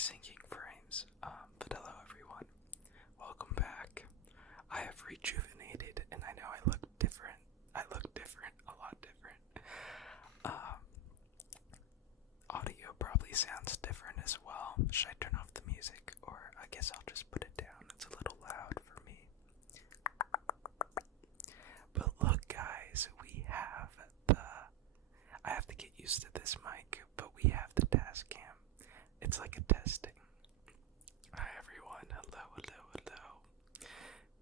sinking frames. But hello everyone. Welcome back. I have rejuvenated and I know I look different. A lot different. Audio probably sounds different as well. Should I turn off the music? Or I guess I'll just put it down. It's a little loud for me. But look guys, we have I have to get used to this mic, but we have the task cam. It's like a testing. Hi everyone, hello.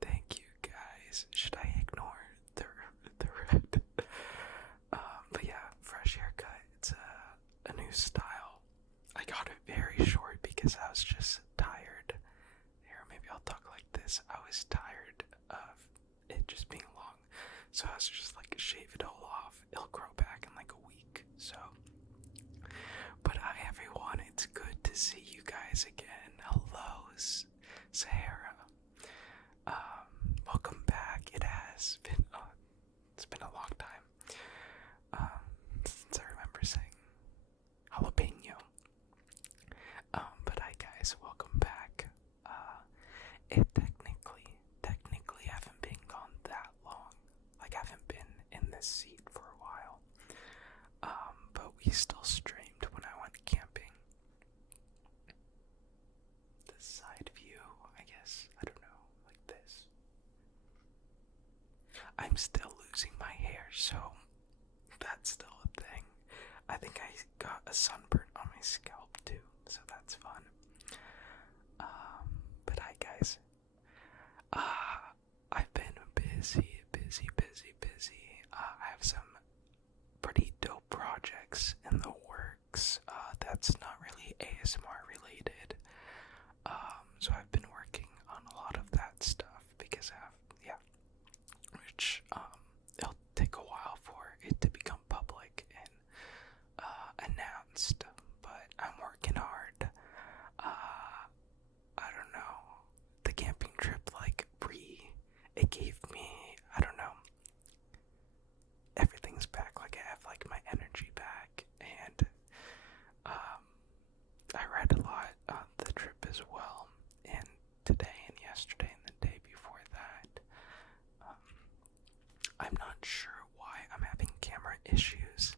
Thank you guys. Should I ignore the red? But yeah, fresh haircut. It's a new style. I got it very short because I was just tired. Here, maybe I'll talk like this. I was tired of it just being long. So I was just like, shave it all off. It'll grow back in like a week. So, but hi everyone, it's good to see you guys again. Hello, Sahara. Welcome back. It's been a long time since I remember saying jalapeno. But hi guys, welcome back. It technically haven't been gone that long. Like I haven't been in this seat for a while. But we still streamed when I went camping. The side view, I guess, I don't know, like this. I'm still losing my hair, so that's still a thing. I think I got a sunburn on my scalp too, so that's fun. But hi guys. I've been busy. I have some pretty dope projects in the works. That's not really ASMR related. So I've been working on a lot of that stuff because which it'll take a while for it to become public and announced. But I'm working hard. I don't know. The camping trip, it gave me, I don't know. Everything's back. Like I have like my energy back, and I read a lot on the trip as well, and today and yesterday and the day before that. I'm not sure why I'm having camera issues.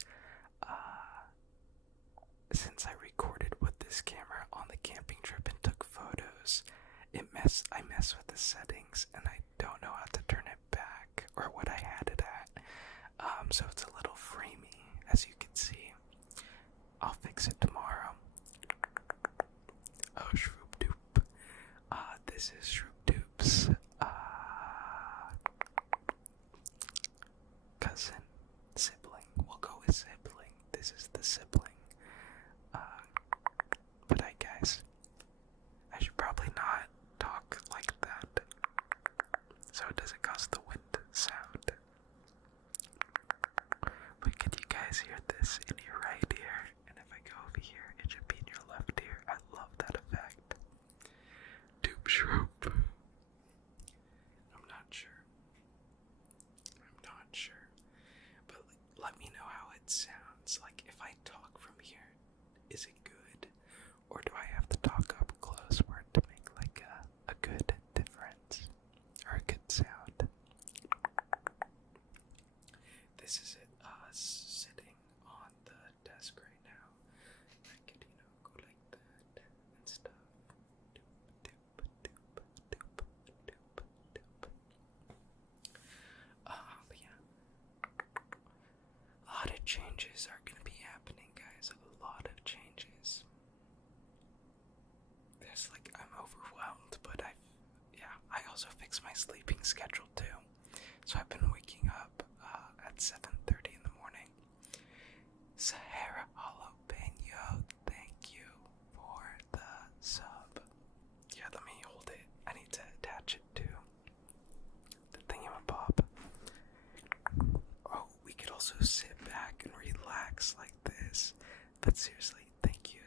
Since I recorded with this camera on the camping trip and took photos, I mess with the settings and I don't know how to turn it back or what I had it at. So it's a little framey, as you can see. I'll fix it tomorrow. Oh, Shroop Doop. This is Shroop Doop's cousin, sibling. We'll go with sibling. This is the sibling. But hi guys. I should probably not talk like that so it doesn't cause the wind sound. But can you guys hear this in your right ear? And if I go over here, it should be in your left ear. I love that effect. Doop shroop. I'm not sure. But let me know how it sounds. Like if I talk from here, is it good? Or do I have to talk up close for it to make like a good difference? Or a good sound? This is it, sitting on the desk right now. I could, go like that and stuff. Doop. But yeah. A lot of changes are gonna be happening, guys. A lot of changes. I'm overwhelmed, but I also fixed my sleeping schedule too. So I've been waking up at 7:30 in the morning. Sahara Jalapeno, thank you for the sub. Yeah, let me hold it. I need to attach it to the thingamabob. Oh, we could also sit back and relax like this. But seriously, thank you,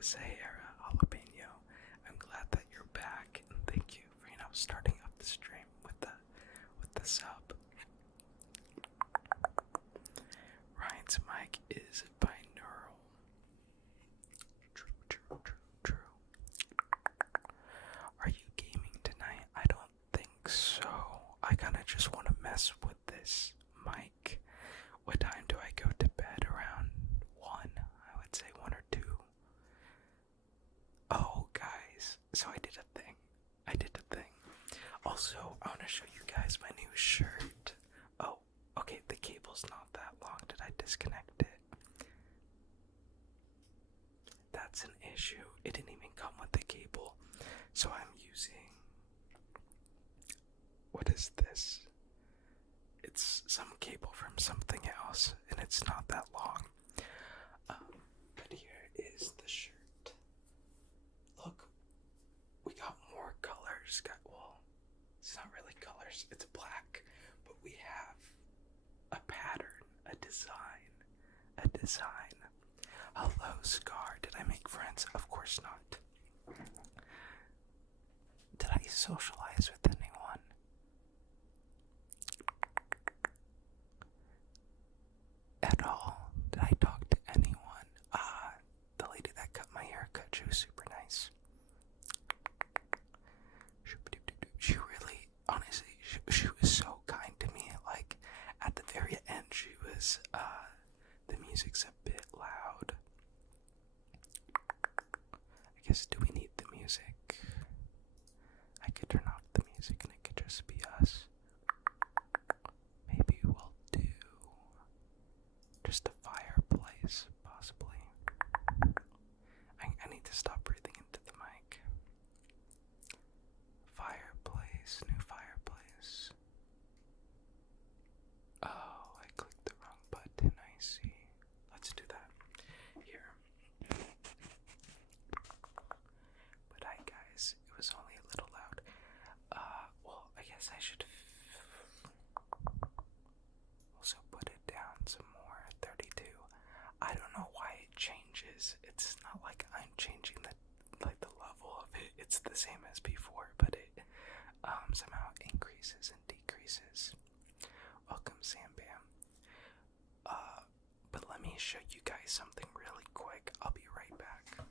Sahara Jalapeno. I'm glad that you're back, and thank you for starting off the stream with the sub. Ryan's mic is binaural. True. disconnect it. That's an issue. It didn't even come with the cable. So I'm using, what is this? It's some cable from something else, and it's not that long. But here is the shirt. Look, we got more colors. Well, it's not really colors, it's black, but we have a pattern, a design. Hello, Scar. Did I make friends? Of course not. Did I socialize with anyone? At all? Did I talk to anyone? The lady that cut my hair cut, she was super nice. She really, honestly, she was so kind to me. Like, at the very end, she was, the music's a bit loud. I guess, do we need the music? I could turn off the music and it could just be us. Maybe we'll do just a fireplace, possibly. I need to stop breathing into the mic. Fireplace, new fireplace. Oh, I clicked the wrong button, I see. Let's do that. Here. But hi guys, it was only a little loud. Well, I guess I should also put it down some more, 32. I don't know why it changes. It's not like I'm changing the level of it. It's the same as before, but it somehow increases and decreases. Welcome, Sam Bam. But let me show you guys something really quick. I'll be right back.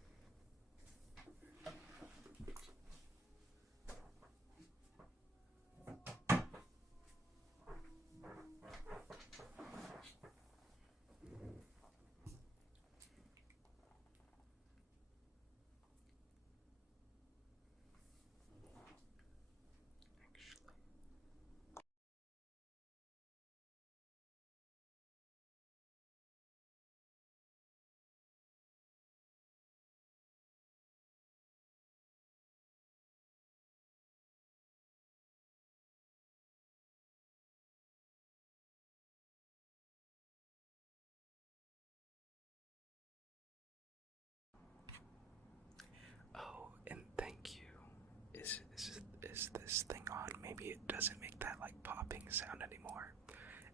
Oh, and thank you. Is this thing on? Maybe it doesn't make that like popping sound anymore.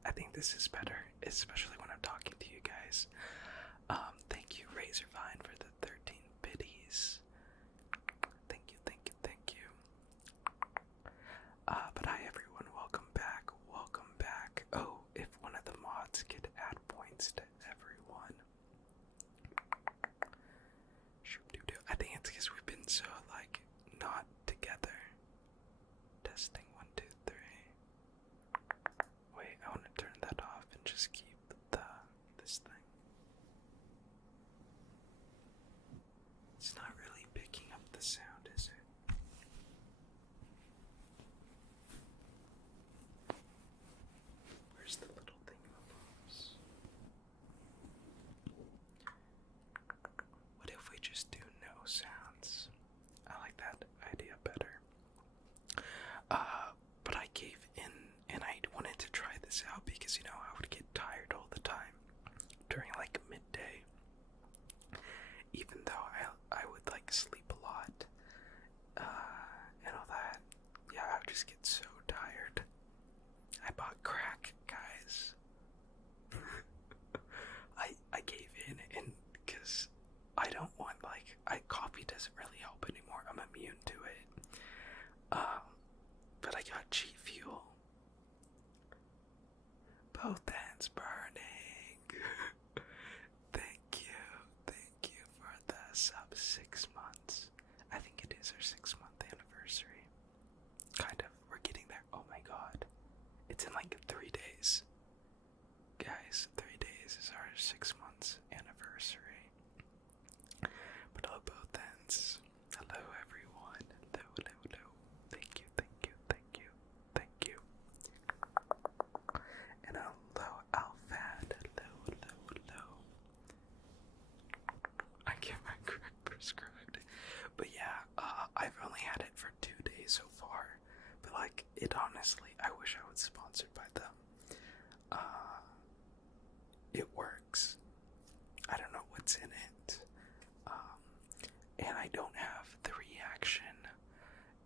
I think this is better, especially when I'm talking to you guys. Thank you, Razorvine, for the 13 biddies. Thank you. But hi everyone, welcome back. Oh, if one of the mods could add points to everyone. I think it's because we've been so, like, not together. Testing, 1, 2, 3. Wait, I want to turn that off and just keep this thing. It's not really picking up the sound, is it? Where's the little thing moves? What if we just do no sounds? I like that idea better. But I gave in and I wanted to try this out because, you know, I would get tired all the time during like midday. Even though I would like sleep a lot, and all that. Yeah, I would just get so tired. I bought crack, guys. I gave in, and because I don't want, like, coffee doesn't really help anymore. I'm immune to it. But I got G Fuel. Both hands burning. Thank you for the sub 6 months. I think it is our 6-month anniversary. Kind of, we're getting there. Oh my god. It's in like 3 days. Guys, 3 days is our 6 months anniversary. But hello both ends. Hello everyone. Hello. Thank you. And hello Alfad. Hello.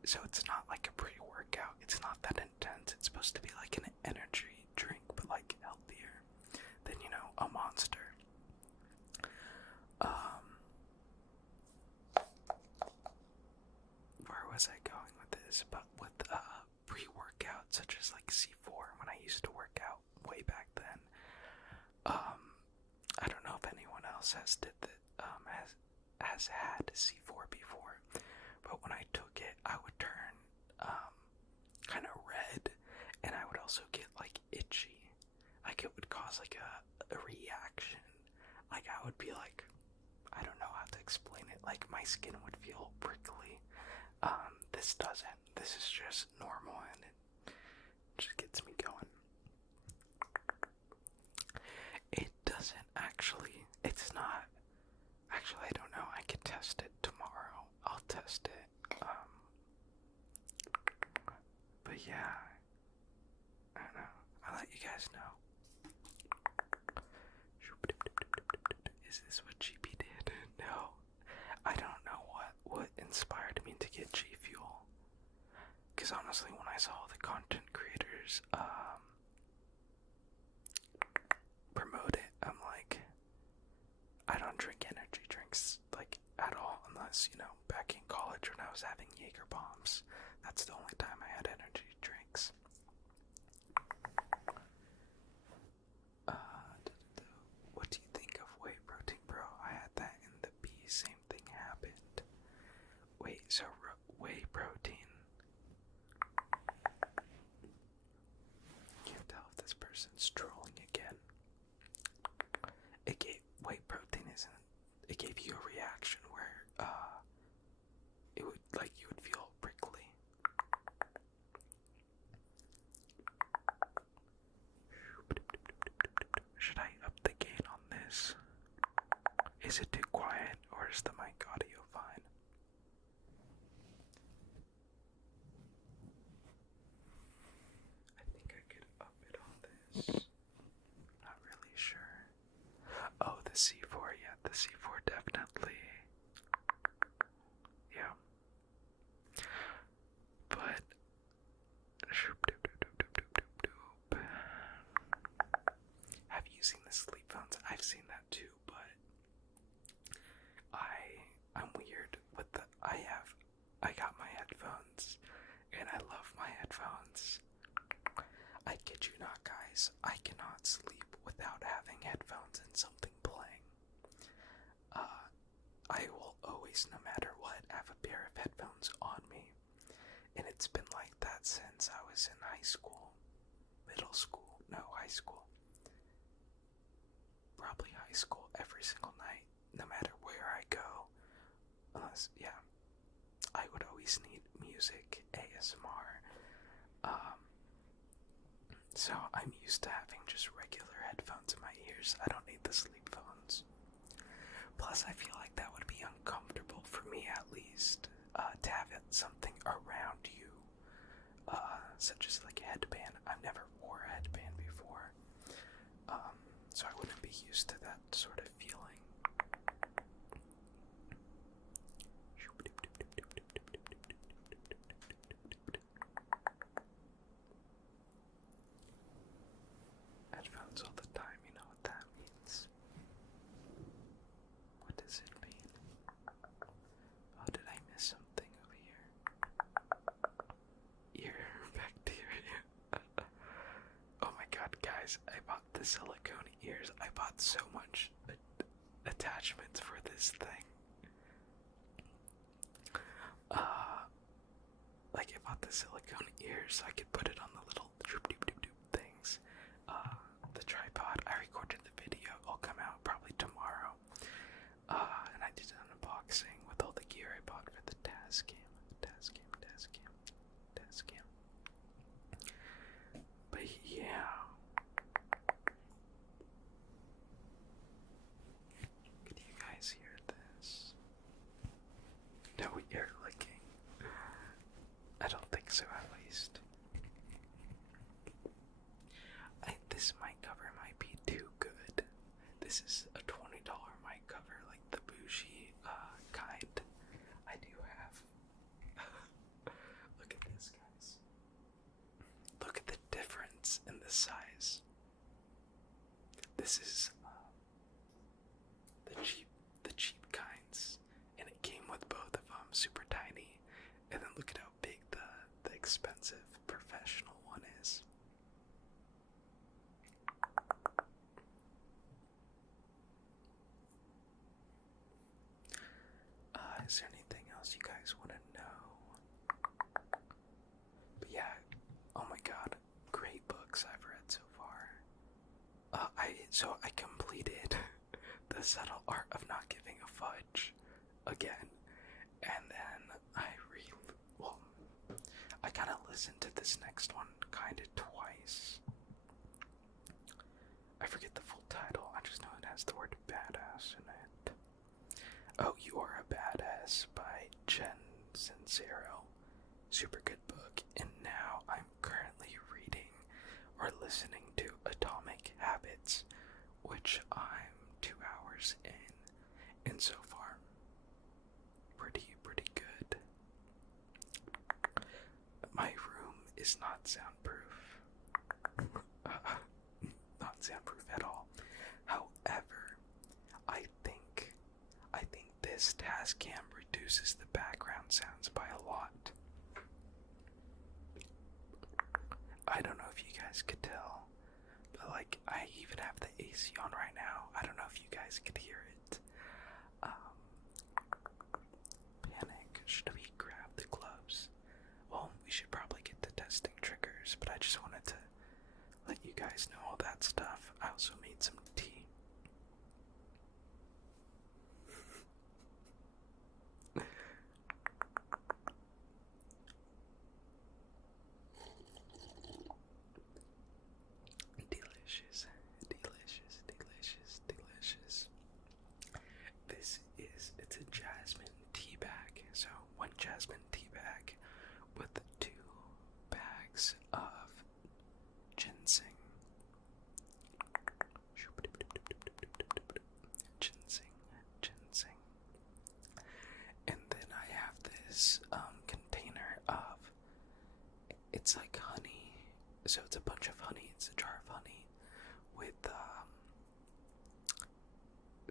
so it's not like a pre-workout. It's not that intense. It's supposed to be like an energy drink, but like healthier than, you know, a Monster. Where was I going with this? But with pre-workout such as like C4, when I used to work out way back then, I don't know if anyone else has has had C4 before, but when I took it, I would turn kind of red, and I would also get like itchy. Like it would cause like a reaction. Like I would be like, I don't know how to explain it. Like my skin would feel prickly. This doesn't. This is just normal, and it just gets me going. It doesn't actually. It's not. Actually, I don't know. I can test it tomorrow. I'll test it. But yeah, I don't know. I'll let you guys know. Is this what GP did? No. I don't know what inspired me to get G Fuel. Because honestly, when I saw the content creators promote it, I'm like, I don't drink energy drinks like at all, unless, you know, back in college when I was having Jaeger bombs. That's the only time I had energy drinks. What do you think of whey protein, bro? I had that in the B. Same thing happened. Wait, so whey protein. Can't tell if this person's trolling again. Whey protein isn't. It gave you a reaction where it would, like, you would feel prickly. Should I up the gain on this? Is it too quiet, or is the mic audio fine? I think I could up it on this. Not really sure. Oh, the C4, yeah, the C4 definitely. Yeah. But have you seen the sleep phones? I've seen that too, but I'm weird with I got my headphones, and I love my headphones. I kid you not, guys, I cannot sleep without having headphones and something playing. I will always, no matter what, have a pair of headphones on me, and it's been like that since I was in high school, high school. Probably high school, every single night, no matter where I go. Unless, yeah, I would always need music, ASMR. So I'm used to having just regular headphones in my ears. I don't need the sleep phones. Plus, I feel like that would be uncomfortable for me, at least, to have something around you, such as like a headband. I've never wore a headband before, so I wouldn't be used to that sort of feeling. Headphones all the time, you know what that means. What does it mean? Oh, did I miss something over here? Ear bacteria. Oh my god, guys, I bought the silicone ears. I bought so much attachments for this thing. Like I bought the silicone ears so I could put it on the little things. The tripod. I recorded the video. It'll come out probably tomorrow. And I did an unboxing with all the gear I bought for the Tascam. But yeah. Can you guys hear this? No ear licking. I don't think so, at least. This mic cover might be too good. This is a $20 mic cover, like the bougie kind. I do have difference in the size. This is the cheap kinds, and it came with both of them, super tiny. And then look at how big the expensive professional one is. Is there anything else you guys want to know? But yeah, oh my god, great books I've read so far. I completed The Subtle Art of Not Giving a Fudge again, and then I gotta listen to this next one kinda twice. I forget the full title, I just know it has the word badass in it. Oh, You Are a Badass by Jen Sincero. Super good book. And now I'm currently reading or listening to Atomic Habits, which I'm 2 hours in. And so far, pretty good. My room is not soundproof. Not soundproof at all. However, I think this Tascam reduces the background sounds by a lot. I don't know if you guys could tell, but like I even have the AC on right now. I don't know if you guys could hear it. Panic. Should we grab the gloves? Well, we should probably get to testing triggers, but I just wanted to let you guys know all that stuff. I also made some tea. Delicious. It's a jasmine tea bag. So 1 jasmine tea bag with 2 bags of ginseng. Ginseng. And then I have this container of, it's like honey. So it's a bunch of honey. It's a jar of honey with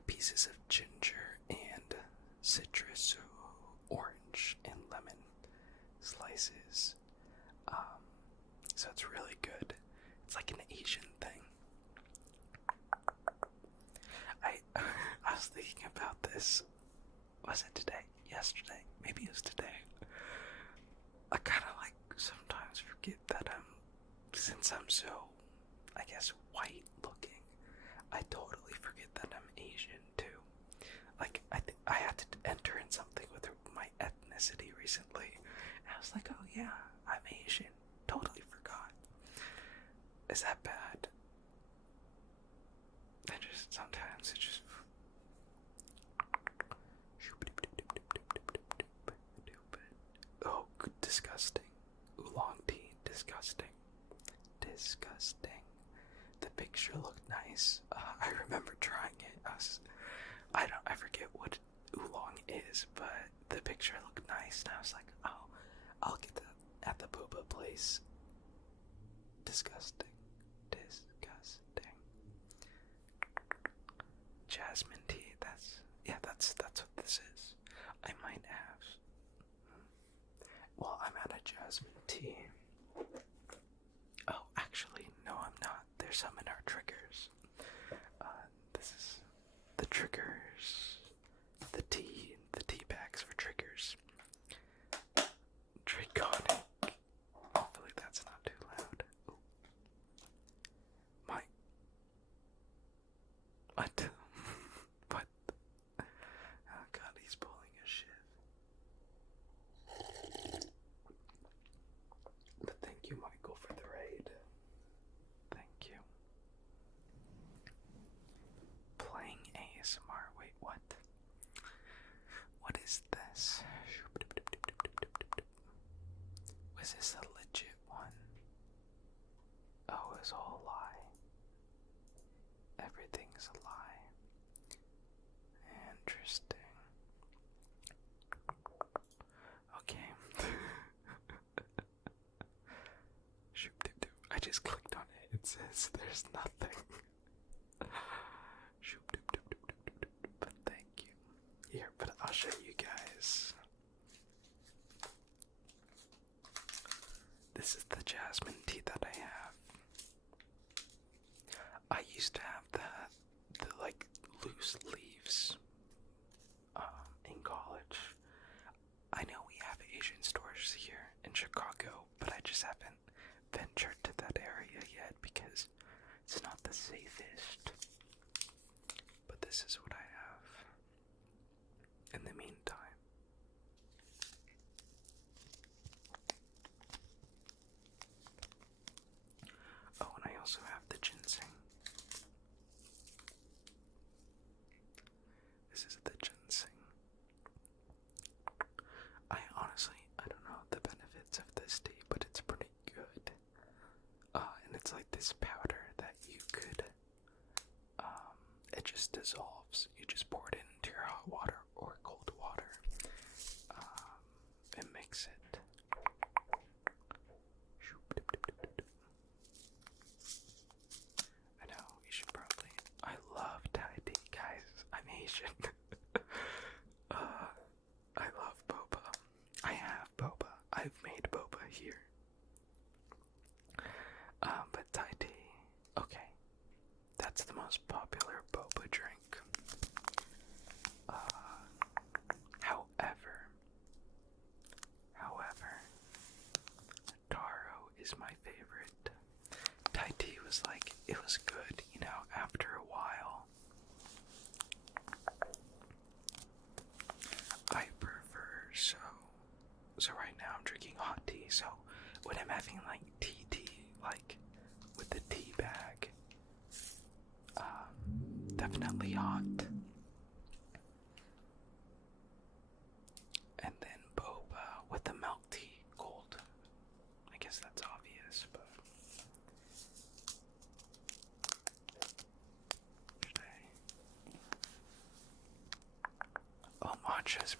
pieces of ginger and citrus, so orange and lemon slices. So it's really good. It's like an Asian thing. I was thinking about this. Was it today? Yesterday? Maybe it was today. I kind of like sometimes forget that since I'm so, I guess, white looking, I totally forget that I'm Asian too. Like, I had to enter in something with my ethnicity recently, and I was like, oh yeah, I'm Asian. Totally forgot. Is that bad? Sometimes it just... Oh, disgusting. Oolong tea, disgusting. The picture looked nice. I remember trying it. I forget what oolong is, but the picture looked nice, and I was like, oh, I'll get that at the boba place. Disgusting. Jasmine tea, that's what this is. I might have. Well, I'm out of jasmine tea. Oh, actually, no, I'm not. There's some in our triggers. This is the triggers. The tea bags for triggers. Draconic. Hopefully that's not too loud. Ooh. What? What? Oh god, he's pulling a shiv. But thank you, Michael, for the raid. Thank you. Playing ASMR. Wait, what? What is this? Was this a legit one? Oh, it was a whole lie. Everything's a lie. Interesting. Okay. I just clicked on show you guys. This is the jasmine tea that I have. I used to have the like loose leaves in college. I know we have Asian stores here in Chicago, but I just haven't ventured to that area yet because it's not the safest. But this is what I have in the meantime. Oh, and I also have the ginseng. This is the ginseng. I don't know the benefits of this tea, but it's pretty good. And it's like this powder that you could, it just dissolves. You just pour it into your hot water or cold water, and mix it. I know, you should probably, I love Thai tea, guys. I'm Asian. I love boba. I have boba. I've made boba here. But Thai tea, okay, that's the most popular boba drink. However, taro is my favorite. Thai tea was like, it was good, you know, after a while. I prefer, so right now I'm drinking hot tea, so when I'm having like tea, like with the tea bag, definitely hot. And then boba with the milk tea, cold. I guess that's obvious, but should I? Oh, matcha's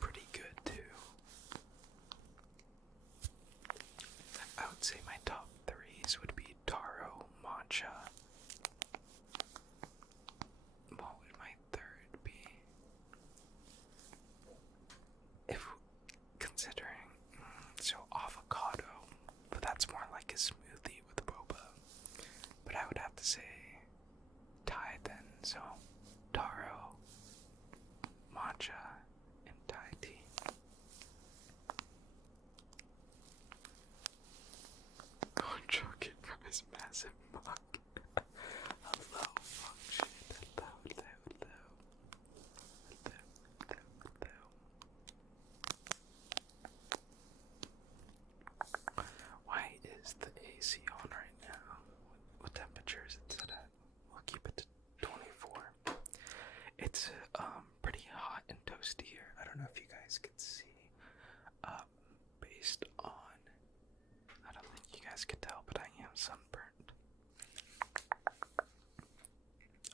pretty good too. I would say my top threes would be taro, matcha. What would my third be? If considering, so avocado, but that's more like a smoothie with boba. But I would have to say Thai then, so taro, matcha, and Thai tea. Oh, choking from his massive mug. Hello, function. Hello. Why is the AC on right now? What temperature is it set at? We'll keep it to 24. It's pretty hot and toasty here. I don't know if you guys can see. Based on, I don't think you guys can tell, but I am sunburned.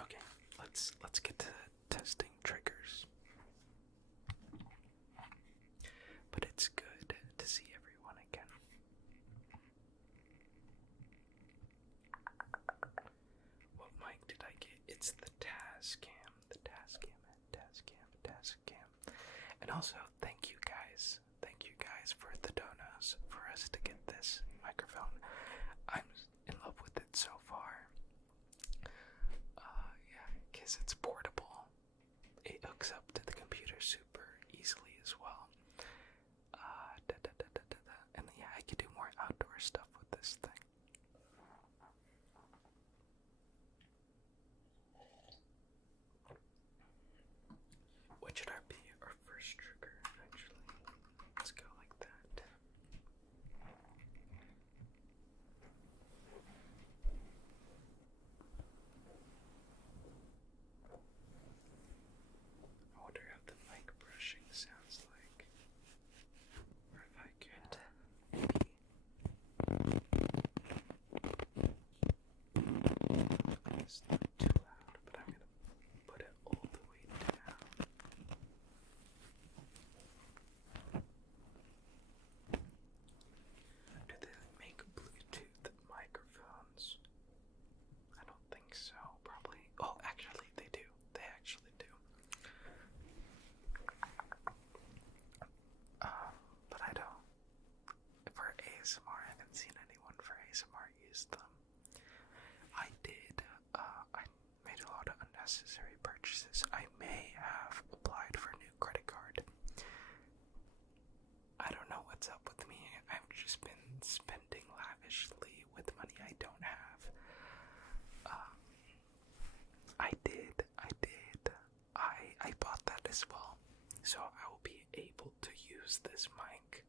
Okay, let's get to testing triggers. But it's good to see everyone again. What mic did I get? It's the Tascam. And also, thank you guys for the donos for us to get this microphone. I'm in love with it so far. Yeah, because it's portable. It hooks up to the computer super easily as well. And yeah, I could do more outdoor stuff with this thing. What should be our first trigger? unnecessary purchases. I may have applied for a new credit card. I don't know what's up with me. I've just been spending lavishly with money I don't have. I bought that as well. So I will be able to use this mic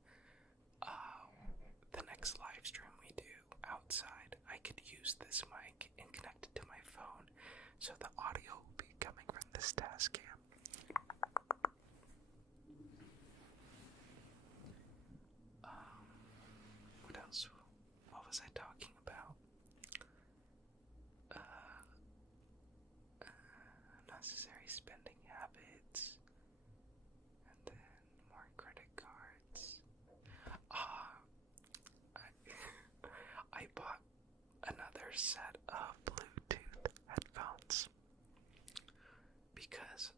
the next live stream we do outside. I could use this mic and connect it to my phone, so the audio will be coming from this task cam. What else? What was I talking about? Unnecessary spending habits, and then more credit cards. I bought another set of Bluetooth headphones because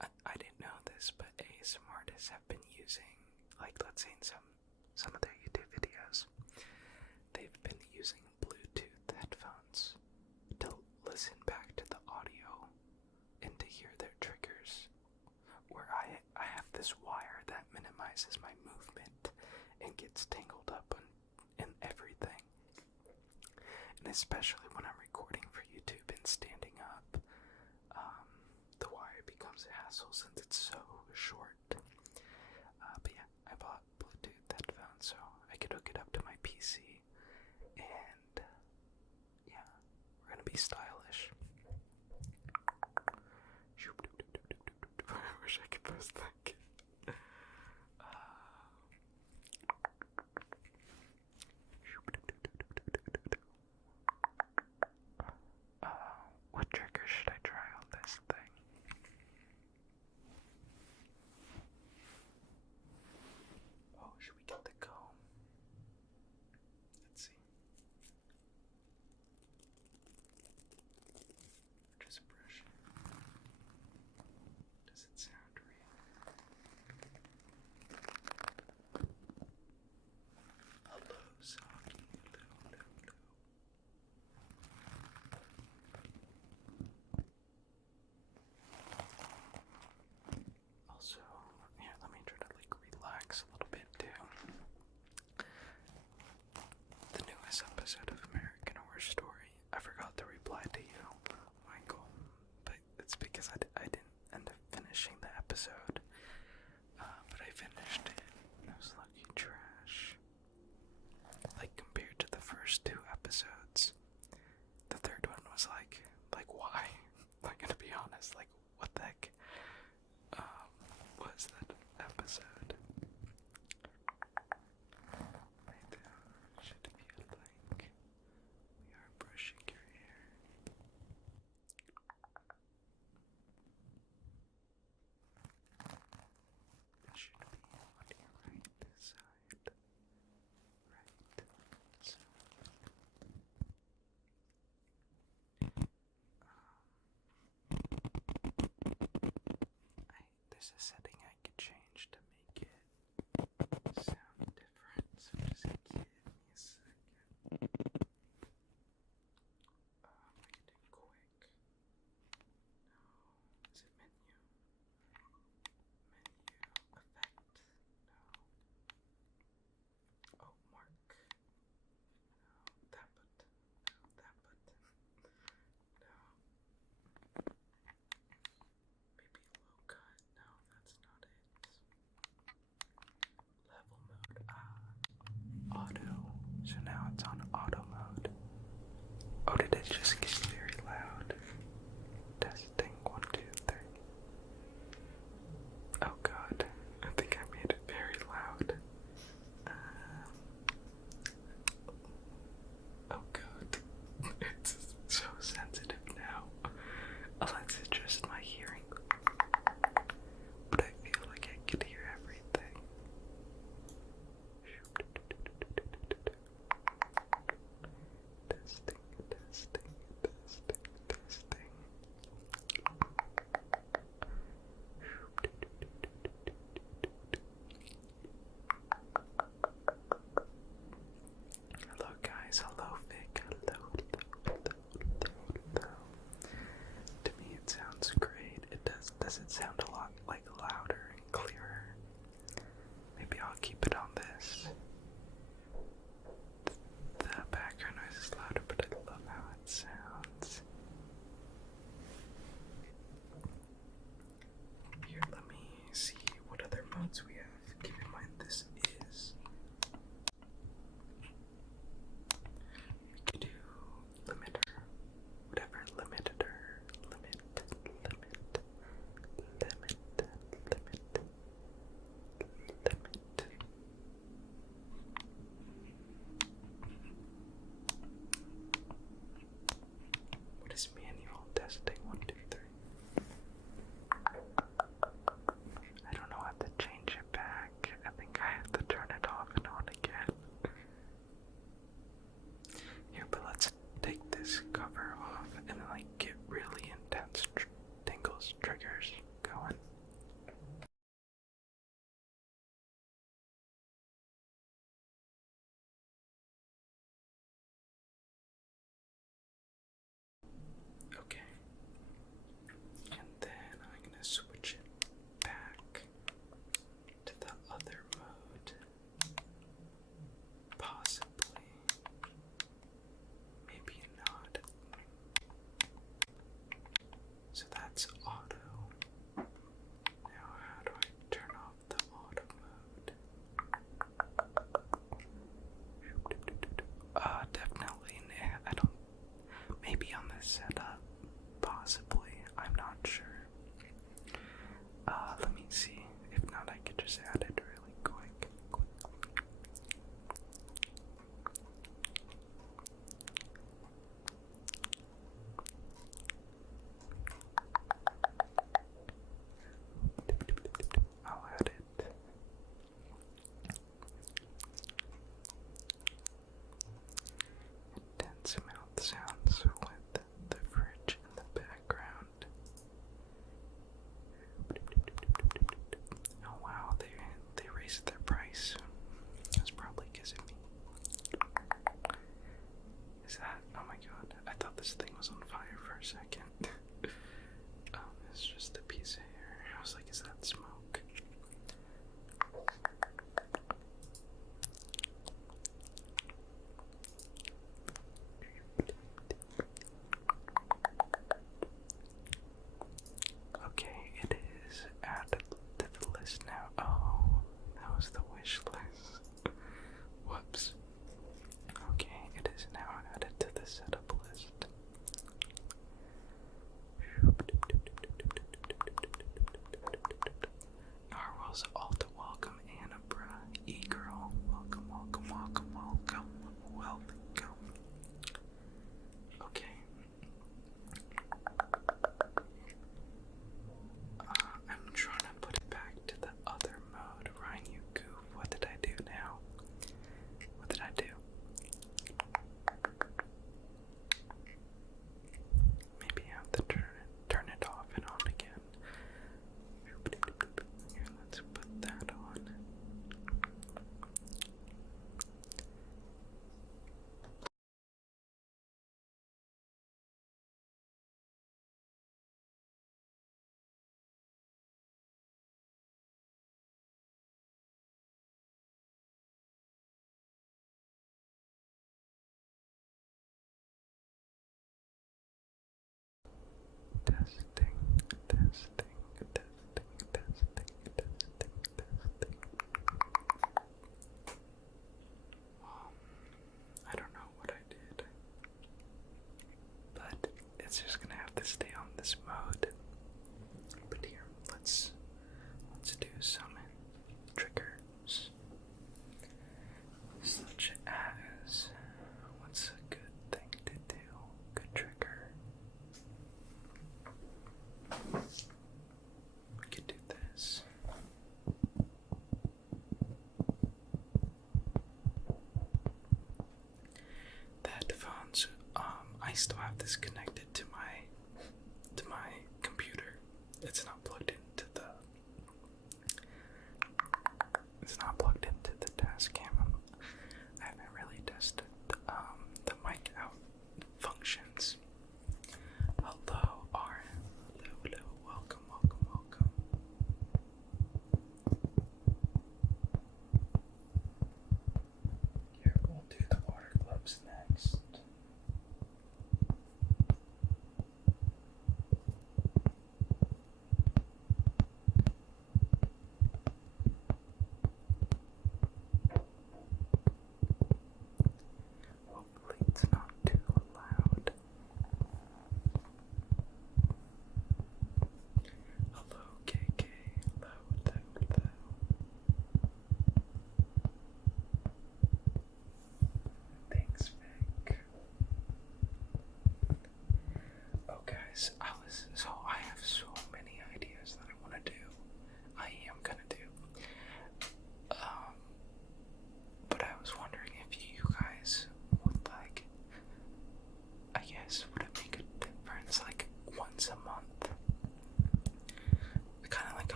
I didn't know this, but ASMR artists have been using, like, let's say in some of their YouTube videos, they've been using Bluetooth headphones to listen back to the audio and to hear their triggers, where I have this wire that minimizes my movement and gets tangled up in everything. And especially when I'm recording for YouTube and standing up, the wire becomes a hassle since it's so short. But yeah, I bought Bluetooth headphones so I could hook it up to my PC, and yeah, we're gonna be stylish. I wish I could post that. What trigger should I try on this thing? Oh, should we get the comb? Let's see. Just brush it. Does it sound real? Hello, Soggy. Hello. Also, here, let me try to relax a little bit too. The newest episode of American Horror Story, I forgot to reply to you, Michael, but it's because I didn't end up finishing the episode, but I finished it. It was lucky trash. Like, compared to the first 2 episodes, the third one was like why? Like, gonna be honest, like, what the heck was that episode? Right there should be a link. We are brushing your hair. It should be on your right side. Right side. There's a setting I could change to make it sound different, so just give me a second. Make it quick. No. Is it menu? Menu effect? No. Oh, mark. No, that button. No, that button. No. Maybe low cut. No, that's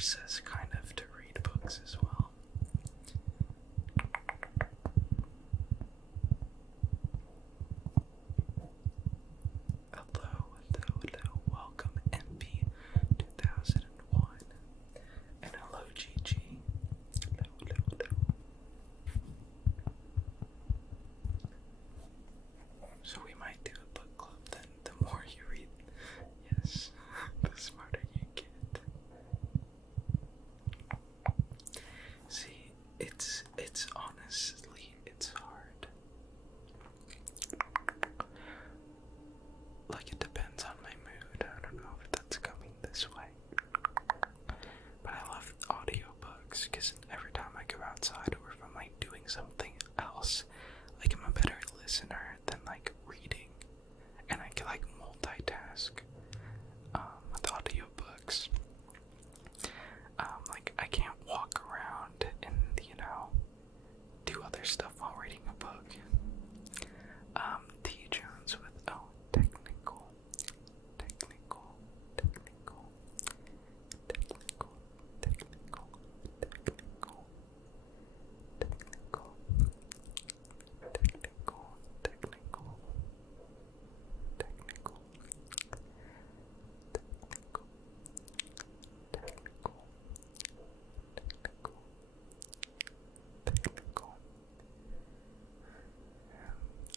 force us kind of to read books as well. Hello, welcome MP 2001, and hello GG. Hello. So we might do a book club then. The more you read, yes, the smarter you get. See, it's honestly, it's hard. Like, it depends on my mood. I don't know if that's coming this way. But I love audiobooks because every time I go outside or if I'm like doing something else, like I'm a better listener than like reading. And I can like multitask with audiobooks. Like I can't walk around and, do other stuff while reading a book. T. Jones with technical.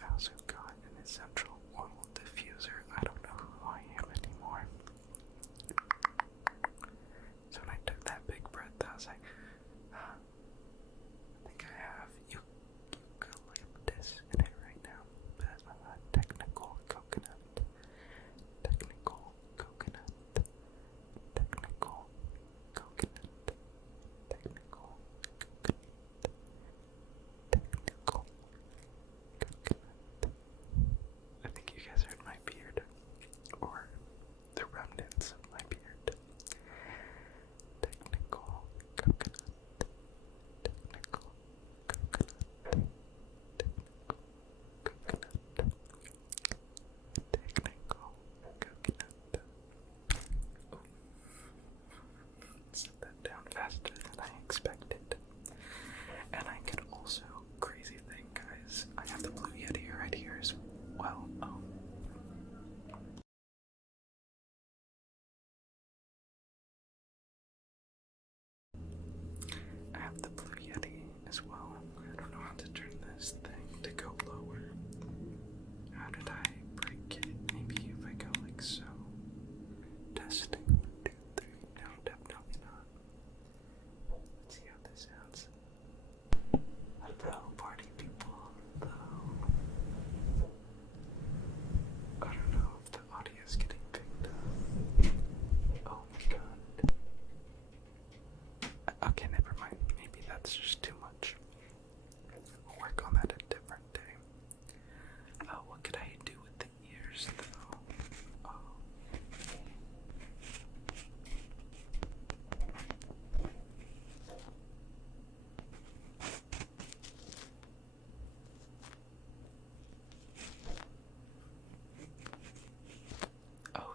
I also got an essential oil diffuser. I don't know who I am anymore. So when I took that big breath, I was like, I think I have eucalyptus in it right now. But technical coconut. Technical coconut. Technical coconut. Technical coconut. Technical coconut. I think you guys heard my beard, or the remnants of my beard. Technical coconut. Technical coconut. Technical coconut. Oh. Set that down faster than I expected. And I could also, crazy thing guys, I have the Blue Yeti right here as well. I have the Blue Yeti as well. I don't know how to turn this thing to go lower. How did I break it? Maybe if I go like so. Testing. 1, 2, 3. No, definitely not. Let's see how this sounds. Hello, party people. Hello. I don't know if the audio is getting picked up. Oh my god. Okay, never mind. Maybe that's just too much. We'll work on that a different day. What could I do with the ears though?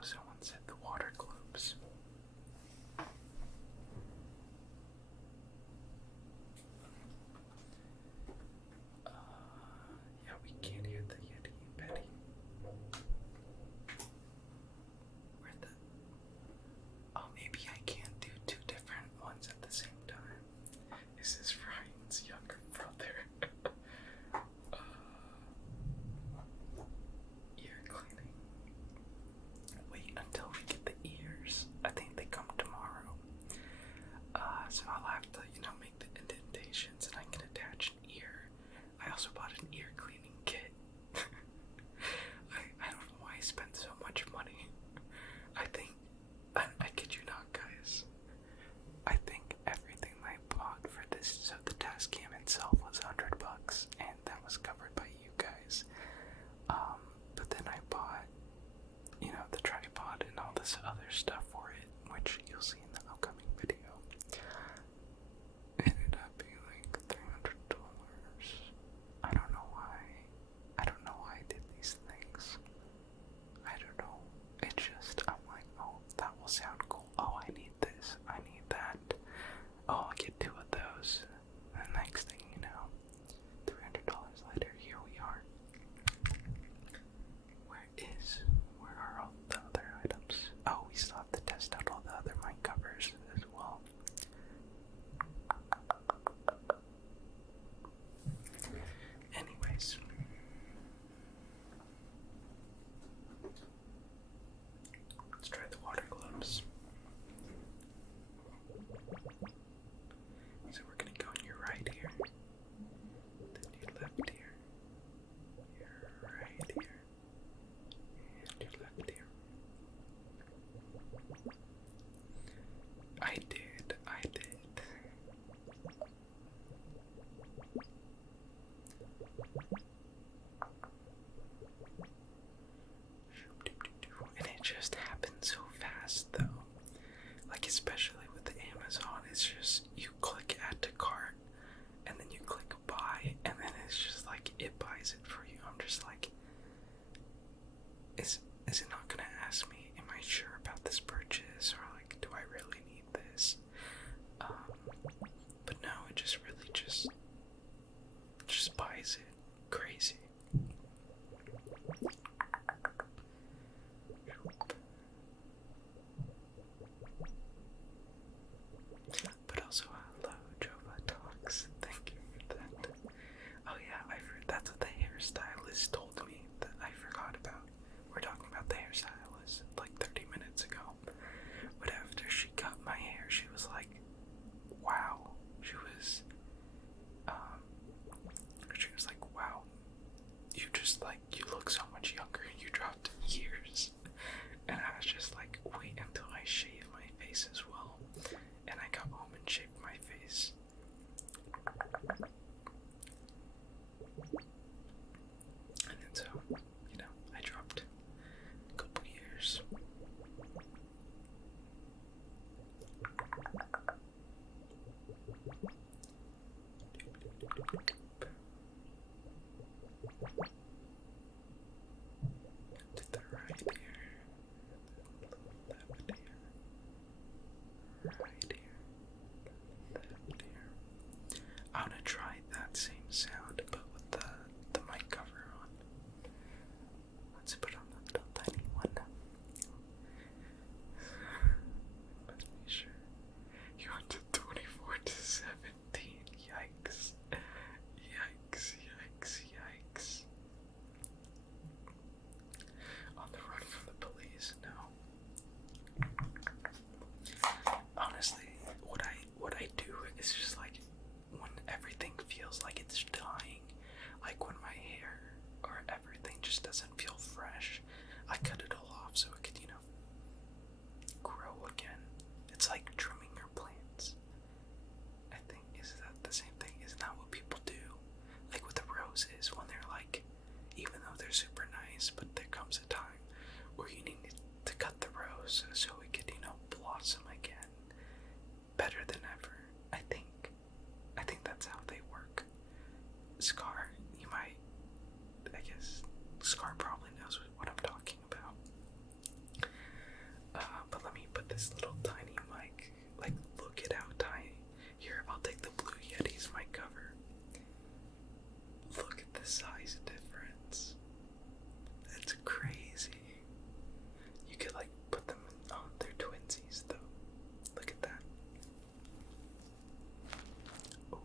Someone said the water globes. Yeah, we can't hear the Yeti, Betty. Where the... Oh, maybe I can't do two different ones at the same time. Is this Ryan's younger brother? Ear cleaning. Wait until we get the ears. I think they come tomorrow. So I'll have to, make the indentations and I can attach an ear. I also bought an ear cleaning kit. I don't know why I spent so much money. I kid you not, guys. I think everything I bought for this, so the test cam itself was $100, and that was covered by you guys. But then I bought, the tripod and all this other stuff for it, which you'll see in the upcoming video. It ended up being like $300. I don't know why I did these things. I don't know. It just, I'm like, oh, that will sound cool. Oh, I need this. I need that. grows so it could, blossom again better than ever. I think that's how they work. Scar, Scar probably knows what I'm talking about. But let me put this little tiny mic, look at how tiny. Here, I'll take the Blue Yeti's mic cover. Look at the size difference. That's crazy. You could, put them in, oh, they're twinsies, though. Look at that. Ooh.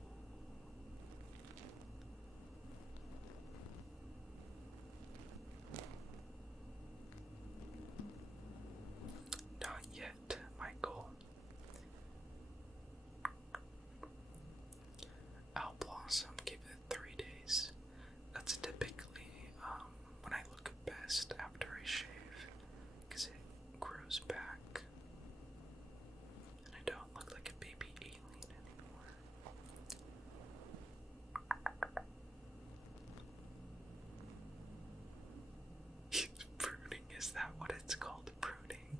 Not yet, Michael. I'll blossom, give it 3 days. That's typically when I look best after I shave, because it grows back and I don't look like a baby alien anymore. Pruning, is that what it's called? Pruning?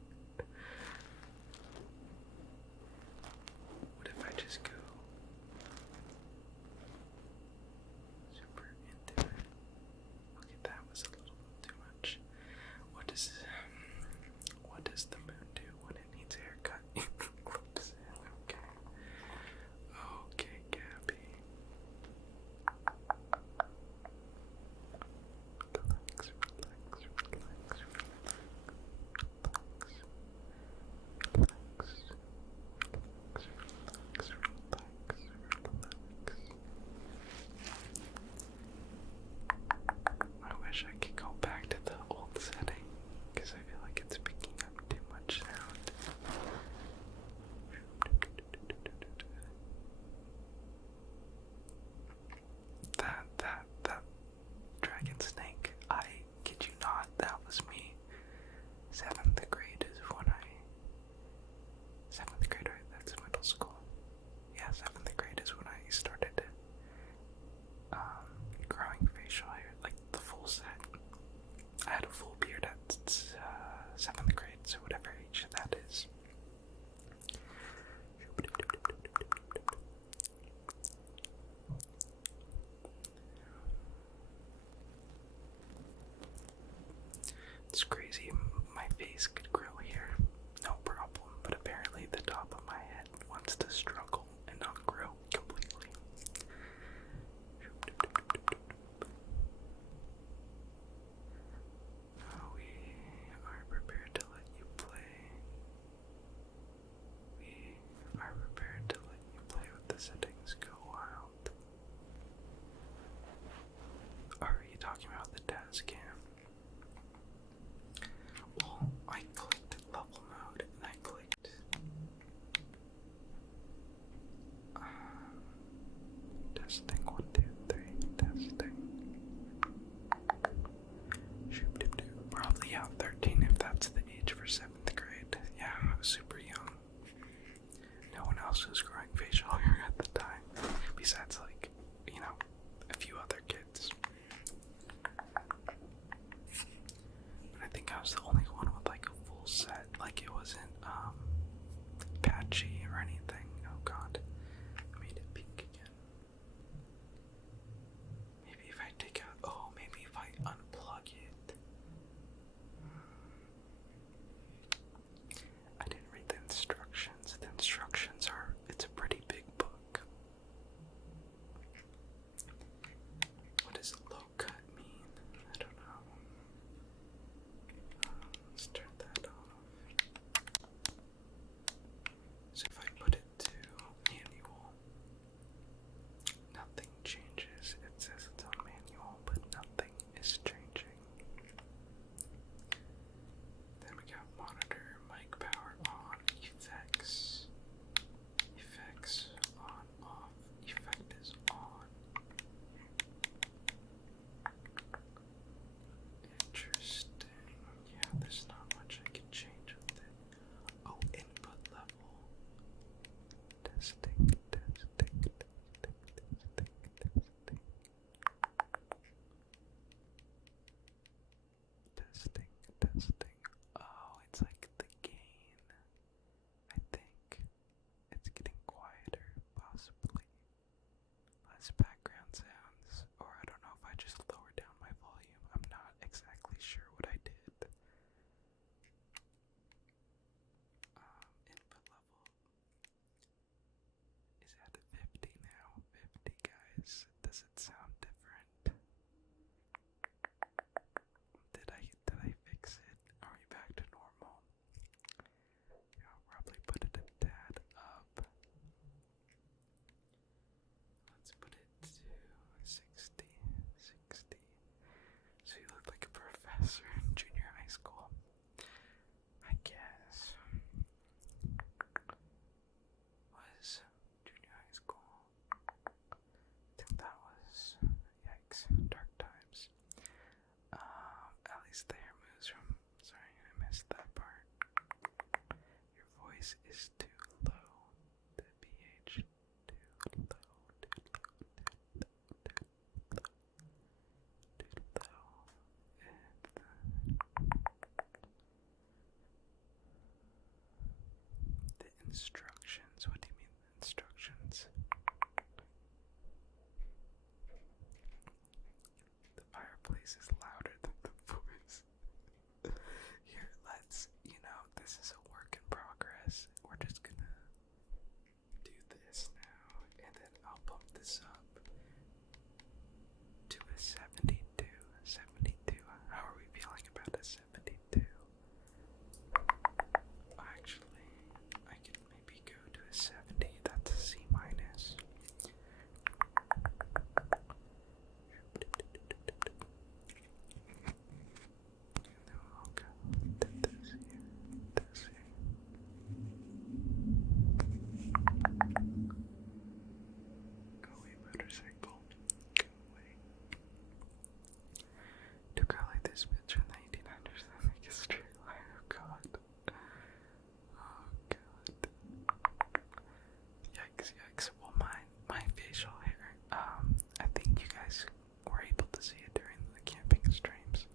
What if I just go super into it? Okay, that was a little too much. What does the moon do when it needs a haircut? Clips in, okay. Okay, Gabby. Relax, relax, relax, relax, relax. I wish I could go back to the old setting, because I feel like it's picking up too much sound. That dragon snake, I kid you not, that was me. 7th grade is when 7th grade, right? That's middle school. Yeah, 7th grade is when I started growing facial hair, the full set. I had a full beard at 7th grade, so whatever age that is. It's crazy, my face could grow here, no problem, but apparently the top of my head wants to struggle and not grow completely. We are prepared to let you play. We are prepared to let you play with the settings. Go wild. Are you talking about the task cam? Well, I clicked level mode and I clicked testing 1, 2, 3, testing. Probably 13 if that's the age for 7th grade. Yeah, I was super young. No one else was growing facial hair at the time, besides a few other kids. But I think I was the only one with a full set. It wasn't patchy or anything. Oh god, I made it pink again. Maybe if I take out, maybe if I unplug it. I didn't read the instructions. The instructions are, it's a voice is too low. The pH too low, too low, too low. The instructions. What do you mean the instructions? The fireplace is louder than the voice. Here, let's, this is a work in progress. We're just gonna do this now, and then I'll bump this up to a 72. 72. How are we feeling about a 72? Actually, I can maybe go to a 70. That's a C minus. I'll go this here, this here. Go away, motorcycle. Go away. To go like this bitch in the 1800s and make a straight line. Oh god. Oh god. Yikes, yikes. Well, my facial hair, I think you guys were able to see it during the camping streams,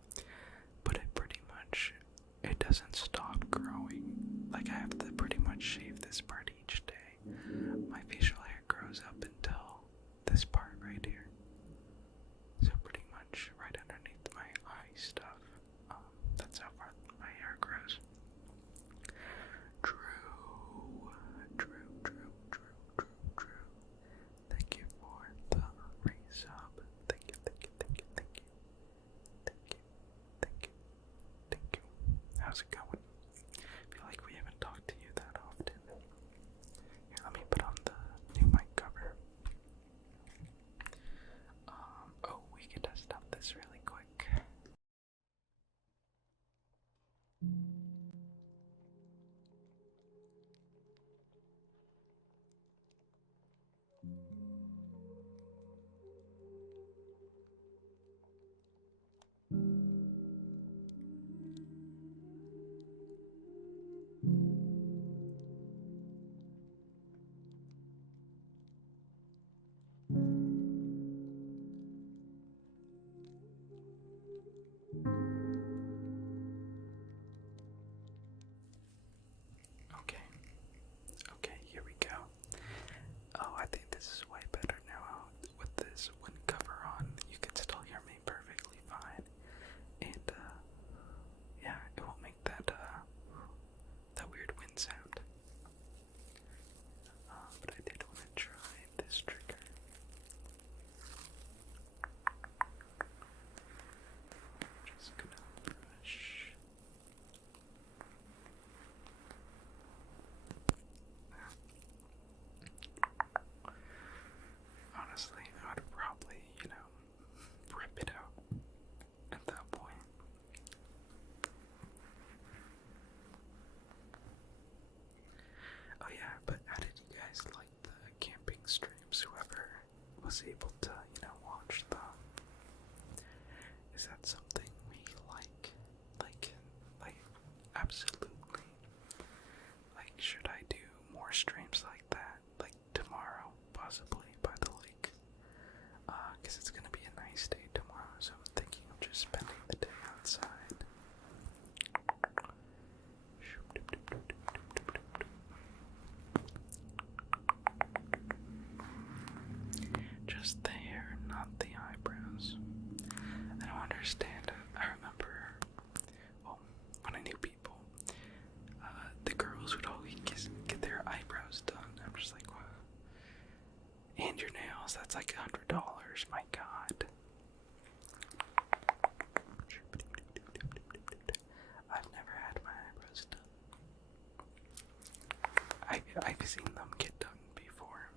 but it doesn't stop growing. Like, I have to pretty much shave this part each day. My facial hair grows up until this part right here. So pretty much right underneath my eye stuff. That's how far my hair grows. Drew. Thank you for the resub. Thank you. How's it going? I feel like we haven't talked to you that often. Here, let me put on the new mic cover. We can test out this really quick. Okay, here we go. Oh, I think this is way better now. With this wind cover on, you can still hear me perfectly fine. And, yeah, it won't make that weird wind sound. But I did want to try this trigger. Just gonna brush. Honestly, I would probably, rip it out at that point. Oh yeah, but how did you guys like the camping streams? Whoever was able to, watch them. Is that something we like? Like, absolutely. Like, should I do more streams like that? Like, tomorrow, possibly, by the lake? Because it's gonna be a nice day tomorrow, so I'm thinking of just spending the day outside. Just the hair, not the eyebrows. I don't understand it. I remember, well, when I knew people, the girls would always get their eyebrows done. I'm just like, what? And your nails, that's like $100, my god. I've never had my eyebrows done. I've seen them get done before.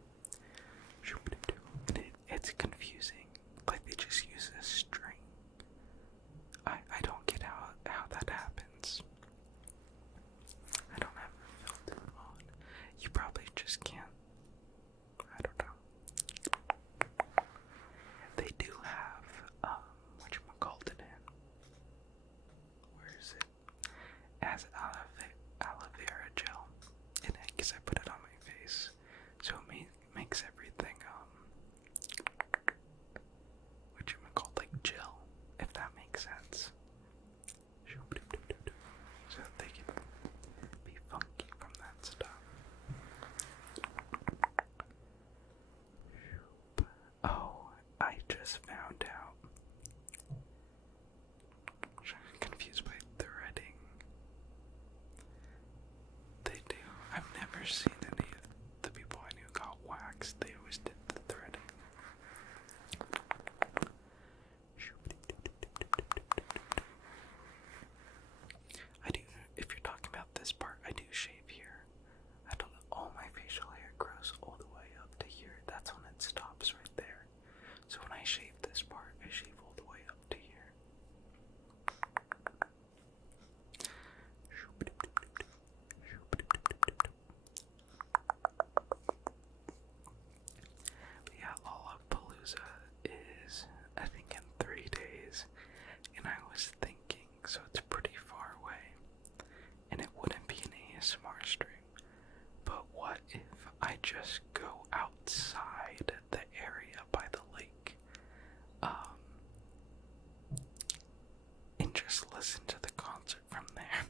And it's confusing. Like, they just use a string. I don't get how that happens. I don't have a filter on. You probably just can't. I don't know. They do have, whatchamacallit in. Where is it? As aloe vera gel. just found out. I'm confused by threading. They do. I've never seen any of the people I knew got waxed. They always did the threading. I do, if you're talking about this part, I do shave here. I don't know, all my facial hair grows all the way up to here. That's when it stops right there. So when I shave this part, I shave all the way up to here. But yeah, Lollapalooza is, I think, in 3 days. And I was thinking, so it's pretty far away. And it wouldn't be an ASMR stream. But what if I just go outside the area by the lake? And just listen to the concert from there.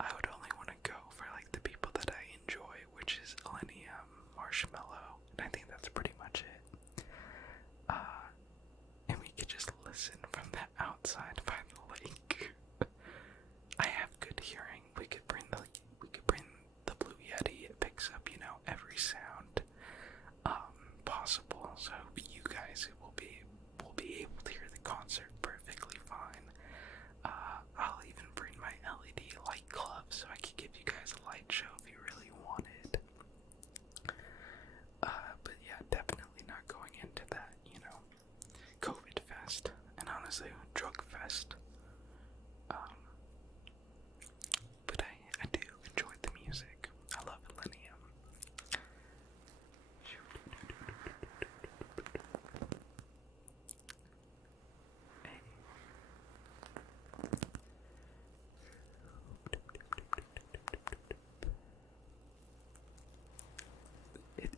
I would only want to go for like the people that I enjoy, which is Millennium, Marshmallow, and I think that's pretty much it. And we could just listen from the outside by the lake. I have good hearing. We could bring the Blue Yeti. It picks up, you know, every sound possible. So you guys will be able to hear the concert perfectly fine. I'll even bring my LED light club so I could give you guys a light show if you really wanted. But yeah, definitely not going into that, you know, COVID fest, and honestly, drug fest. But I do enjoy the music. I love Millennium.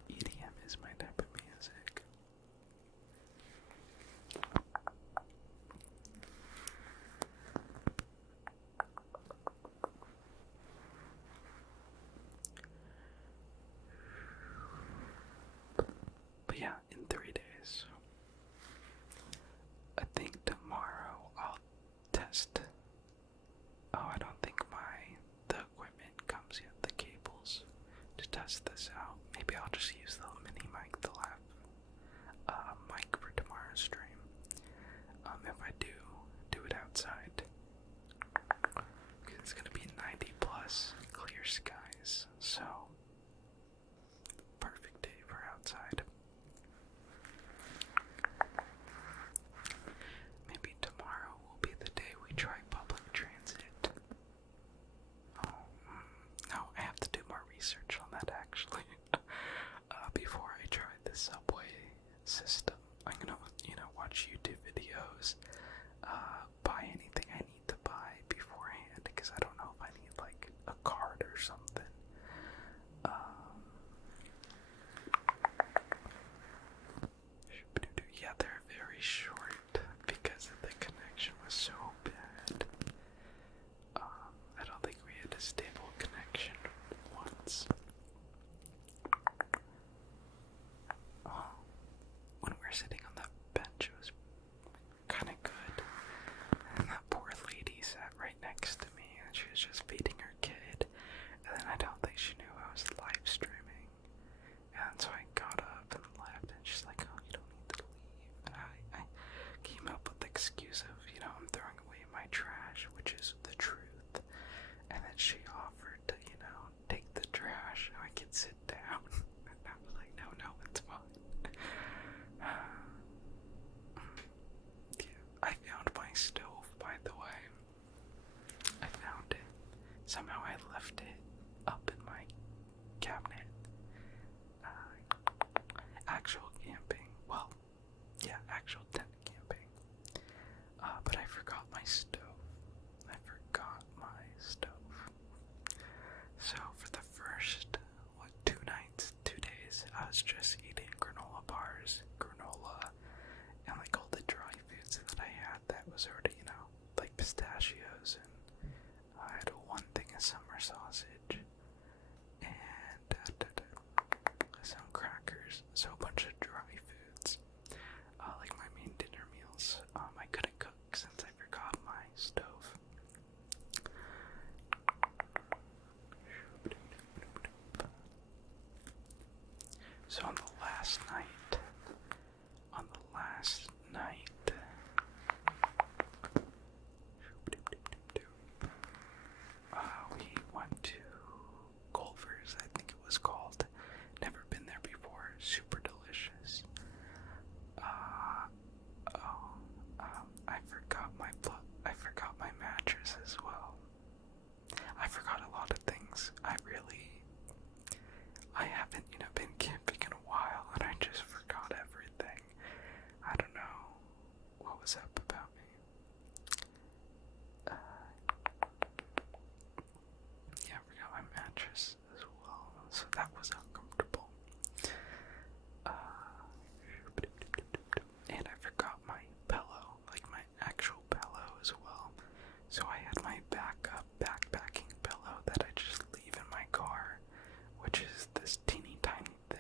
EDM is my type of music. But yeah, in 3 days. I think tomorrow I'll test. Oh, I don't think the equipment comes yet, the cables, to test this out. Maybe I'll just use the mini mic, the lav mic for tomorrow's stream. If I do it outside, because it's gonna be 90 plus clear skies, so perfect day for outside. Maybe tomorrow will be the day we try public transit. Oh, no, I have to do more research on that actually. Before I try the subway system, I'm gonna, you know, watch YouTube videos, buy anything I need to buy beforehand, because I don't know if I need like a card or something. Yeah, they're very short because the connection was so bad. I don't think we had a stable connection once. When we were sitting on that bench, it was kind of good. And that poor lady sat right next to me, and she was just feeding her kid. And then I don't think she knew I was live streaming. And so I got up and left, and she's like, "Oh, you don't need to leave." And I came up with the excuse of, you know, I'm throwing away my trash, which is the truth. And then she offered to, you know, take the trash so I could sit down. And I was like, no, it's fine. Yeah, I found my stove, by the way. I found it. Somehow I left it up in my cabinet. Actual camping. Well, yeah, actual tent camping. But I forgot my stove. So for the first, 2 nights, 2 days, I was just eating granola bars, granola, and like all the dry foods that I had that was already, you know, like pistachios, and I had one thing of summer sausage, and some crackers, so a bunch of dry foods. So on the last night, we went to Culver's, I think it was called. Never been there before. Super delicious. I forgot my mattress as well. I forgot a lot of things. I haven't, been camping in a while, and I just forgot everything. I don't know what was up about me. Yeah, I forgot my mattress as well, so that was uncomfortable. And I forgot my pillow, like my actual pillow as well. So I had my backup backpacking pillow that I just leave in my car, which is this teeny tiny thing.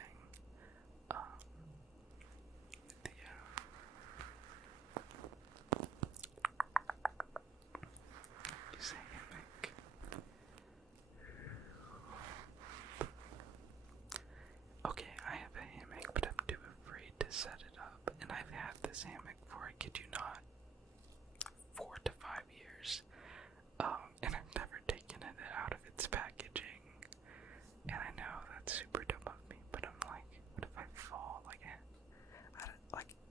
Use a hammock. Okay, I have a hammock, but I'm too afraid to set it up. And I've had this hammock for, I kid you not, 4 to 5 years. And I've never taken it out of its packaging. And I know that's super dumb of me, but I'm like, what if I fall?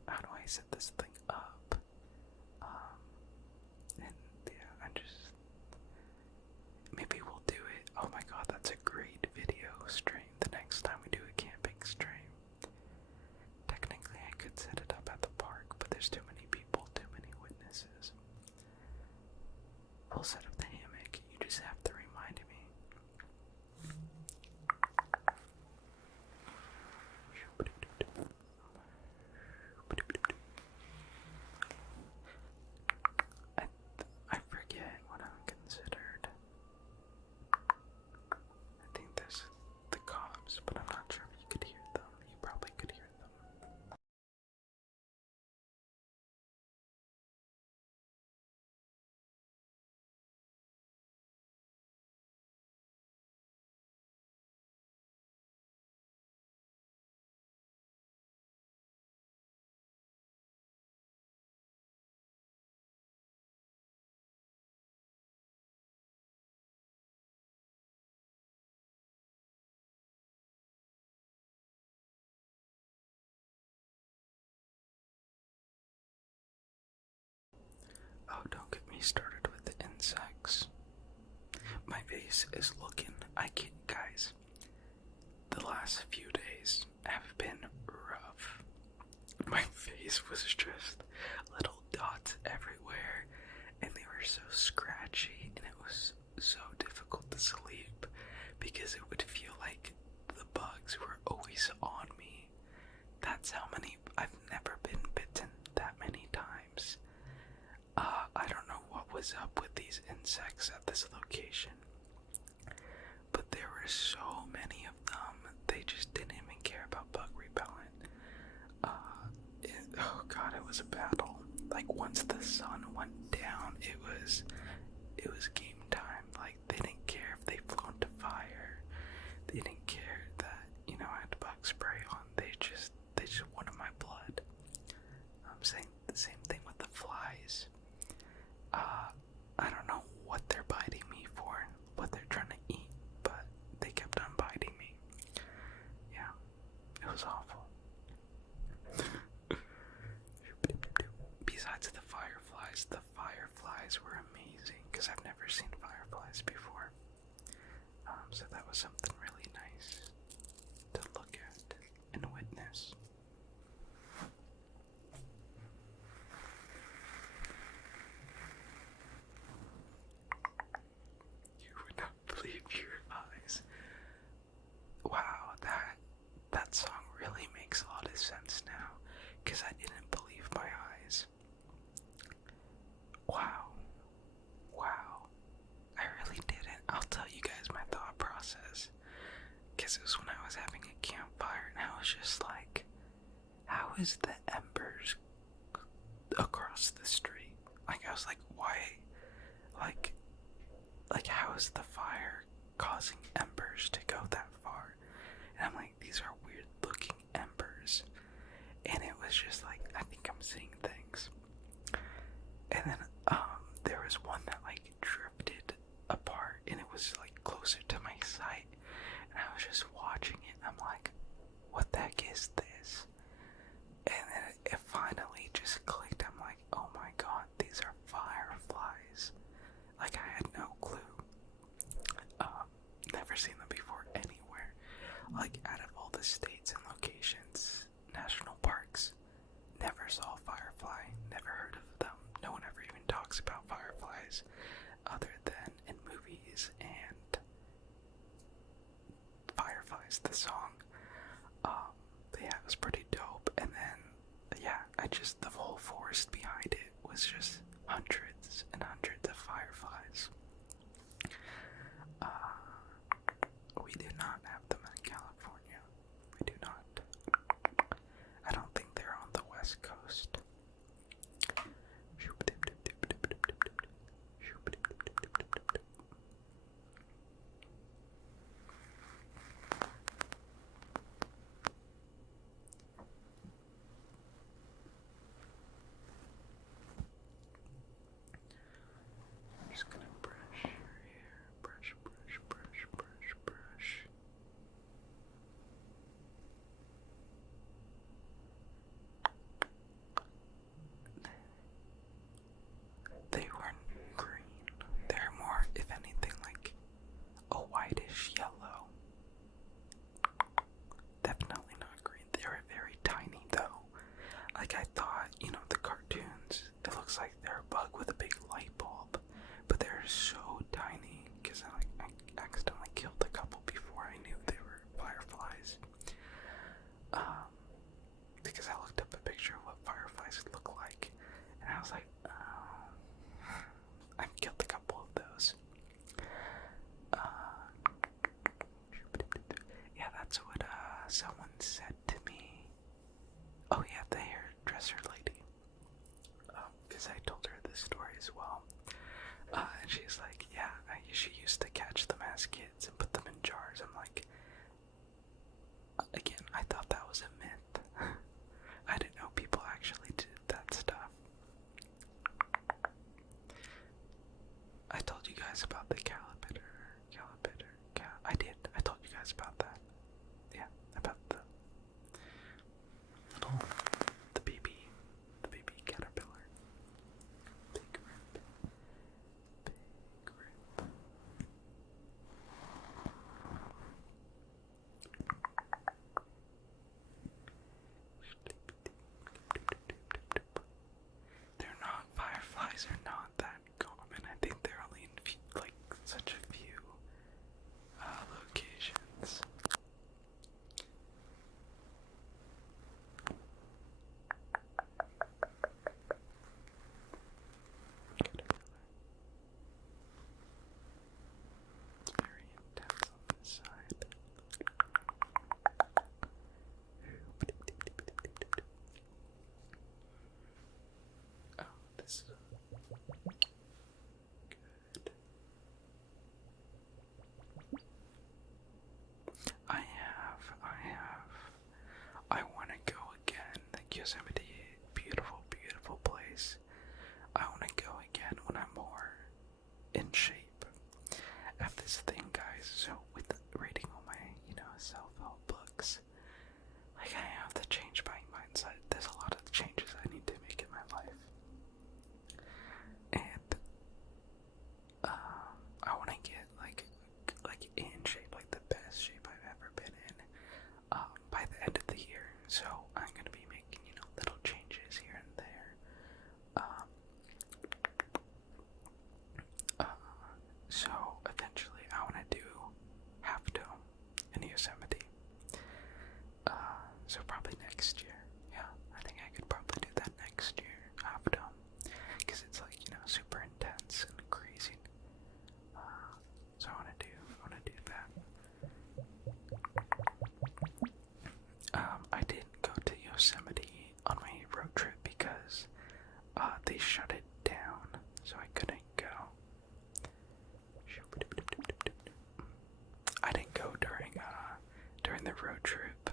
How do I set this thing up? And yeah, maybe we'll do it. Oh my god, that's a great video stream the next time we do a camping stream. Technically, I could set it up at the park, but there's too many people, too many witnesses. We'll set up the hammock, you just have to remind me. I forget what I'm considered. I think there's the cops, but I'm not sure if you could hear them. You probably could hear them. Oh, don't get me started with the insects. My face is looking, guys, the last few days have been rough. My face was just little dots everywhere, and they were so scratchy, and it was so difficult to sleep because it would feel like the bugs were always on me. That's how many, I've never been bitten that many times. I don't know what was up with these insects at this location, but there were so many of them, they just didn't even care about bug repellent. Oh god, it was a battle. Like, once the sun went down, it was game time. Like, they didn't care if they flew into fire. They didn't care that, I had bug spray on. They just wanted my blood. I'm saying the same thing with the flies. I don't know what they're biting me for, what they're trying to eat, but they kept on biting me. Yeah, it was awful. Besides the fireflies were amazing, because I've never seen fireflies before. So that was something really nice to look at and witness. You would not believe your eyes. Wow, that song really makes a lot of sense now, because I didn't believe my eyes. Wow. I really didn't. I'll tell you guys my thought process, because it was when I was having a campfire, and I was just like, how is the embers across the street? Like, I was like, why? Like how is the fire causing embers to go that far? And I'm like, these are weird looking was just like, I think I'm seeing things. And then there was one that like drifted apart, and it was like closer to my sight, and I was just watching it. I'm like, what the heck is this? And then it finally just clicked. I'm like, oh my god, these are fireflies. Like, I had no clue. Never seen them before anywhere. Like, out of all the states and locations, national parks, never saw a firefly, never heard of them. No one ever even talks about fireflies other than in movies and Fireflies, the song. But yeah, it was pretty dope. And then, yeah, the whole forest behind it was just hundreds and hundreds of fireflies. We do not have them in California. We do not. I don't think they're on the West Coast. I'm just gonna brush your hair. Brush, brush, brush, brush, brush. They weren't green. They're more, if anything, like a whitish yellow. Definitely not green. They were very tiny though. Like, I thought, the cartoons, it looks like they're a bug with a big light bulb, but they're so tiny, because I accidentally killed a couple before I knew they were fireflies. Because I looked up a picture of what fireflies look like, and I was like, oh, I've killed a couple of those. Yeah, that's what someone said to me. Oh yeah, the hairdresser lady. Because I told her this story as well. And she's like, yeah, she used to catch them as kids and put them in jars. I'm like, again, I thought that was a myth. I didn't know people actually did that stuff. I told you guys about the caliper. I did. I told you guys about that. Yeah, about the baby caterpillar. Big rip. They're not, fireflies are not that common. I think they're only in such a few locations. It's very intense on this side. Oh, this is good. I want to go again. Yosemite, beautiful, beautiful place. I want to go again when I'm more in shape. I have this thing, guys, so with reading all my, self-help books, I have to change my mindset. There's a lot of changes I need to make in my life. And, I want to get, in shape, the best shape I've ever been in, by the end of the year. So, I'm going to be making, little changes here and there. So, eventually, I want to do Half Dome in Yosemite. So probably next year. Yeah, I think I could probably do that next year, Half Dome, because it's super intense and crazy. So I want to do that. I didn't go to Yosemite on my road trip because they shut it down, so I couldn't go. I didn't go during the road trip.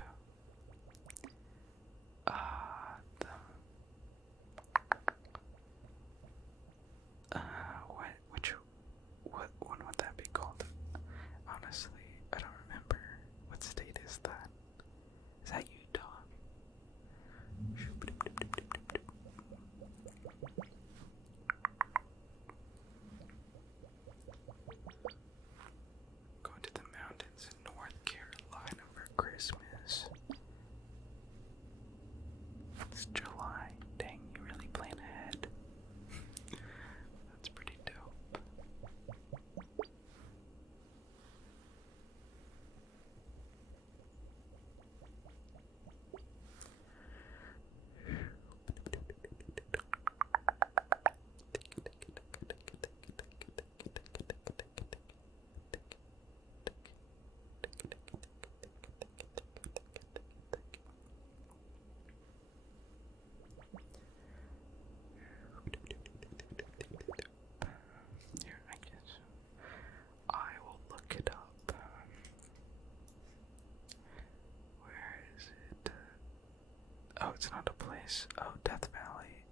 nice. Oh, Death Valley.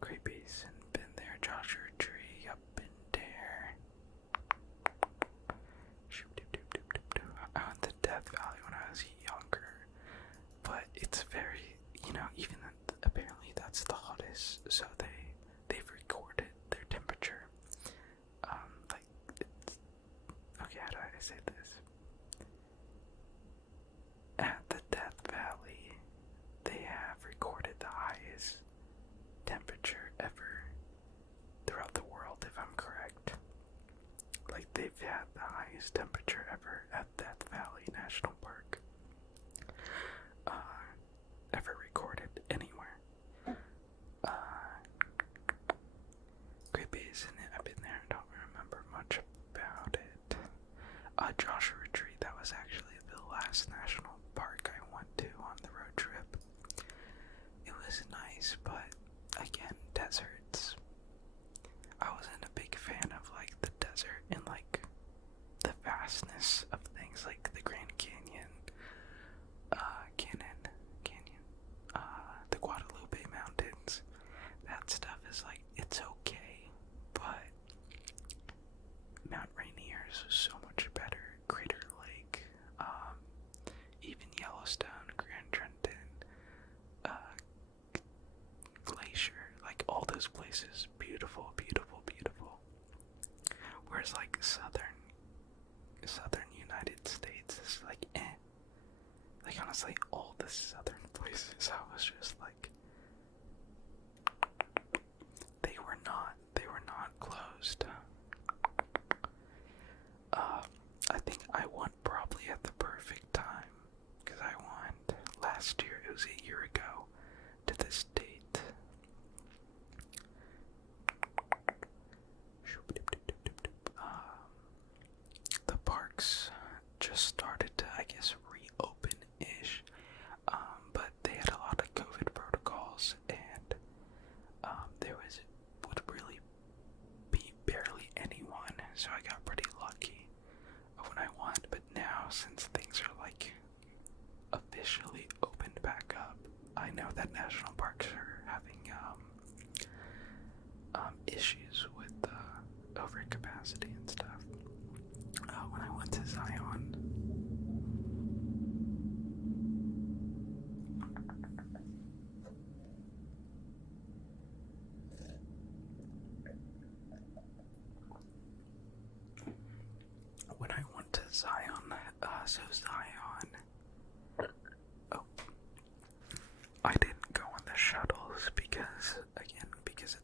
Great Basin, been there. Joshua Tree, up in there. I went to Death Valley when I was younger, but it's very, even apparently that's the hottest, so they've recorded their temperature. Okay, how do I say this? At the Death Valley, they have recorded the highest temperature ever throughout the world, if I'm correct. Like, they've had the highest temperature ever at Death Valley National Park. Ever recorded anywhere. Great Basin, I've been there, don't remember much about it. Joshua Tree, that was actually the last national park I went to on the road trip. It was nice, but again, deserts. I wasn't a big fan of like the desert and like the vastness of things like the Grand Canyon, the Guadalupe Mountains. That stuff is like, it's okay, but Mount Rainier's was so much better. Crater Lake, even Yellowstone, Grand Trenton, Glacier, like all those places, beautiful, beautiful, beautiful. Whereas like southern United States is like like honestly all the southern places I was just like they were not closed. I think I went probably at the perfect time, because I went last year, it was a year ago to this date. The parks just started to, I guess, reopen-ish, but they had a lot of COVID protocols, and there would really be barely anyone, so I got pretty lucky when I went. But now, since things are like officially opened back up, I know that national parks are having issues with overcapacity and stuff. When I went to Zion, so Zion, I didn't go on the shuttles because of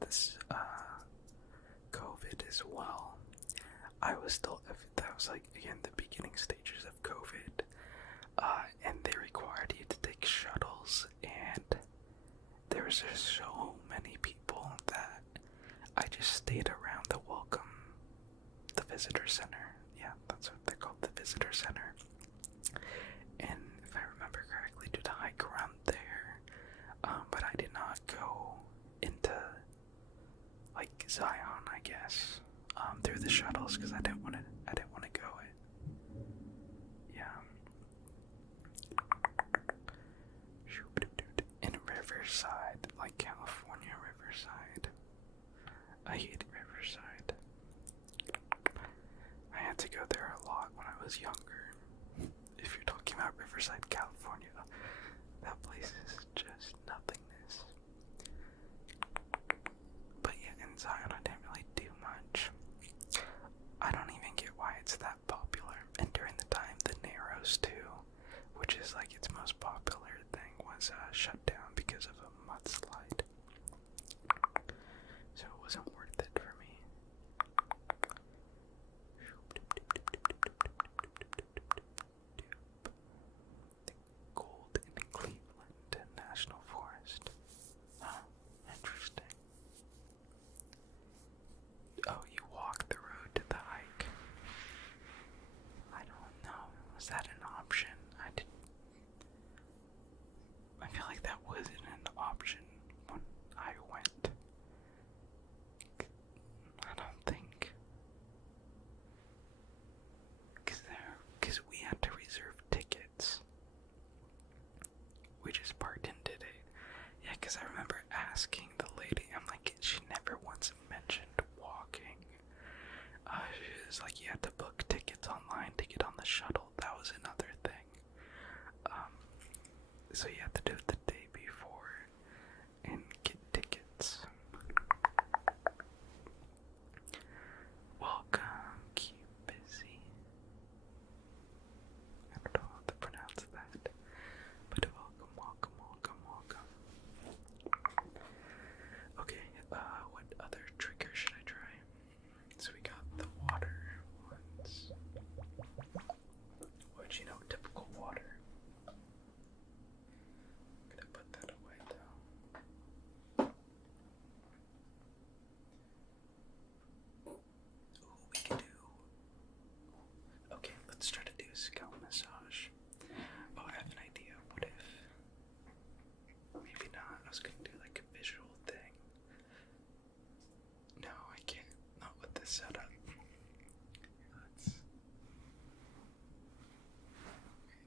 this COVID as well. That was like, again, the beginning stages of COVID, and they required you to take shuttles, and there was just so many people that I just stayed around the visitor center. Yeah, that's what they're called, the visitor center. And if I remember correctly, did a hike around there, but I did not go into like Zion, I guess, through the shuttles, because I didn't want to go it. Yeah. In Riverside, like California Riverside. I hate Riverside. I had to go there a lot when I was younger. If you're talking about Riverside, California, that place is just nothingness. But yeah, in Zion I didn't really do much. I don't even get why it's that popular. And during the time, the Narrows too, which is like its most popular thing, was shut down because of a mudslide. So it wasn't worth it for me. The Gold in Cleveland National Forest. Huh, interesting. Oh, you walk the road to the hike. I don't know. Was that an option? I feel like that wasn't an option when I went. I don't think. Because we had to reserve tickets. We just parked and did it. Yeah, because I shuttle. That was another thing. So you have to do it the day before and get tickets. Welcome, keep busy. I don't know how to pronounce that, but welcome. Okay, what other trigger should I try? So we got the water ones, which, you know, typical water. I'm gonna put that away though. Ooh, we can do. Okay, let's try to do a scalp massage. Oh, I have an idea. What if? Maybe not. I was gonna do like a visual thing. No, I can't. Not with this setup.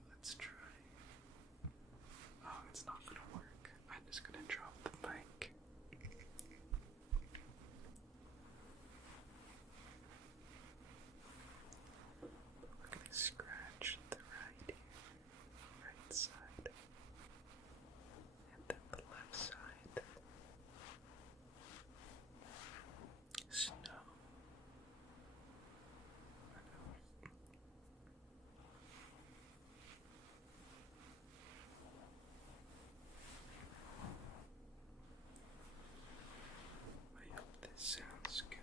Let's try. Oh, it's not gonna work. I'm just gonna drop the mic. We're gonna scratch the right side, and then the left side. Snow. I hope this sounds good.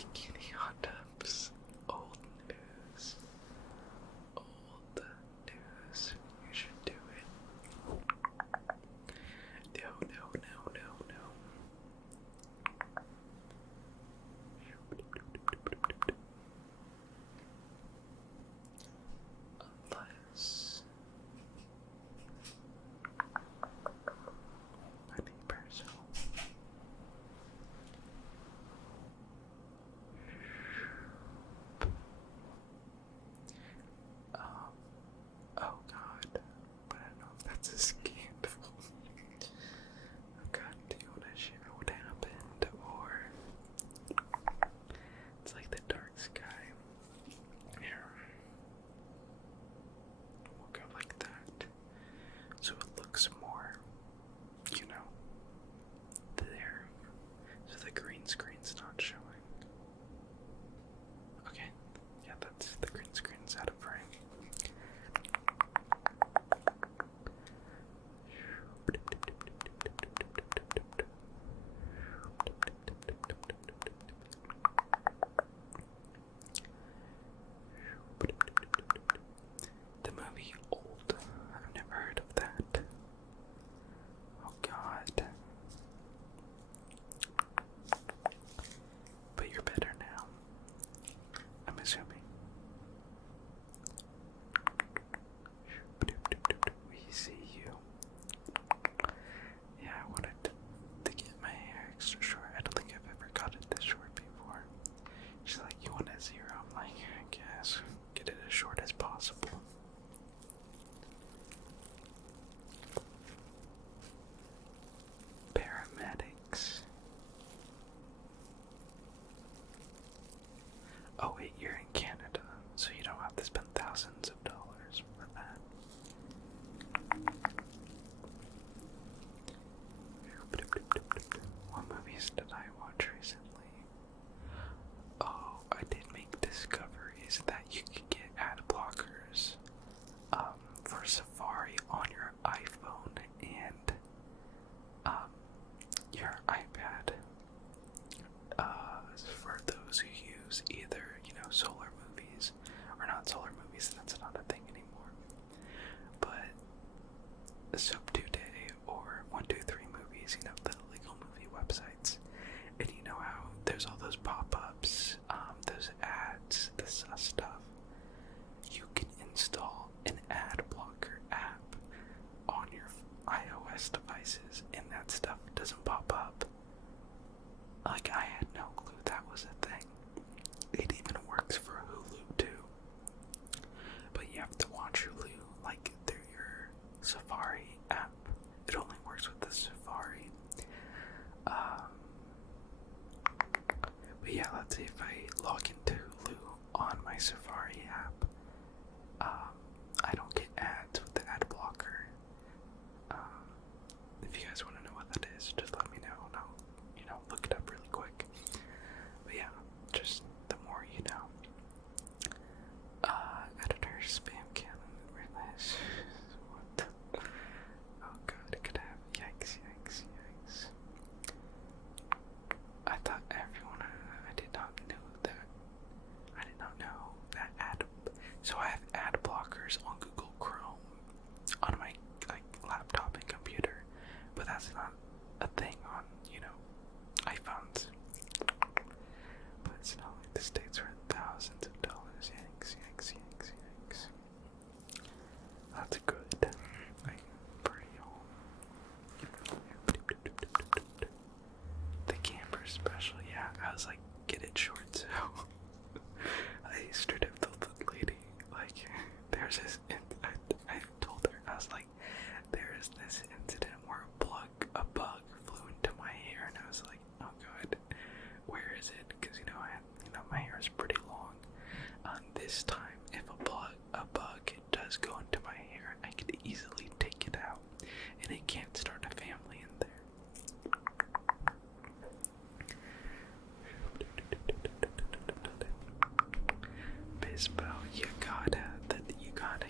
Bikini hot tubs. Old news. Old news. You should do it. No, no, no, no, no. Unless my neighbor's home. Oh God, but I don't know if that's a scandal. Oh God, do you want to share what happened, or it's like the dark sky? Here, we'll go like that, so it looks more, you know, there, so the green screen's not showing. Okay, yeah, that's the green screen's out of frame. The movie Old. I've never heard of that. Oh God. But you're better now, I'm assuming. We see you. Yeah, I wanted to get my hair extra short. I don't think I've ever got it this short before. She's like, you want a zero? I'm like, I guess. Get it as short as possible. Paramedics. Oh wait, you're in Canada, so you don't have to spend thousands of dollars for that. What movies did I watch recently? Oh, I did make discoveries that you could get ad blockers for Safari on your iPhone and your iPad. For those who use either, solar movies, or not solar movies, that's not a thing anymore. But Soap Today or 123 Movies, the legal movie websites, and you know how there's all those pop-ups, those ads, this stuff. You can install an ad blocker app on your iOS devices, and that stuff doesn't pop up. Like, I had no clue that was a thing. It even works for Hulu too. But you have to watch Hulu like through your Safari app. It only works with the Safari. But yeah, let's see if I log into Hulu on my Safari app. I don't get ads with the ad blocker. If you guys want to know what that is, just let me know and I'll, look it up really quick. But yeah, just the more you know. Editor spam canon realize what? Oh God, it could have yikes. I thought everyone. I did not know that. I did not know that ad. So I have ad blockers on Google Chrome on my laptop and computer, but that's not a thing on iPhones. But it's not like the States are thousands of dollars. Yikes. That's good. Pretty old. The camper special, yeah. I was like, get it short, so I straight up told the lady, there's this, I told her, I was like, there is this incident where a bug flew into my hair, and I was like, oh God, where is it? Because my hair is pretty long. This time, if a bug does go into my hair, I could easily take it out, and it can't start a family in there. Bispo, you gotta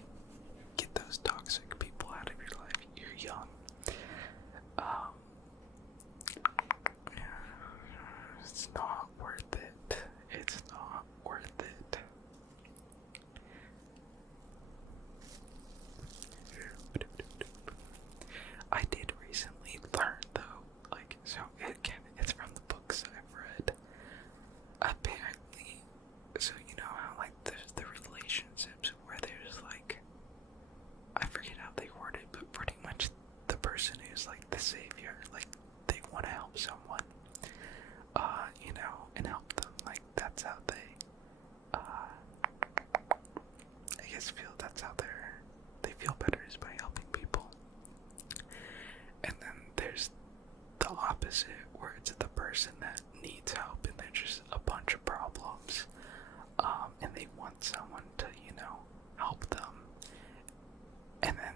get those toxic people out of your life. You're young. Yeah, it's not worth it.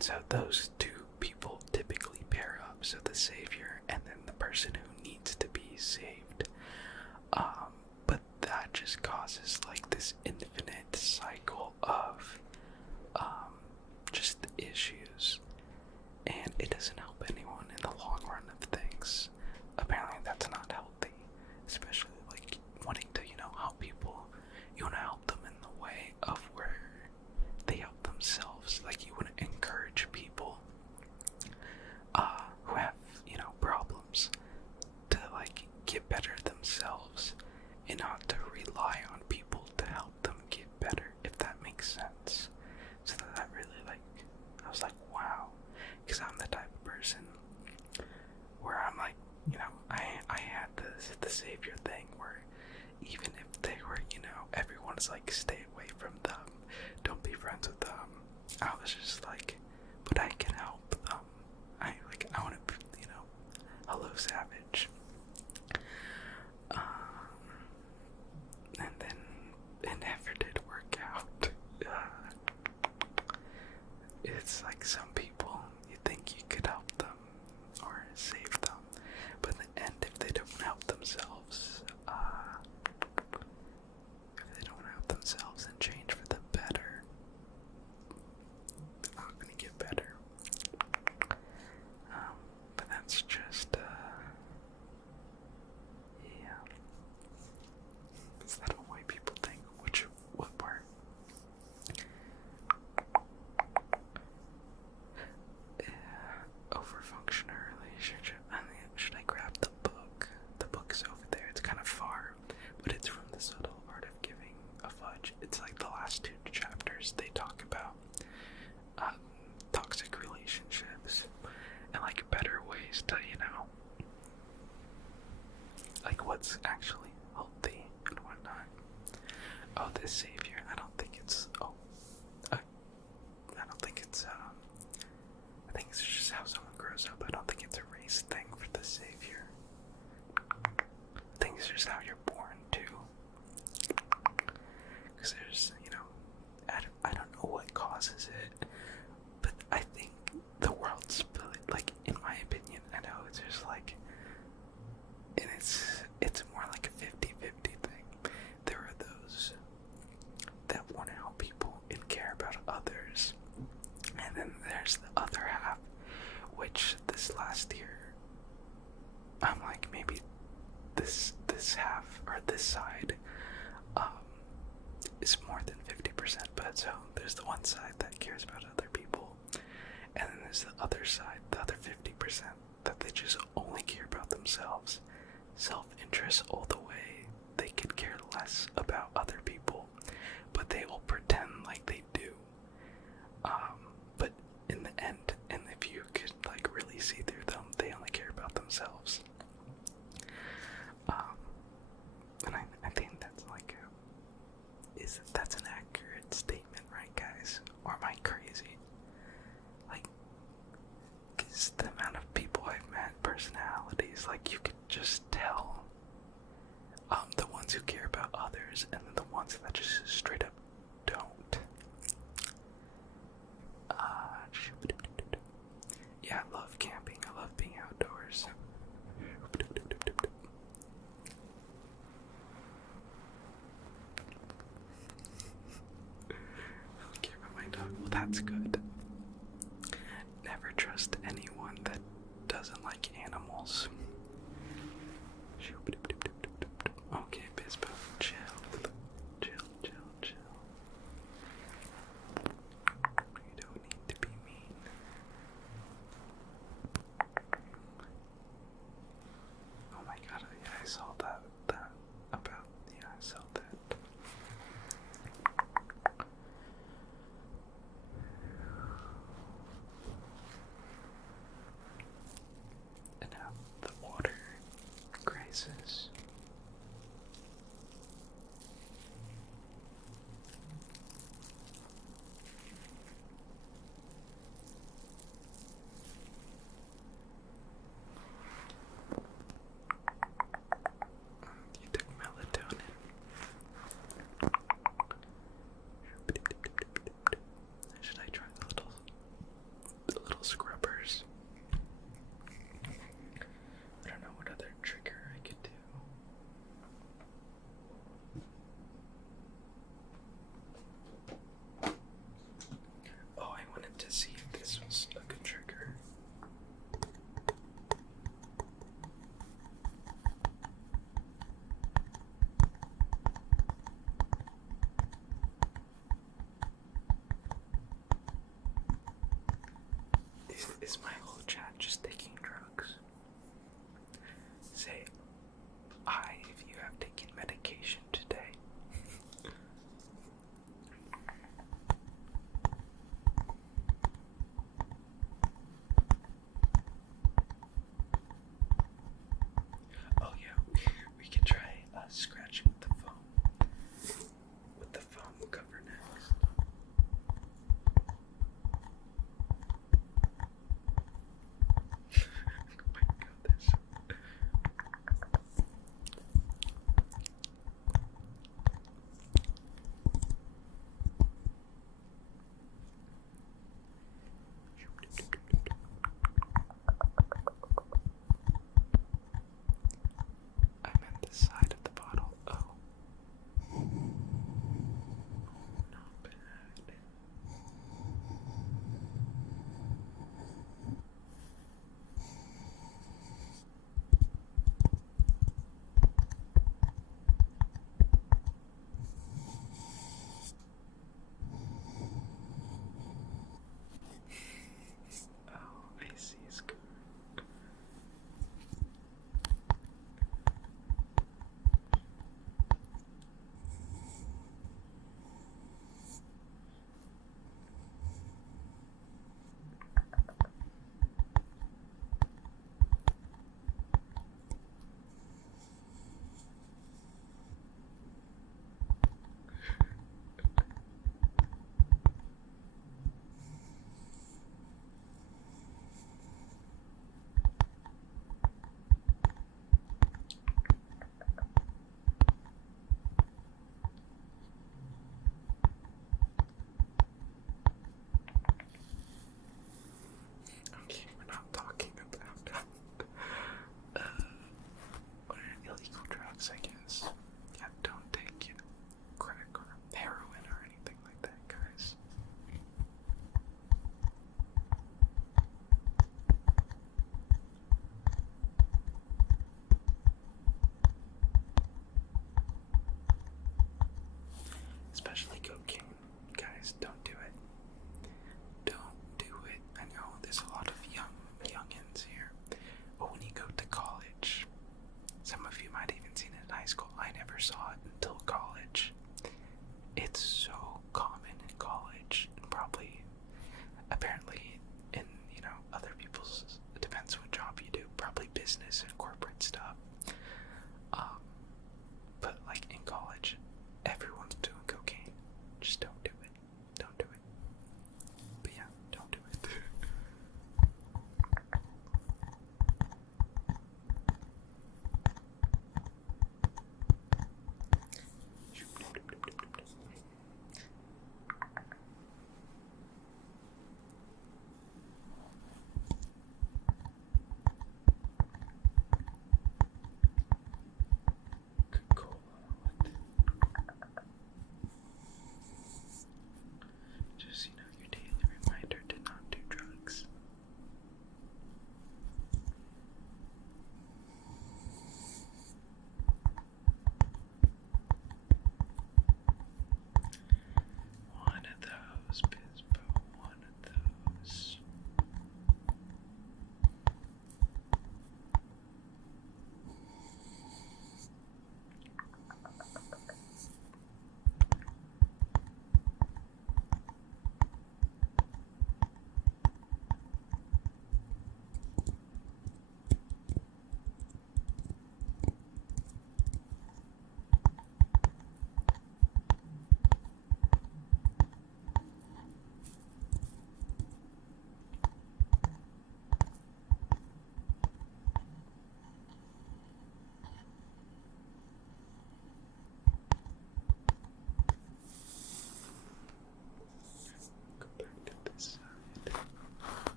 so those two people typically pair up, so the savior and then the person who needs to be saved. But that just causes like this infinite cycle of just issues, and it doesn't help anyone in the long run of things. Apparently that's not healthy, especially like wanting to, help people. You want to help them in the way of where they help themselves. Like, you want to encourage people who have, problems to like get better themselves and not to rely on people to help them get better, if that makes sense. So that really, I was like, wow, because I'm the type of person where I'm like, I had the savior thing where even if they were, everyone's like, stay away from them, don't be friends with them. I was just like, but I can help them. I want to, hello, savage. And then it never did work out. It's like some people, you think you could help them or save them, but in the end, if they don't help themselves, and change for the better, they're not gonna get better. But that's just, yeah. Is that what white people think? What part? Over-functional relationship. Should I grab the book? The book's over there. It's kind of far, but it's from The Subtle Art of Giving a Fudge. It's like the last 2 chapters. They talk about toxic relationships and like better ways to, like what's actually healthy and whatnot. Oh, this savior. I don't think it's. I think it's just how someone grows up. I don't think it's a race thing for the savior. I think it's just how you're born too. Because there's, I don't know what causes it, but I think the world's split. Like, in my opinion, I know it's just like, and it's more like a 50-50 thing. There are those that want to help people and care about others, and then there's the other half, which this last year, I'm like, maybe this half, or this side, is more than 50%, but so there's the one side that cares about other people, and then there's the other side, the other 50%, that they just only care about themselves. Self-interest all the way. They could care less about other people, but they will pretend like they do. But in the end, and if you could like really see through them, they only care about themselves. And I think that's like that's an accurate statement, right, guys? Or am I crazy? Like, 'cause the amount of people I've met, personalities, like, you could just tell the ones who care about others and then the ones that just straight up don't. Yeah, I love camping. I love being outdoors. I care about my dog. Well, that's good. Never trust anyone that doesn't like animals. Okay, Bispo, chill. Chill. You don't need to be mean. Is my whole chat just taking drugs? Say I if you have taken medication today. Oh yeah, we can try scratching with the foam cover next. Oh my goodness. I meant the side of the bottle. Oh. Not bad. Oh, I see his car. Okay, we're not talking about what are illegal drugs, I guess. Yeah, don't take, crack or heroin or anything like that, guys. Especially cocaine. Guys, don't do it. Don't do it. I know there's a lot of youngins here. But when you go to college, some of you might even seen it in high school. I never saw it until college. It's so common in college, and probably, apparently, in other people's. It depends what job you do. Probably business and corporate stuff. But like in college, everyone's doing cocaine. Just don't do it. Don't do it. But yeah, don't do it.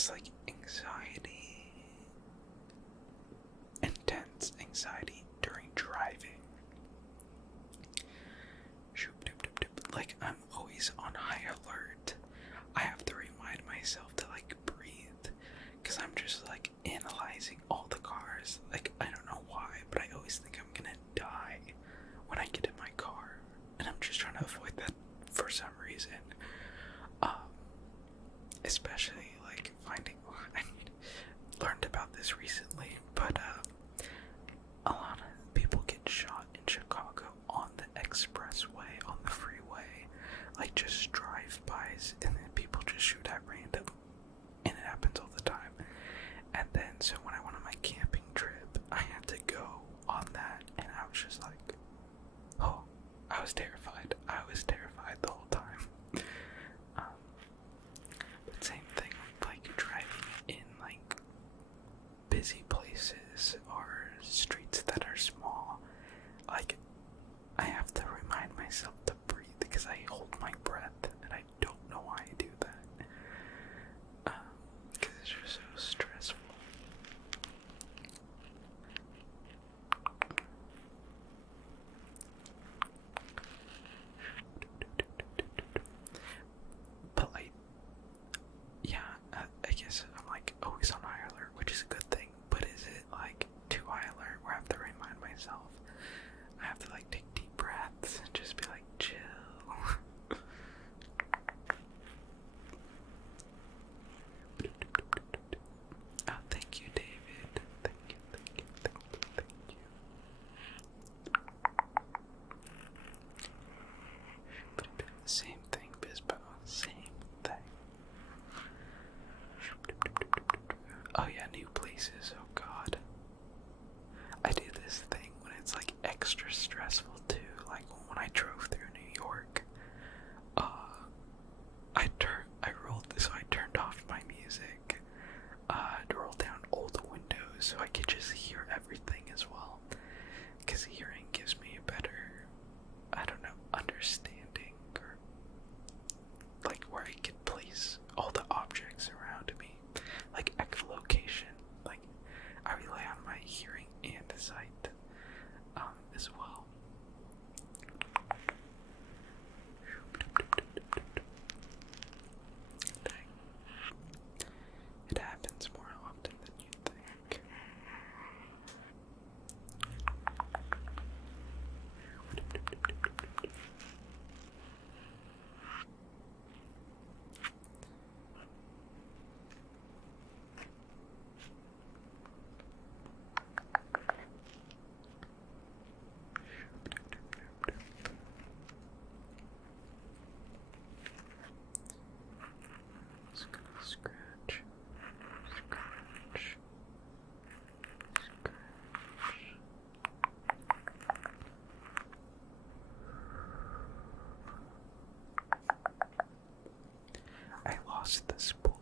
guess like anxiety, intense anxiety during driving. Like, I'm always on high alert. I have to remind myself to like breathe, because I'm just like analyzing all the cars. Like, I don't know why, but I always think I'm gonna die when I get in my car, and I'm just trying to avoid that for some reason. Especially like finding, I learned about this recently, but a lot of people get shot in Chicago on the expressway, on the freeway, like just drive-bys, and then people just shoot at random, and it happens all the time. And then, so when I went on my camping trip, I had to go on that, and I was just like, oh, I was terrified. I was terrified the whole time. But same thing with like driving in like busy places or streets that are small. Like, I have to remind myself to breathe because I hold my breath, and I don't know why I do that. Because it's just so stressful. But like, yeah, I guess I'm like always on high alert, which is a good thing. But is it like too high alert where I have to remind myself? I have to like take deep breaths and just be like, chill. Oh, thank you, David. Thank you, thank you, thank you, thank you. Same thing, Bispo. Same thing. Oh yeah, new places. Oh god. I do this thing when it's like extra stressful too. Like when I drove through New York, I turned off my music, to roll down all the windows so I could just hear everything as well. Because hearing gives me a better, I don't know, understanding, or like where I could place all the objects around me, like echolocation. Like, I rely on my hearing and sight, as well. Dang. It happens more often than you think. Just gonna scratch, scratch, scratch. I lost this pulley.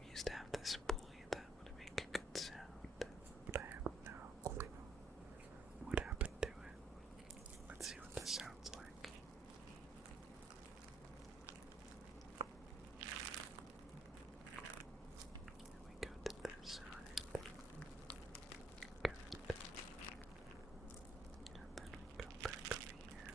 We used to have this pulley that would make a good sound, but I have no clue what happened to it. Let's see what this sounds like. And we go to this side. Good. And then we go back over here.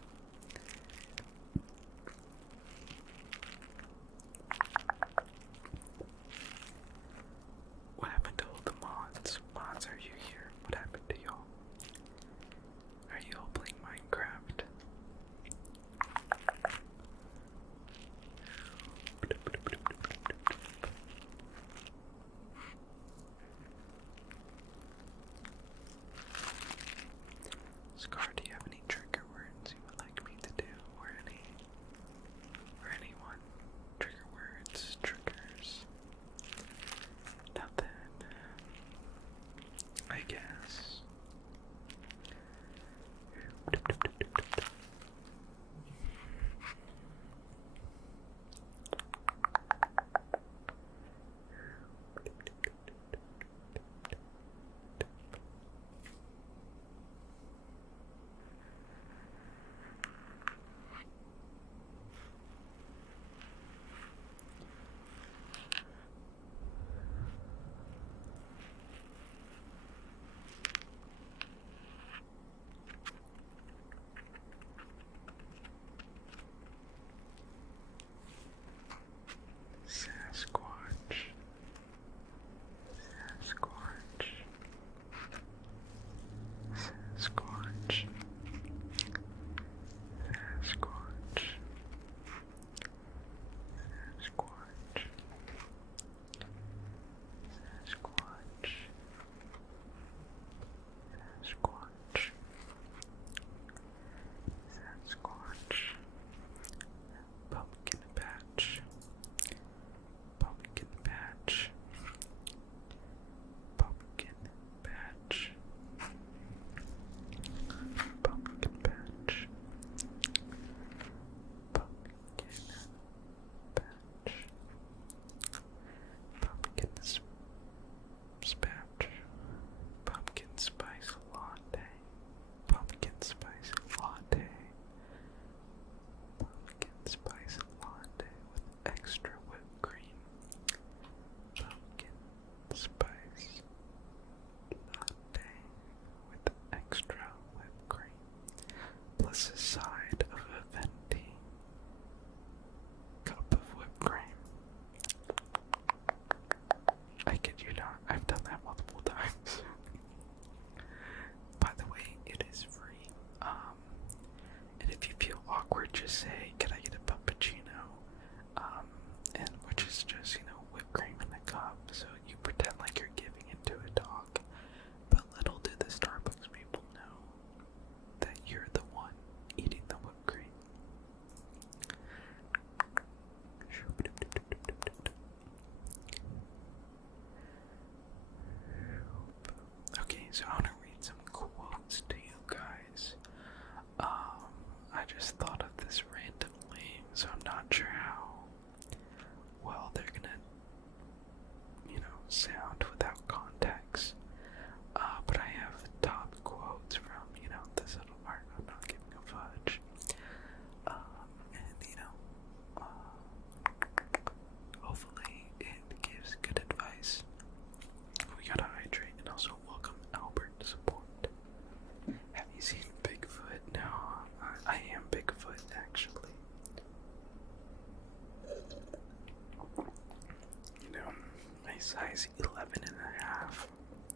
size 11.5.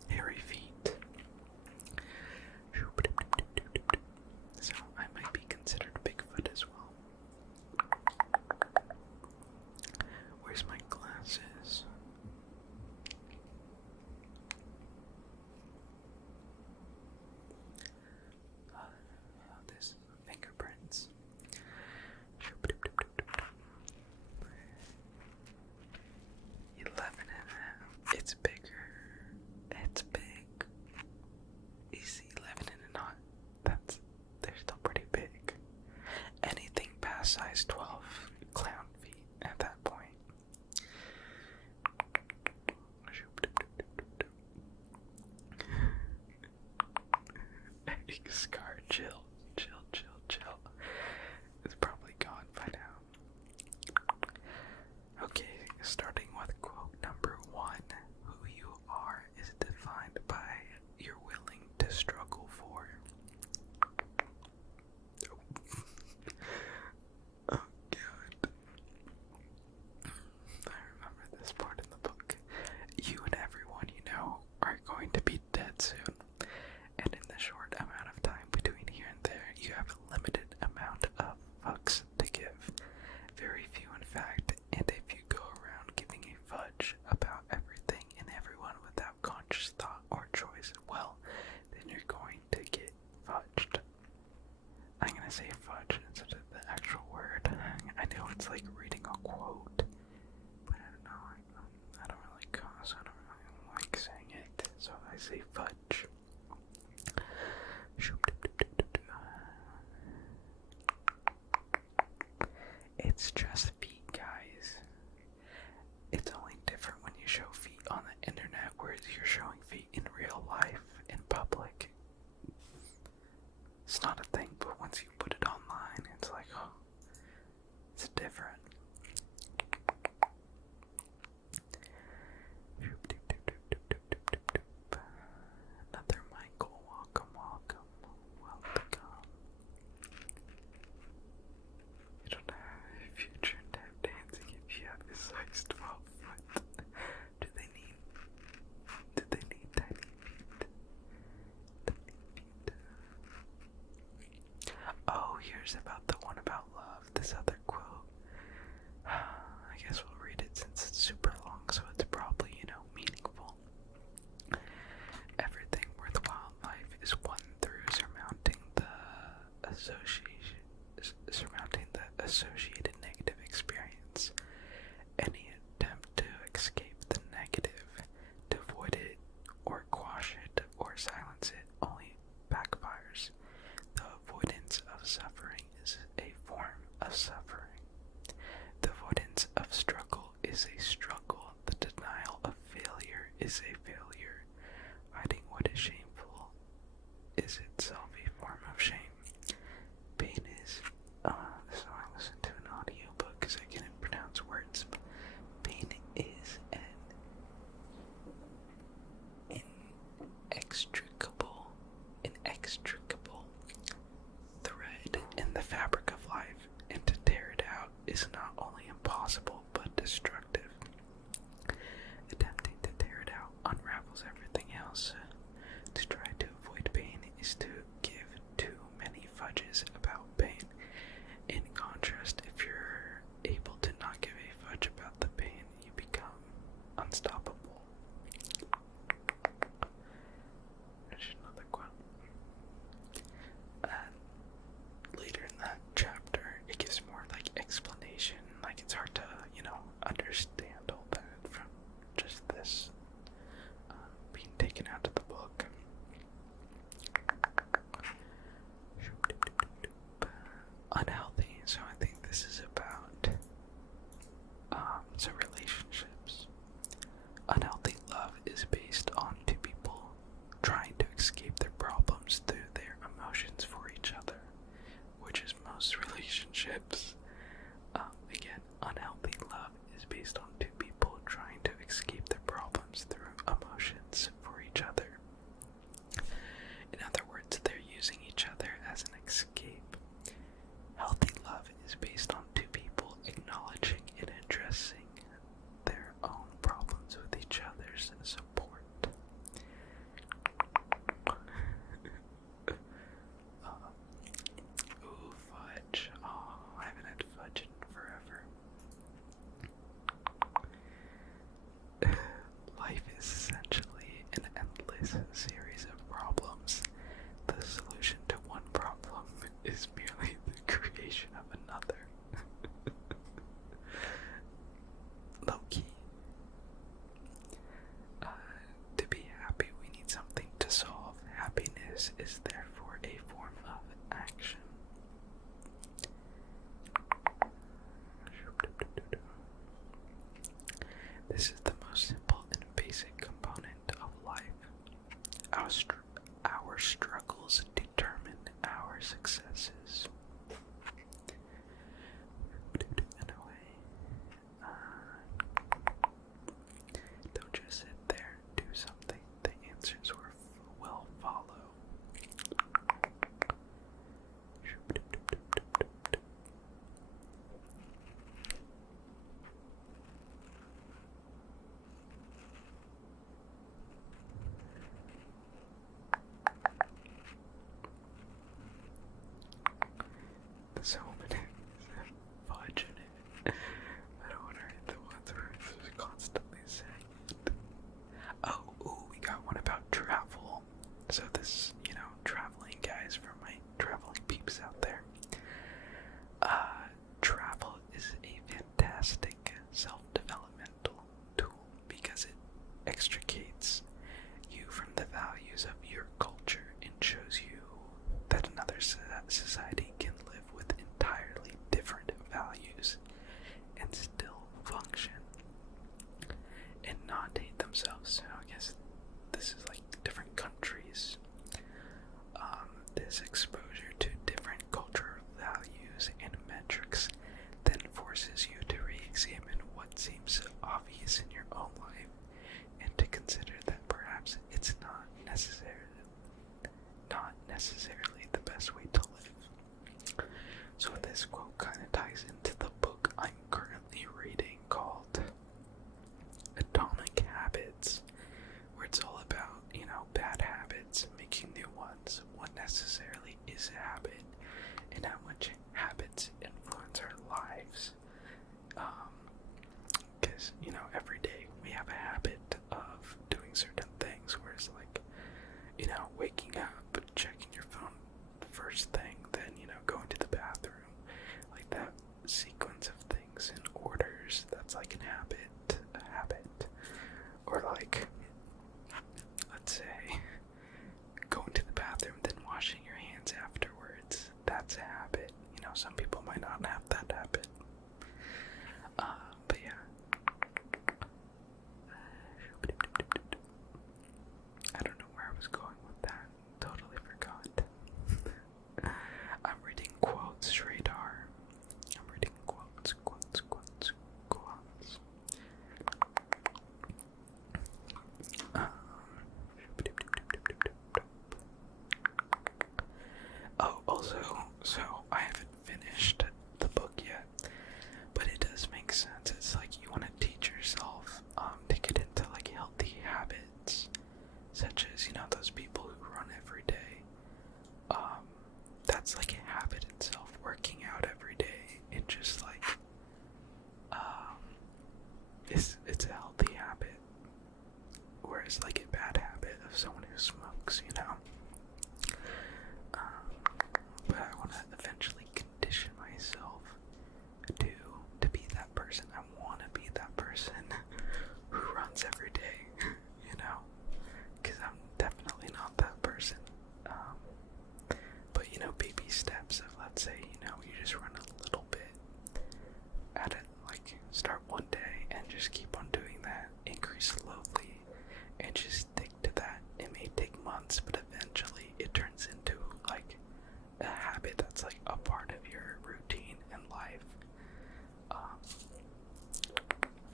Hairy feet. So I might be considered Bigfoot as well. Where's my glasses? This fingerprints. 11.5. It's bigger. It's big. You see 11.5. They're still pretty big. Anything past size 12, clown feet at that point. Scar, chill. It's probably gone by now. Okay, starting with quote number 1. Who you are is defined by you're willing to struggle for. Oh god. I remember this part in the book. You and everyone you know are going to be dead soon. And in the short amount of time between here and there, you have a limited amount of fucks to give. Very few in fact, and if you go around giving a fudge about everything and everyone without conscious thought or choice, well, then you're going to get fudged. I'm gonna say fudge instead of the actual word. I know it's like reading a quote, but I don't know, I don't really like saying it, so I say fudge. It's just feet, guys. It's only different when you show feet on the internet, whereas you're showing feet in real life, in public. It's not a thing, but once you put it online, it's like, oh, it's different. Another Michael, welcome. You don't have a future in tap dancing if you have a size 12 foot. Do they need tiny feet? Oh, here's about the one about love. This other quote. I guess we'll read it since it's super long, so it's probably, meaningful. Everything worthwhile in life is won through surmounting the associated negative experience. Any attempt to escape the negative, to avoid it, or quash it, or silence it, only backfires. The avoidance of suffering is a form of suffering. The avoidance of struggle is a struggle. The denial of failure is a failure. Hiding what is shameful is itself a form of shame. Pain is, so I listened to an audiobook because I couldn't pronounce words. Pain is an inextricable thread in the fabric of life, and to tear it out is not only impossible but destructive. Attempting to tear it out unravels everything else. To try to avoid pain is to give too many fudges about pain. In contrast, if you're able to not give a fudge about the pain, you become unstoppable. There's another quote. Later in that chapter, it gives more like explanation. Like it's hard to, understand all that from just this being taken out of the book. Unhealthy. So I think this is about relationships. Unhealthy love is based on two people trying to escape their problems through their emotions for each other, which is most relationships. Again, unhealthy love is based on two people trying to escape their problems Because, you know, every day we have a habit of doing certain things, whereas, like, you know, waking up, checking your phone the first thing, then, you know, going to the bathroom, like that sequence of things in orders, that's like a habit. Or like, let's say, going to the bathroom, then washing your hands afterwards, that's a habit. You know, some people might not have that habit. But yeah. I don't know where I was going with that. Totally forgot. I'm reading quotes, Radar. I'm reading quotes. Oh, also, so I haven't finished the book yet, but it does make sense. It's like you want to teach yourself to get into like healthy habits, such as, you know, those people who run every day. That's like a habit itself. Working out every day, it just like it's a healthy habit. Whereas like a bad habit of someone who smokes, you know. But I want to eventually condition myself to be that person. I want to be that person who runs every day, you know, because I'm definitely not that person. But, you know, baby steps of, let's say, you know, you just run a little bit at it, like start one day and just keep on doing that, increase slowly, and just stick to that. It may take months, but eventually it turns into like a habit that's like a part of your routine and life.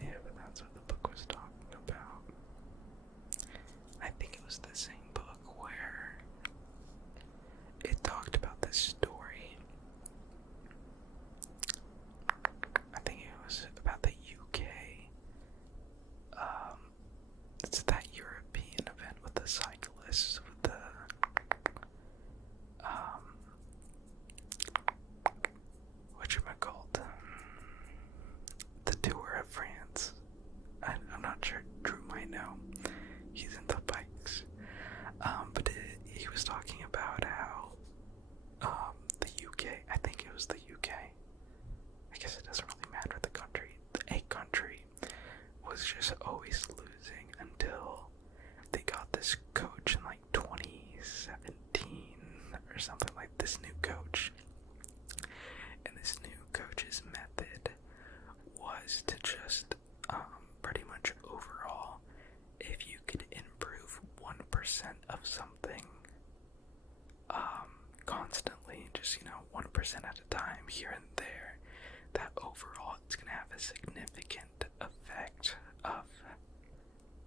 Yeah, but that's what the book was talking about. I think it was the same book where it talked about this story. I think it was about the UK. It's that European event with the cyclists, with the whatchamacallit, the Tour of France. I'm not sure, Drew might know. He's into bikes. But he was talking about how the UK, I think it was the UK, I guess it doesn't really matter the country, a country was just always losing until they got this coach in like 2017 or something, like this new coach. And this new coach's method was to just pretty much overall, if you could improve 1% of something constantly, just, you know, 1% at a time here and there, that overall it's going to have a significant effect of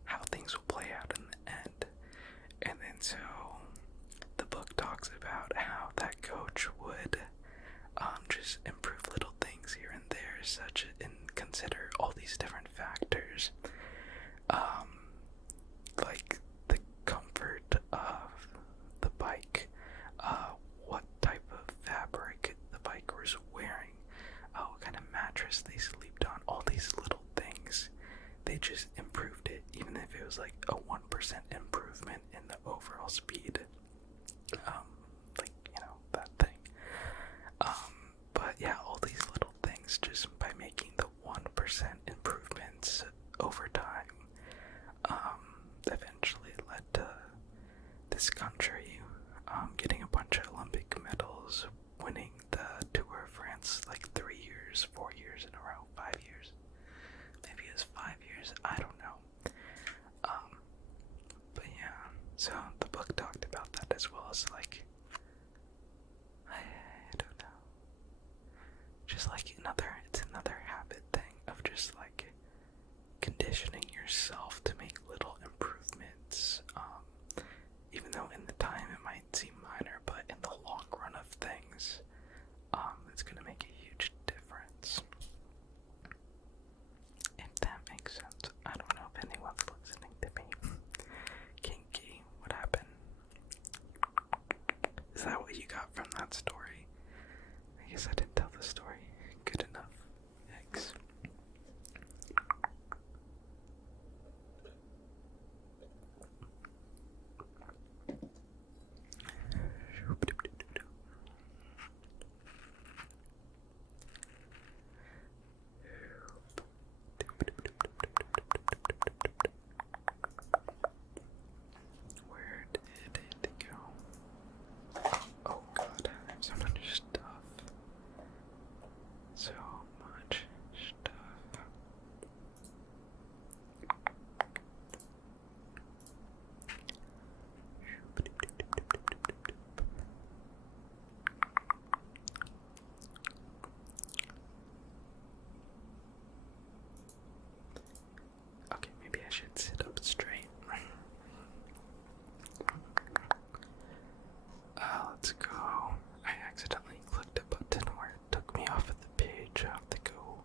how things will play out in the end. And then so the book talks about how that coach would just improve little things here and there, such and consider all these different factors, like the comfort of the bike, what type of fabric the bike was wearing, what kind of mattress they slept on, all these little things. They just improved it, even if it was like a 1% improvement in the overall speed. Like, you know, that thing. But yeah, all these little things, just by making the 1% improvements over time, eventually led to this country getting a bunch of Olympic medals, winning the Tour of France like 3 years, 4 years in a row, 5 years. Maybe it was 5 years, I don't know. But yeah, so the book talked about that as well as like, I don't know, just like it's another habit thing of just like conditioning yourself to make little improvements, even though in the time it might seem minor, but in the long run of things, it's gonna make a huge difference. If that makes sense. I don't know if anyone's listening to me. Kinky, what happened? Is that what you got from that story? I guess I didn't tell the story good enough. Yikes. should sit up straight. Let's go. I accidentally clicked a button where it took me off of the page. I have to go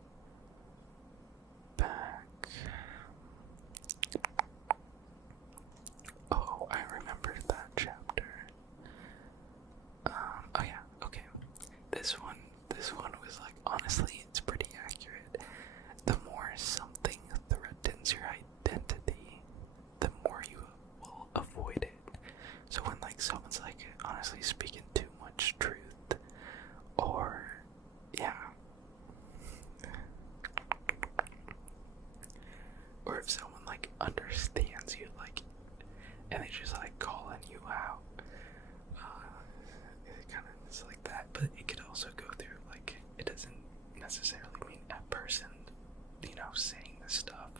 back. Oh, I remembered that chapter. Oh yeah, okay. This one was like, honestly, it's pretty accurate. The more something threatens your identity, the more you will avoid it. So when like someone's like honestly speaking too much truth, or yeah, or if someone like understands you, like, and they just like calling you out, it kind of is like that. But it could also go through like, it doesn't necessarily mean that person, you know, saying this stuff,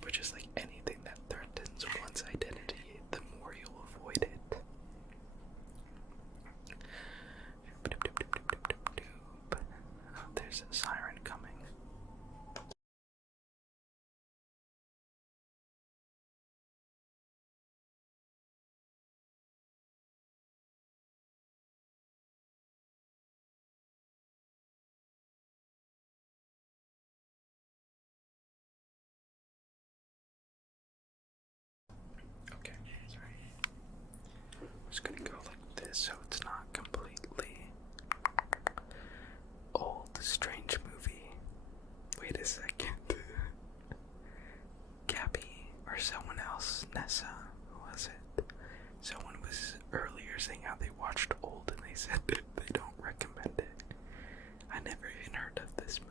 but just like anything that threatens one's identity, the more you'll avoid it. Oh, there's a siren coming. Okay, sorry. I'm just gonna go like this so it's not completely old. Strange movie. Wait a second. Gabby or someone else, Nessa, who was it? Someone was earlier saying how they watched Old and they said that they don't recommend it. I never even heard of this movie.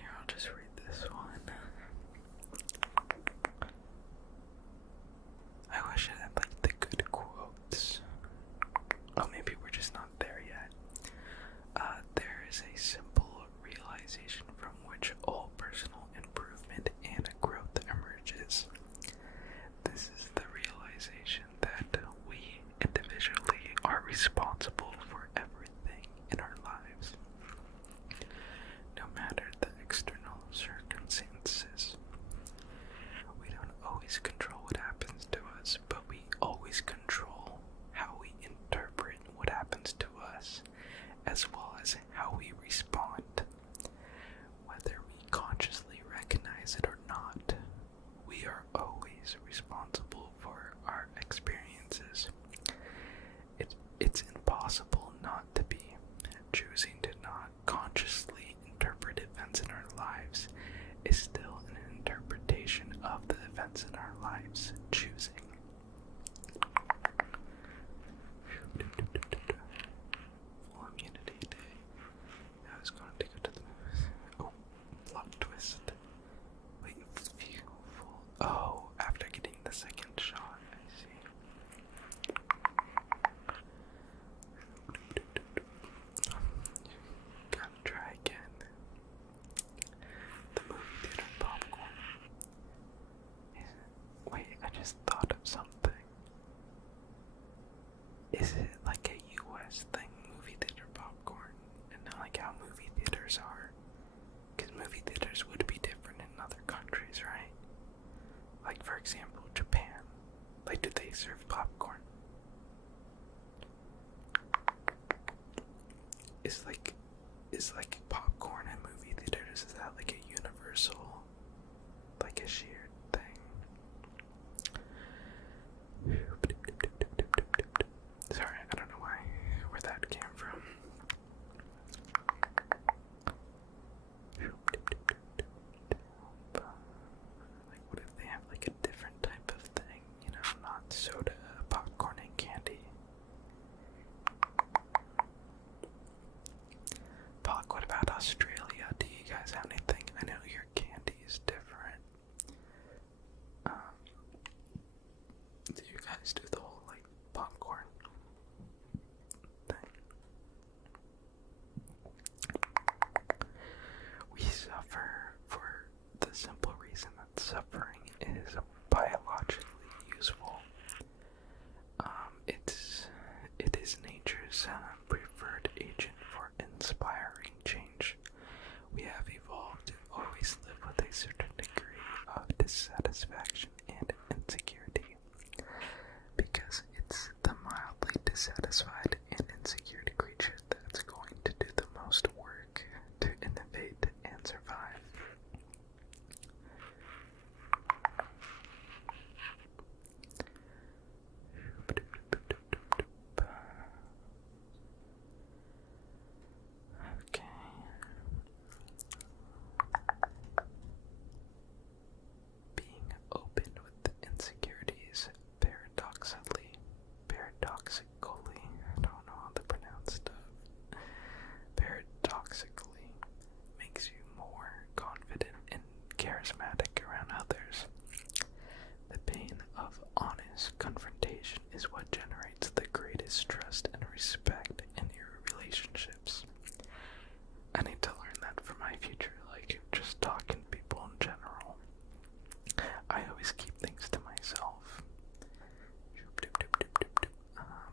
Here, I'll just read this one. I wish it had like the good quotes. Oh, maybe we're just not there yet. There is a simple realization from which all personal improvement and growth emerges. This is the realization that we individually are responsible for everything in our lives, no matter the external circumstances. We don't always control what happens to us, but we always control how we interpret what happens to us, as well as how we respond. Whether we consciously recognize it or not, we are always responsible for our experiences. It's impossible not to be. Choosing to not consciously interpret events in our lives is still an interpretation of the events in our lives. Choosing. Full immunity day. I was going to go to the movies. Oh, plot twist. Wait, full. Oh, after getting the second shot, I see. Gotta try again. The movie theater popcorn. Wait, I just thought of something. Is it like a US thing, movie theater popcorn? And not like how movie theaters are? Because movie theaters would be different in other countries, right? Like, for example, Japan. Like, do they serve popcorn? Is like popcorn in movie theaters, is that like a universal, like a shared thing? Sorry, I don't know where that came from. Like, what if they have like a different type of thing? You know, not soda, popcorn, and candy. What about Australia? Do you guys have anything? I know your candy is different. dissatisfaction and insecurity, because it's the mildly dissatisfied and insecure creature that's going to do the most work to innovate and survive. Okay. Being open with insecurities paradoxically, I don't know how to pronounce stuff, paradoxically makes you more confident and charismatic around others. The pain of honest confrontation is what generates the greatest trust and respect in your relationships. I need to learn that for my future, like just talking to people in general. I always keep things to myself.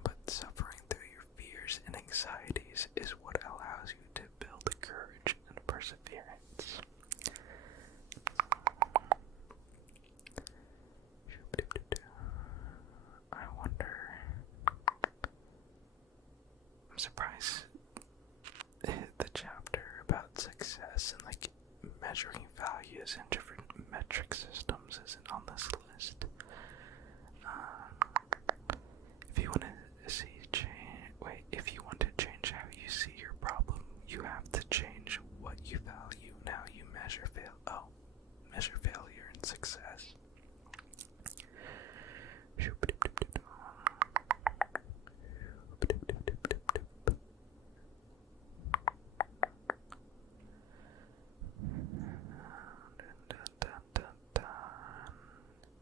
But suffering through your fears and anxieties is what allows you to build the courage and perseverance. I wonder. I'm surprised the chapter about success and like measuring values and different metric systems isn't on this list. If you want to change how you see your problem, you have to change what you value and how you measure failure and success.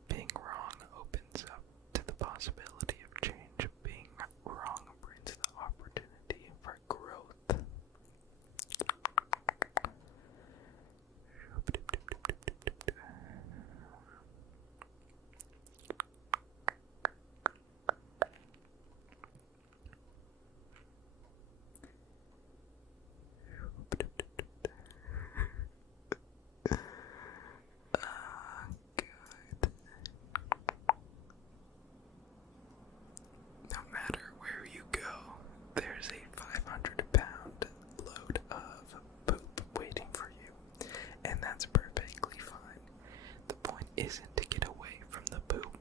Being wrong opens up to the possibility of change. Being wrong brings the opportunity for growth. No matter where you go, there's a 500-pound load of poop waiting for you, and that's perfectly fine. The point isn't to get away from the poop.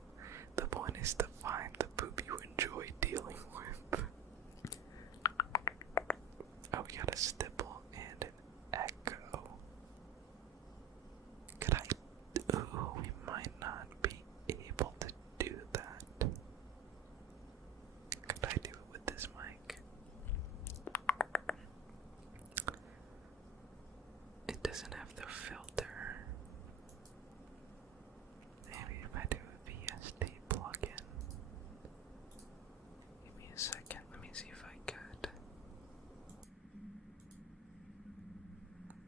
The point is to find the poop you enjoy dealing with. Oh, we got a stipple and an echo. Could I? Ooh, we might not be able to do that. Could I do it with this mic? It doesn't have the filter. Maybe if I do a VST plugin. Give me a second, let me see if I could.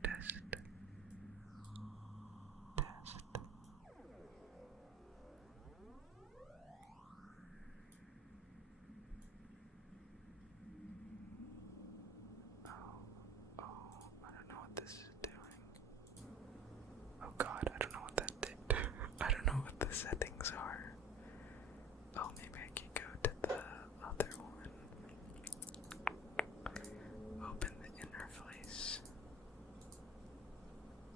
Test. Oh, I don't know what this is doing. Oh god, I don't know what that did. I don't know what the settings are. Oh, maybe I can go to the other one. Open the interface.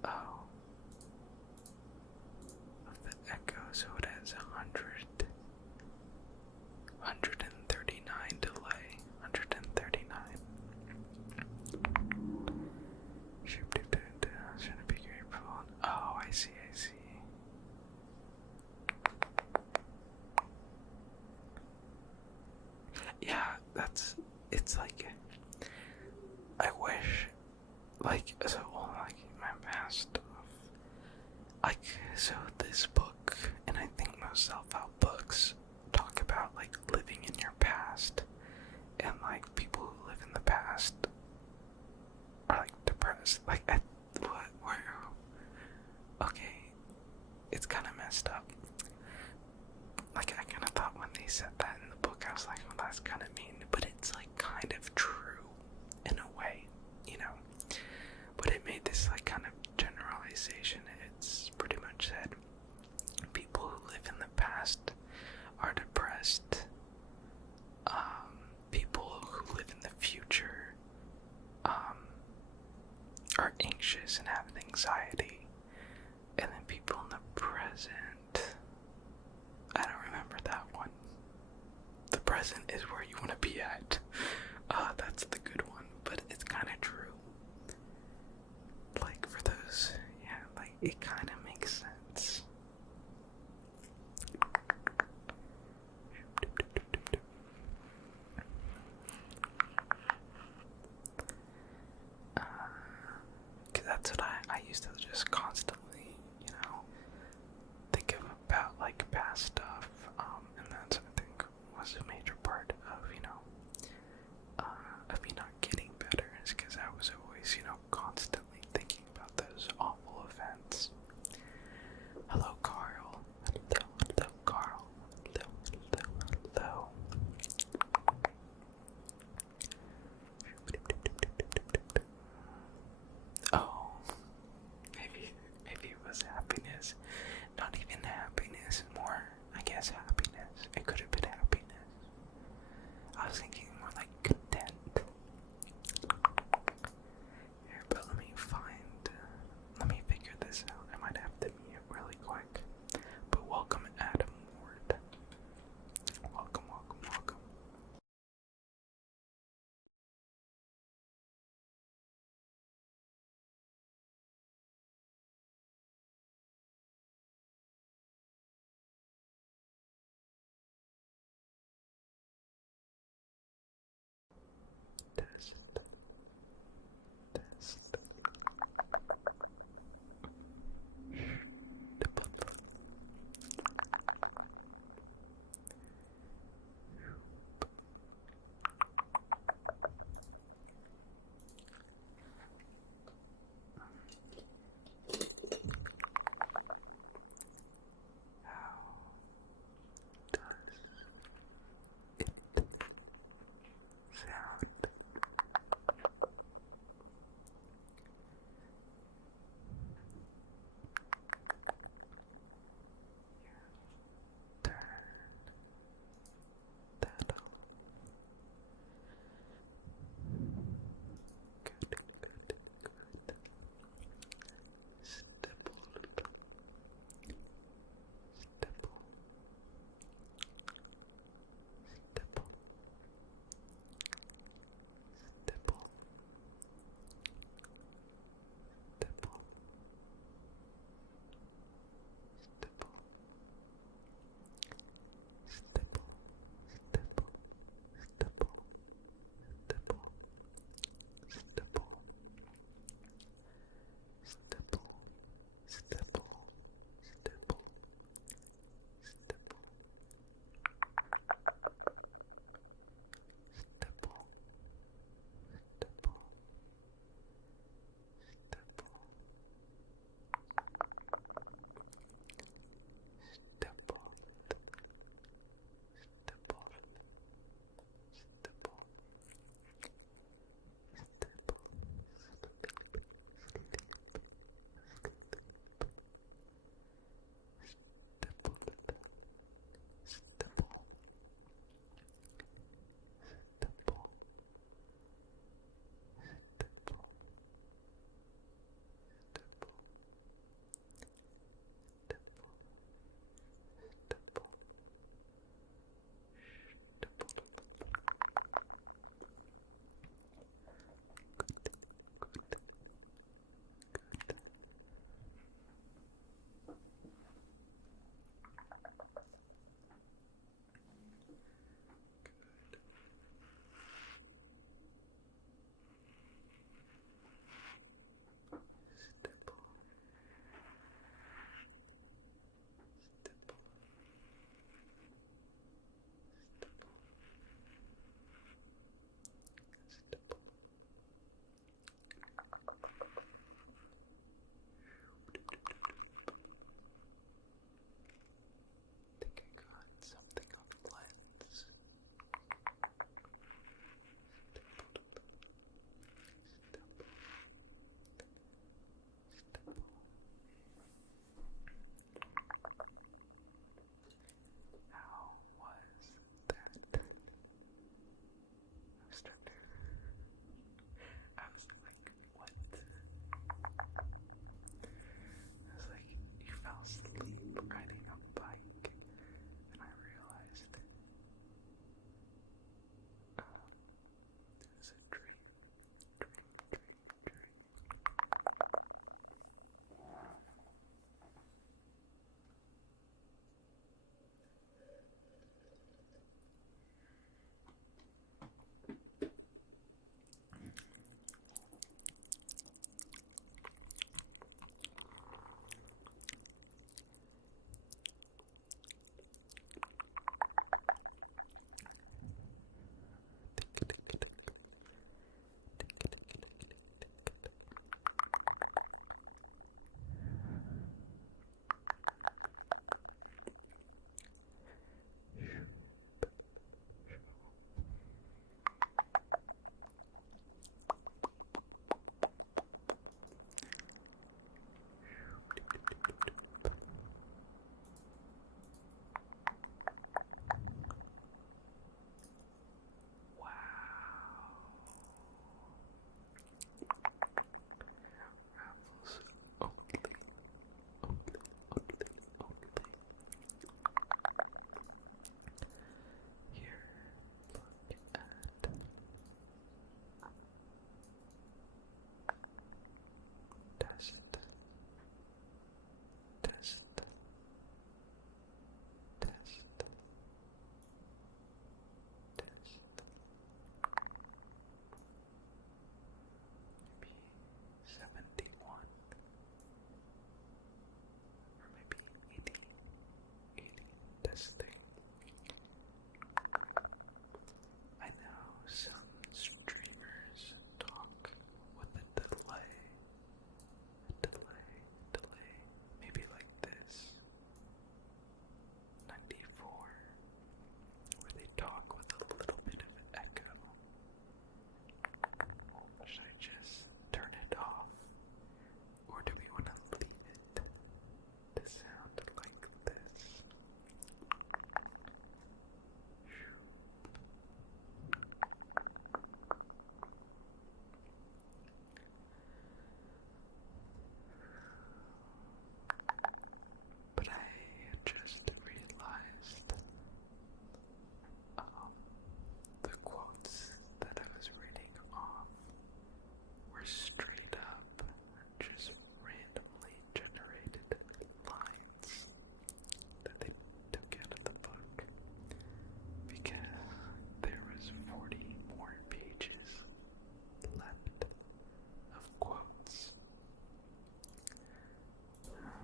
Oh. Of the echo, so it has 139 delay. 139. Shouldn't be grateful. Oh, I see. Yeah, it's like, I wish, like, so, like, my past stuff, like, so this book, and I think most self-help books, talk about, like, living in your past, and, like, people who live in the past are, like, depressed, like, okay, it's kind of messed up. Like, I kind of thought when they said that in the book, I was like, well, that's kind of mean, but it's, like, kind of true, in a way, you know, but it made this, like, kind of generalization. It's pretty much said, anxious and have anxiety. And then people in the present, I don't remember that one. The present is where you want to be at. That's the good one, but it's kind of true. Like for those, yeah, like it kind of makes sense. Cause that's what I used to just constantly, think about like past stuff, and that's I think was a major part straight up just randomly generated lines that they took out of the book because there was 40 more pages left of quotes.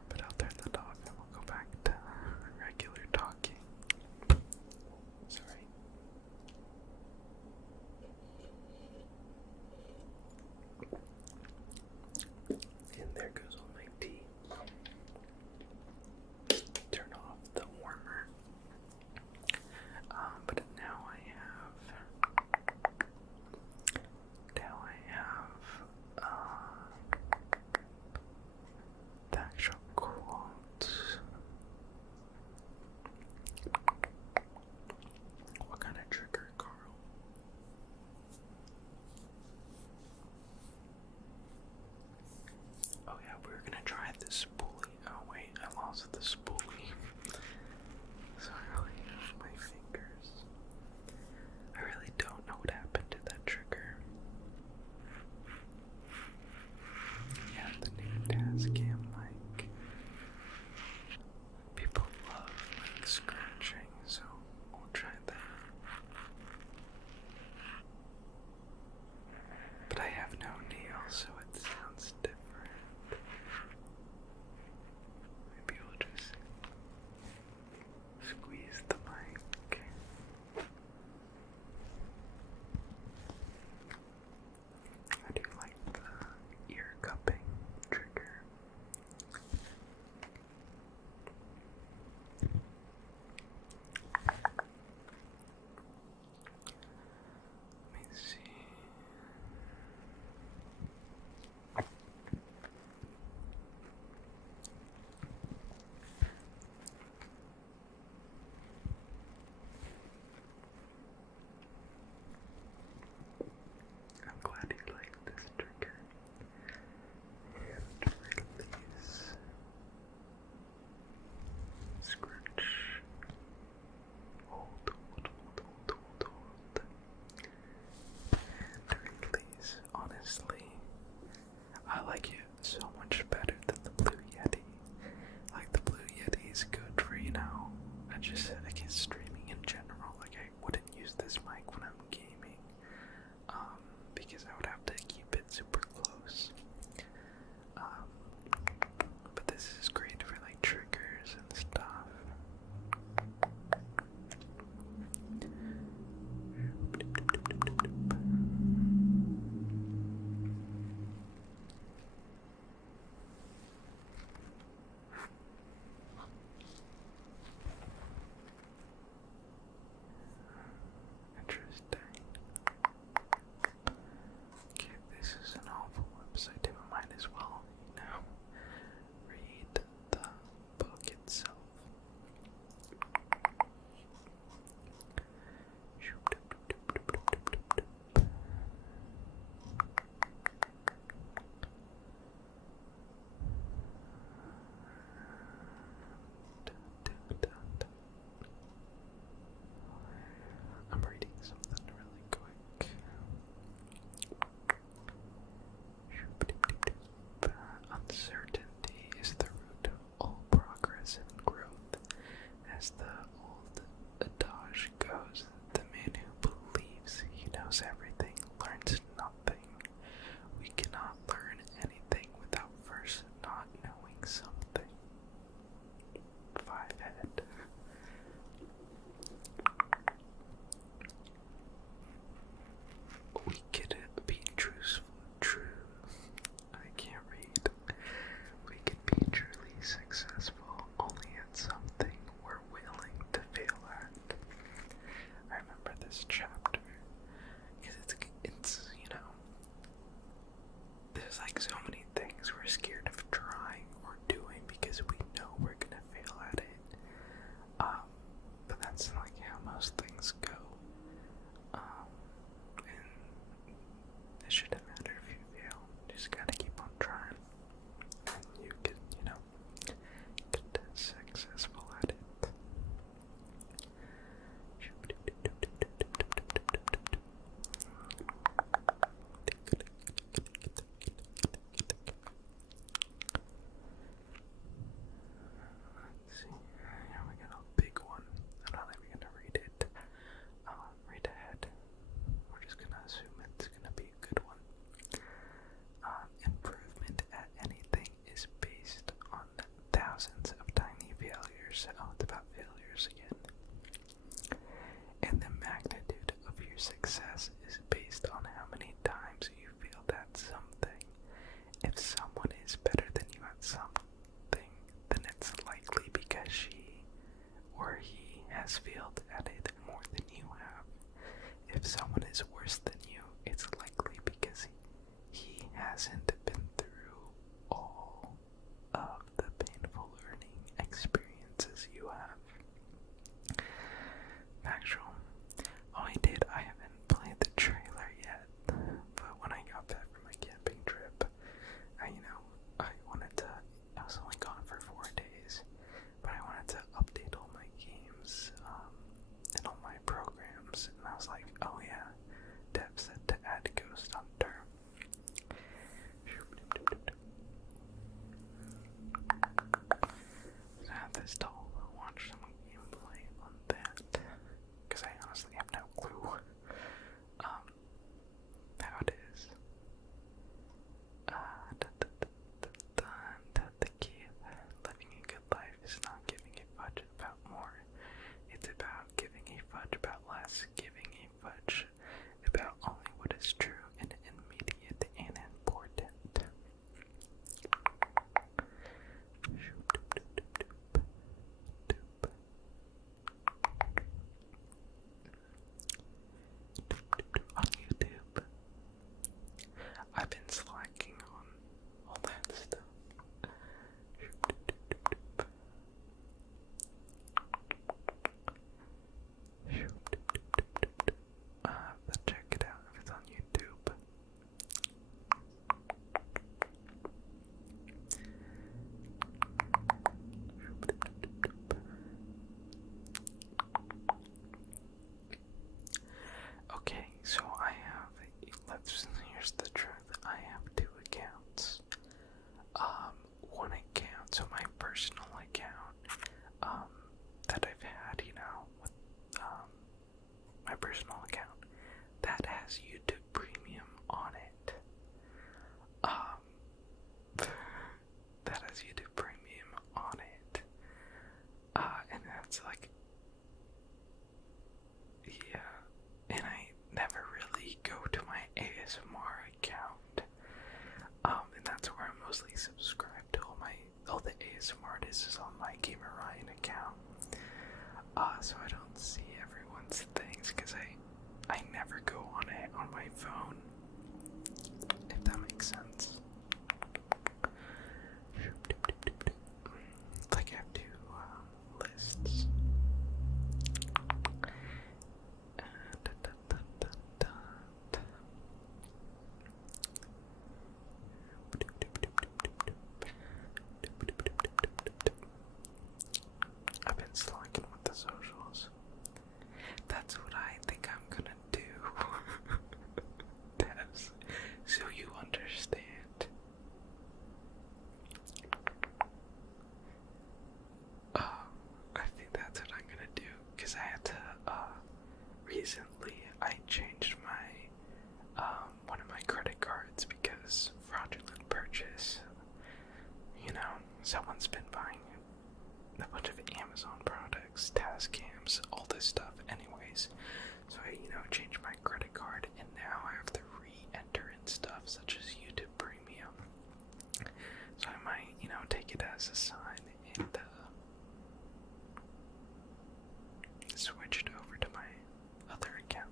But I'll turn that off and we'll go back to regular talking. Sorry. And there goes all my tea. Turn off the warmer. But now I have the actual quotes. What kind of trigger, Carl? Oh yeah, we were gonna try the spoolie. Oh wait, I lost the spoolie. So I really have my fingers. I really don't know what happened to that trigger. Yeah, the new Tascam mic. People love like scratching, so we'll try that. But I have no nails, so it sounds different. Maybe we'll just squeeze the mic. I do like the ear cupping trigger. Let me see. I'm glad you like this trigger. And release. Scratch. Hold. And release. Honestly, I like it so much better than the Blue Yeti. Like the Blue Yeti is good for, I guess streaming in general. Like I wouldn't use this mic when I'm gaming. Because I would have to keep it super close. But this is great for like triggers and stuff. Interesting. Okay, this is an awful website. I might as well, read the book itself. I'm reading something really quick. Uncertainty is the root of all progress and growth. As the old adage goes, the man who believes he knows everything learns nothing. We cannot learn anything without first not knowing something. 5 head. We could be I can't read. We can be truly successful only at something we're willing to fail at. I remember this chapter because it's there's like so many things we're scared of trying or doing because we know we're gonna fail at it. But that's like how most things go. And it shouldn't matter if you fail. You just gotta keep on trying. And you can, get successful at it. mostly subscribed to all the ASMR artists on my Gamer Ryan account. So I don't see everyone's things because I never go on it on my phone. If that makes sense. Like I have two lists. I've been slacking with the socials. That's what I think I'm gonna do. Devs, so you understand. I think that's what I'm gonna do, because I had to, recently I changed my, one of my credit cards because fraudulent purchase. You know, someone's been buying a bunch of Amazon products, task cams, all this stuff anyways. So I, changed my credit card, and now I have to re-enter in stuff such as YouTube Premium. So I might, take it as a sign and switch it over to my other account.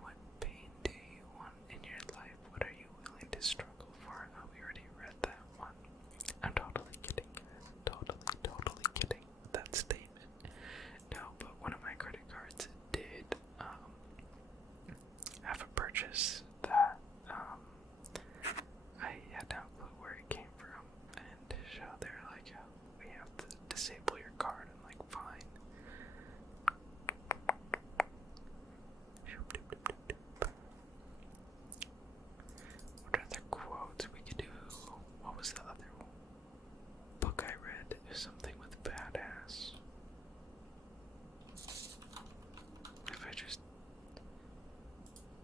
What pain do you want in your life? What are you willing to struggle for? Oh, we already read that one. I'm totally kidding, guys. Totally kidding with that statement. No, but one of my credit cards did have a purchase that I had no clue where it came from, and so they're like, oh, we have to disable your card. I'm like, fine. What other quotes we could do? What was the other book I read? It was something with badass. If I just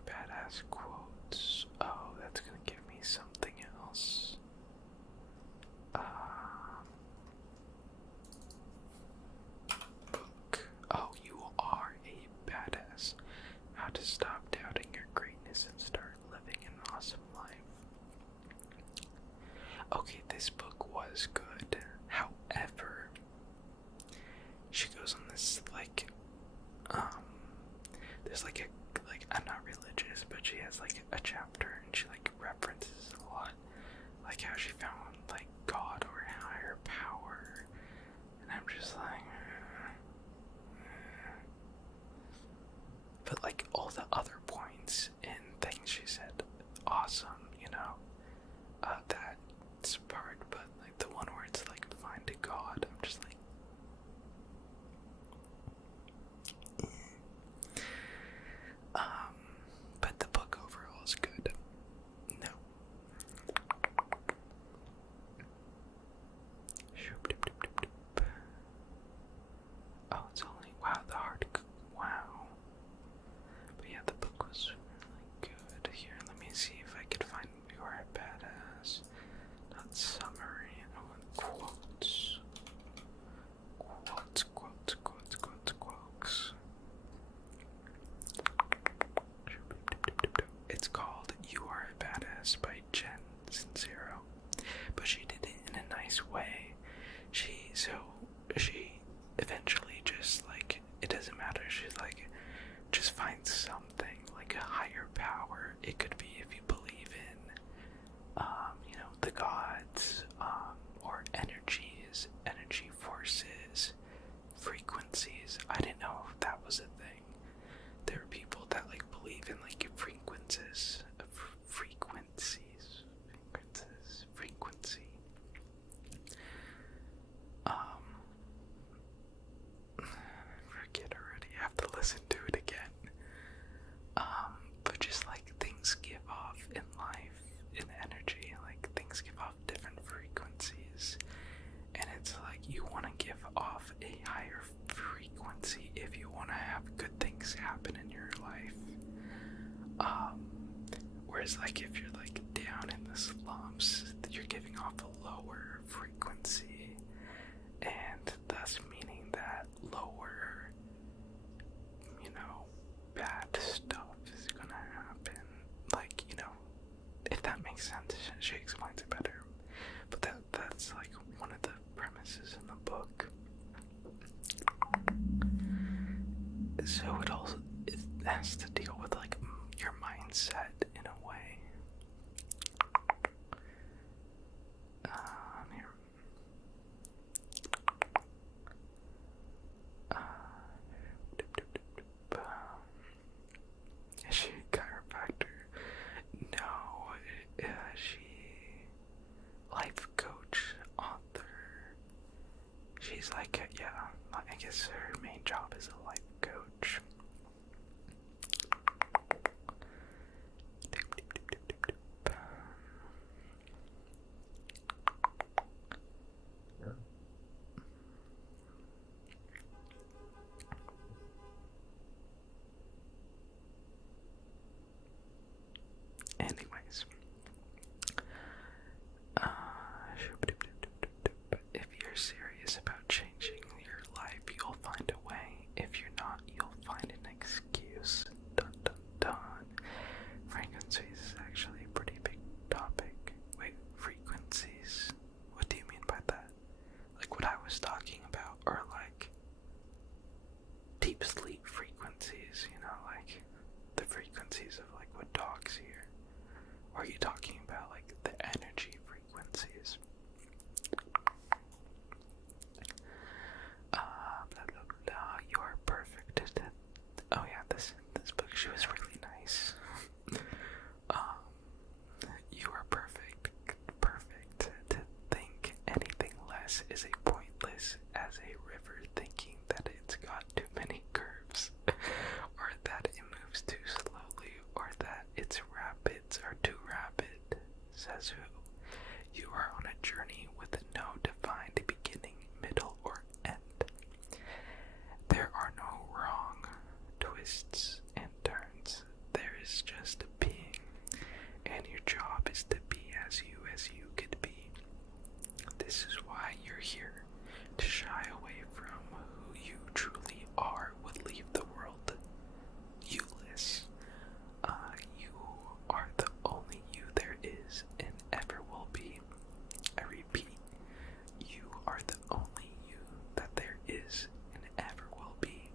badass quotes. Oh, that's gonna give me something else. Book. Oh, you are a badass. How to stop doubting your greatness and start living an awesome life. Okay, this book was good. However, she goes on this there's I'm not religious, but she has a chapter, and she references a lot, how she found God or higher power, and I'm just but all the other points and things she said, awesome, that sparked, but the one where it's find a God, I'm just but the book overall is good. No. Oh, it's only, wow, wow. But yeah, the book was really good. Here, let me see if I could find You're a Badass. Not summary, I want quotes. It's called You Are a Badass by Jen Sincero, but she did it in a nice way. She eventually just it doesn't matter, she's just find something, a higher power. It could be if you believe in the gods, or energies, energy forces, frequencies. I didn't know if that was a thing. There are people that believe in frequency. Forget already. I have to listen to it again. But just things give off in life, in energy, things give off different frequencies, and it's you want to give off a higher frequency if you want to have good things happen in your life. Whereas if you're down in the slumps, you're giving off a lower frequency, and thus meaning that lower, bad stuff is gonna happen. If that makes sense. she explains it better. But that's like one of the premises in the book. So it has to deal with like your mindset in a way. Here. Is she a chiropractor? No. She life coach, author. She's like, I guess her main job is a life coach. Anyways, if you're serious about changing your life, you'll find a way. If you're not, you'll find an excuse. Dun dun dun. Frequencies is actually a pretty big topic. Wait, frequencies? What do you mean by that? Like what I was talking about, or like deep sleep frequencies, like the frequencies of like what dogs hear? Or are you talking about like the energy frequencies? Blah blah blah. You're perfect. Oh yeah, this book, she was really nice. You are perfect. To think anything less is a pointless as a river thinking that it's got too many curves, or that it moves too slowly, or that its rapids are too rapid. Says who? You are on a journey with no defined beginning, middle, or end. There are no wrong twists and turns. There is just being, and your job is to be as you could be. This is why you're here. To shy away from who you truly are would leave the world viewless. You are the only you there is and ever will be. I repeat, you are the only you that there is and ever will be.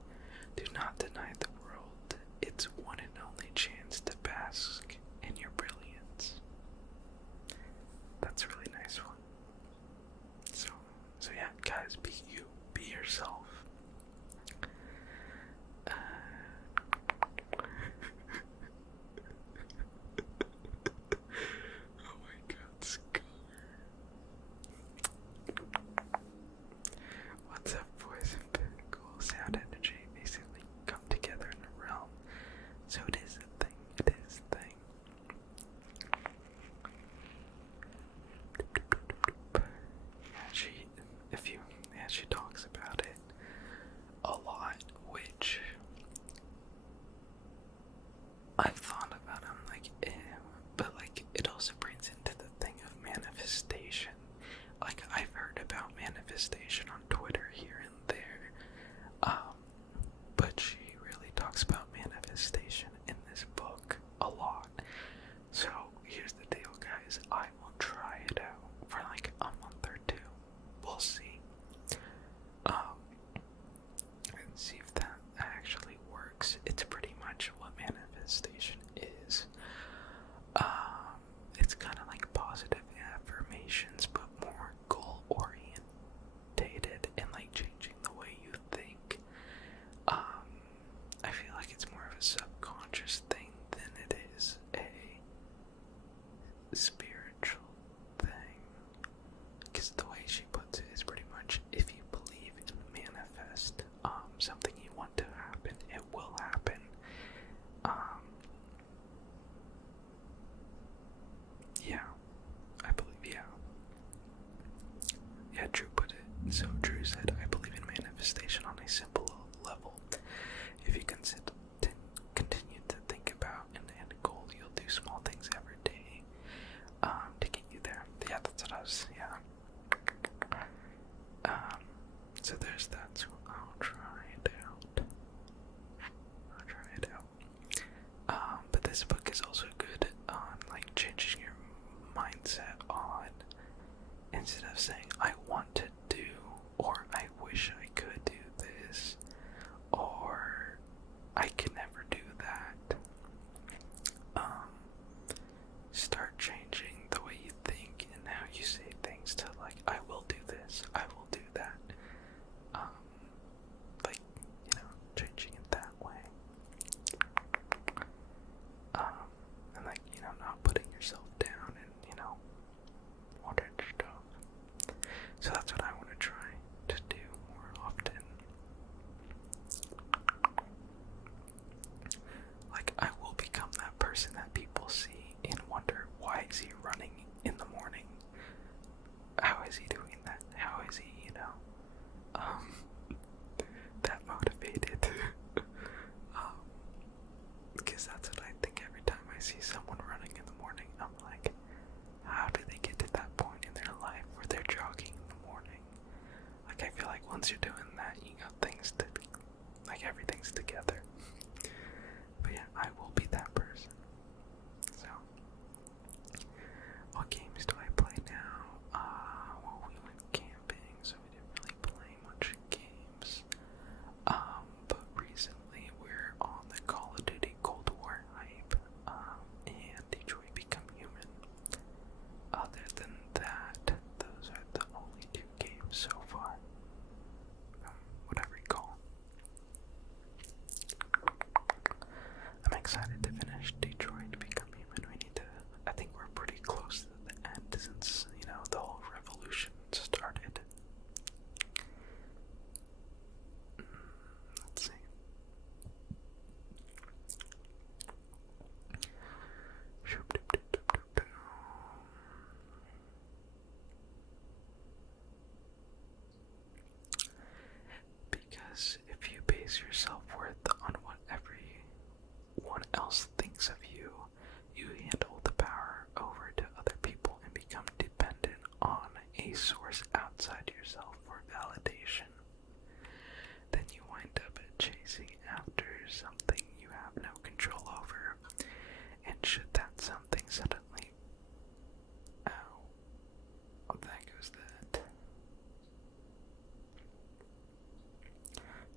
Do not deny the world its one and only chance to bask in your brilliance. That's a really nice one. So yeah, guys, be you, be yourself. Oh my god, Scar. What's up, boys and pinnacle? Sound energy basically come together in a realm. So it is a thing. It is a thing. She talks about it a lot, which I've thought about. I'm like, but like it also brings into the thing of manifestation. Like I've heard about manifestation on Twitter here and there, but she really talks about manifestation in this book a lot. So here's the deal, guys. I will try it out for like a month or two. We'll see. And see if that actually works. It's pretty much what manifestation is. It's kind of like positive affirmations, but more goal orientated and like changing the way you think. I feel like it's more of a subconscious thing than it is a spiritual thing. Because the way she puts it is pretty much, if you believe and manifest something you want to happen, it will happen. Yeah, I believe, yeah. Yeah, Drew put it. So Drew said, I believe in manifestation on a simple level. If you continue to think about an end goal, you'll do small things every day. instead of saying I want to do, or I wish I could do this, or I can never do that, start changing the way you think and how you say things to like, I will do this, I will do that. Like, changing it that way. And like, not putting yourself down and, all that stuff. So that's what I want to try to do more often. Like, I will become that person that people see and wonder, why is he running in the morning? How is he doing that? How is he, that motivated? Because that's what I think every time I see someone running in the morning. I'm like, how do they get to that point in their life where they're jogging in the morning? Like, I feel like once you're doing that, you got things to, like, everything's together. But yeah, I will be that person. So, what games do I play now? Well, we went camping, so we didn't really play much games. But recently we're on the Call of Duty Cold War hype, and Detroit Become Human. Other than that, those are the only 2 games so far, what I recall. I'm excited to finish Detroit Become Human. I think we're pretty close to the end since, the whole revolution started. Let's see. Because if you base your self-worth on what everyone else thinks of you, you handle the power over to other people and become dependent on a source outside yourself for validation. Then you wind up chasing after something you have no control over, and should that something suddenly, there goes that.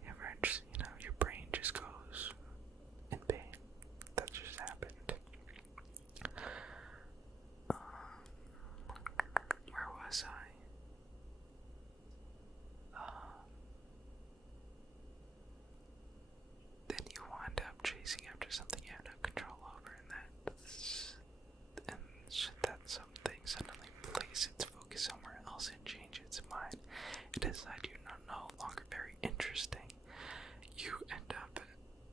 You ever just, your brain just goes in pain. That just happened. Where was I? Then you wind up chasing after something you have no control over, and should that something suddenly place its focus somewhere else and change its mind and decide you're no longer very interesting, you end up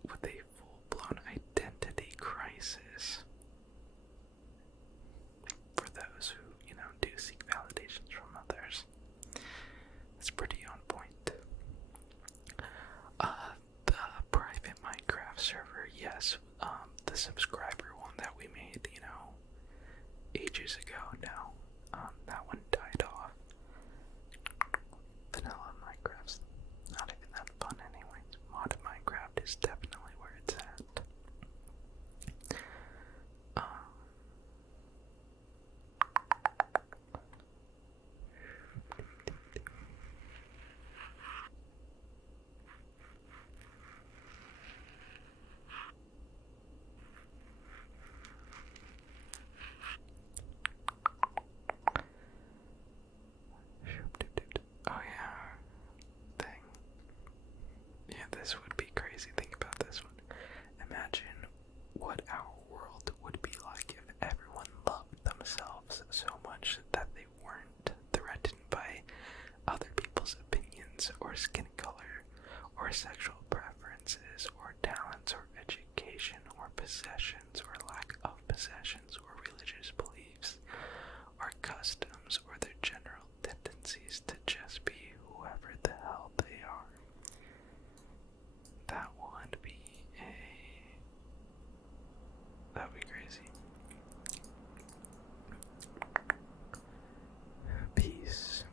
with a full-blown identity crisis. For those who, do seek validations from others. It's pretty on point. The private Minecraft server, yes, the subscriber one that we made, ages ago now, that one died off. Vanilla Minecraft's not even that fun anyways. Modded Minecraft is definitely where it's at. Oh yeah, thing. Yeah, this would be crazy. Think about this one. Imagine what our world would be like if everyone loved themselves so much that they weren't threatened by other people's opinions or skin color or sexual preferences or talents or education or possessions or lack of possessions or religious beliefs or customs or their general tendencies to just be whoever the hell they are. That would be that'd be crazy. Peace.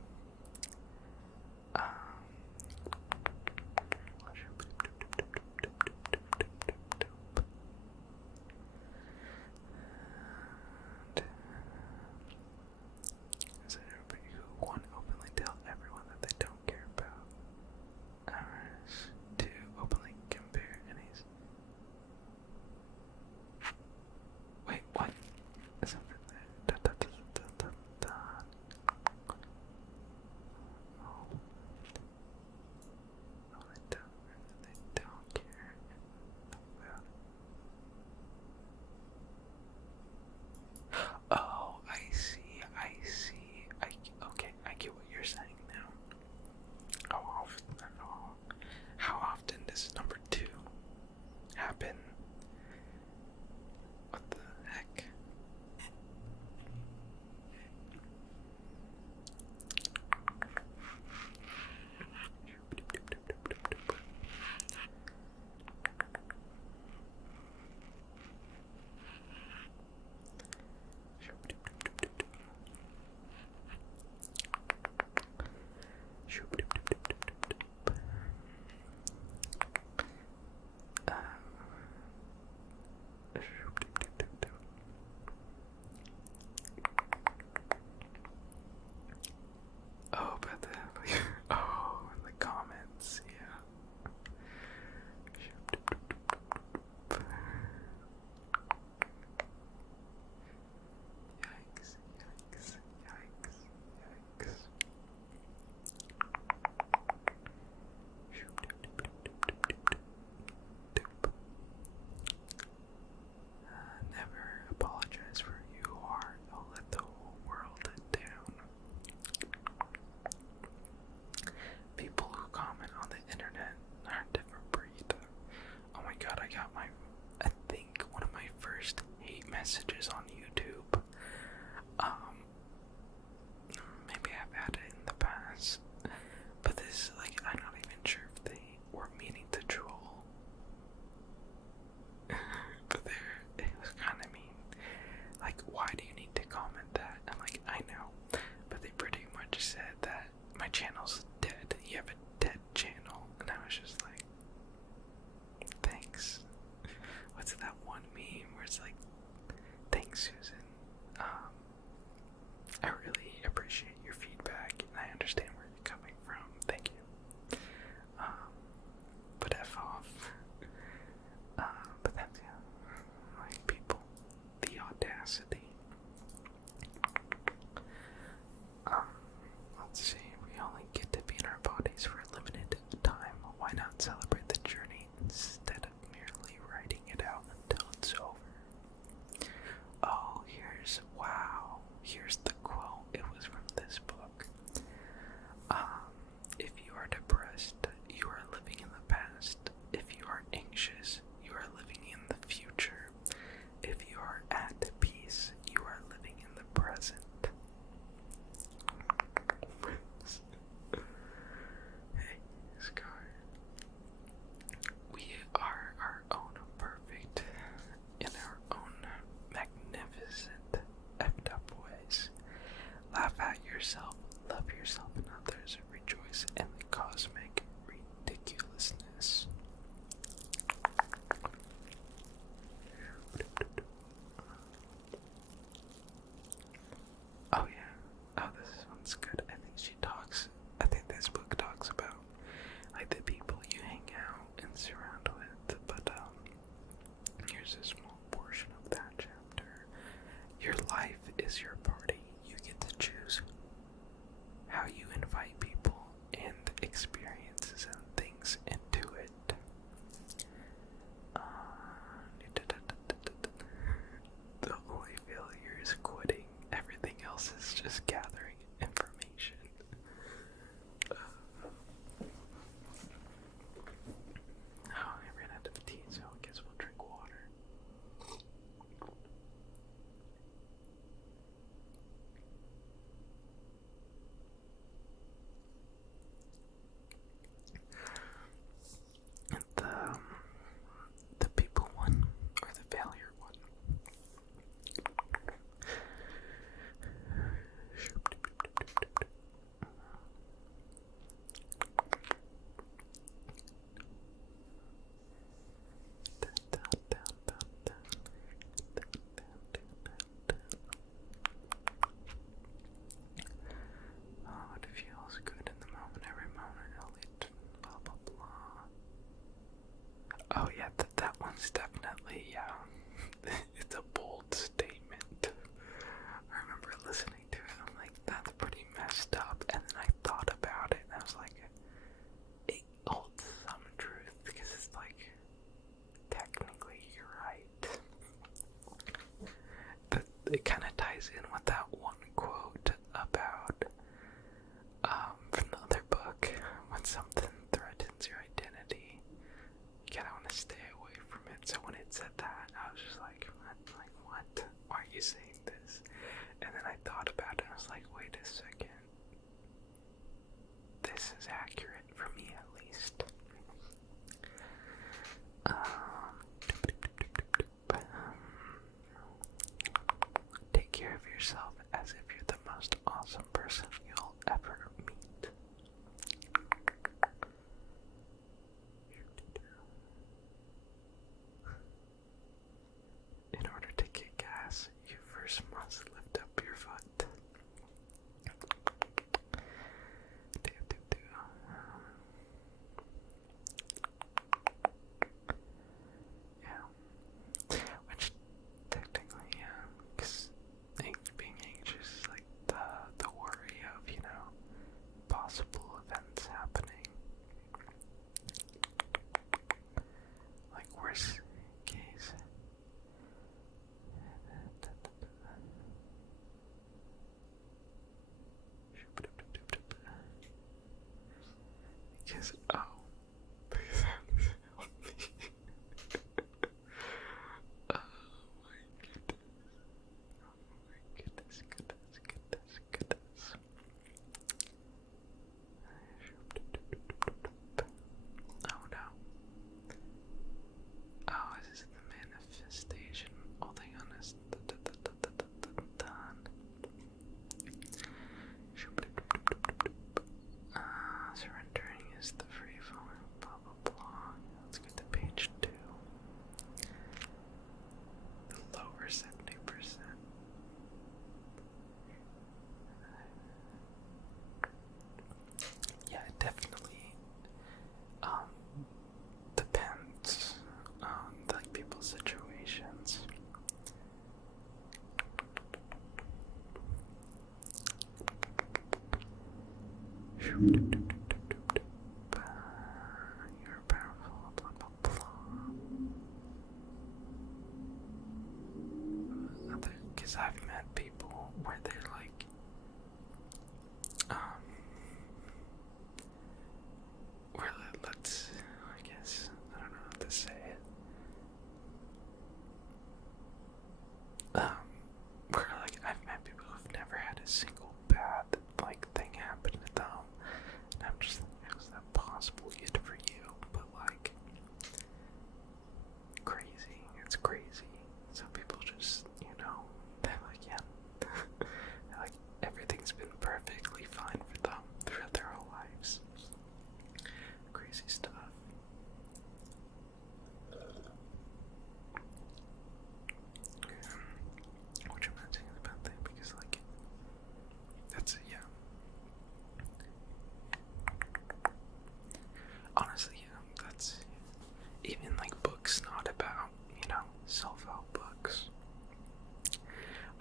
like, why do you need to comment that? I'm like, I know, but they pretty much said that my channel's dead. You have a dead channel, and I was just like, thanks. What's that one meme where it's like, thanks, Susan. I really appreciate your feedback, and I understand where you're coming from. Thank you. But F off. But that's, yeah, like, people, the audacity. Let's see, we only get to be in our bodies for a limited time. Why not celebrate the journey instead of merely writing it out until it's over? Oh, here's the quote. It was from this book. If you are depressed, you are living in the past. If you are anxious, you are living in the future. If you are at peace, you are living in the present. Hey, Scar. We are our own perfect, in our own magnificent, effed up ways. Laugh at yourself, love yourself and others, rejoice in the cosmic ridiculousness. Oh yeah, oh this one's good. I think this book talks about like the people you hang out and surround with, but here's a small portion of that chapter. Your life is your party. You get to choose how you invite people and experiences and things into it. The only failure is quitting. Everything else is just gathering information. Oh, I ran out of tea, so I guess we'll drink water. The people one, or the failure one. Oh, it feels good in the moment, every moment, blah blah blah. Oh yeah, that one's definitely, it's a bold statement. I remember listening to it, I'm like, that's pretty messed up, and then I thought about it, and I was like, it holds some truth, because it's like, technically you're right. But it kind of ties in with that one quote about, from the other book, when something threatens your identity, you kind of want to stay away from it. So when it said that, I was just like, what? Why are you saying this? And then I thought about it, and I was like, wait a second. This is accurate, for me at least. Take care of yourself as if you're the most awesome person you'll ever meet. In order to get gas, you first must lift up your foot. Yeah. Which technically, because being anxious is like the worry of, You're powerful, blah blah blah. Because I've met people where they're like, where let's, I guess, I don't know how to say it. Where like I've met people who've never had a single bad like thing happen to them, and I'm just like, how is that possible? Good for you, but like, crazy. It's crazy. Some people just, they're like, yeah, they're like everything's been perfectly fine for them throughout their whole lives. Crazy stuff. Which I'm not saying is a bad thing because, like, that's, yeah. Honestly, yeah, that's even like books not about, self-help books.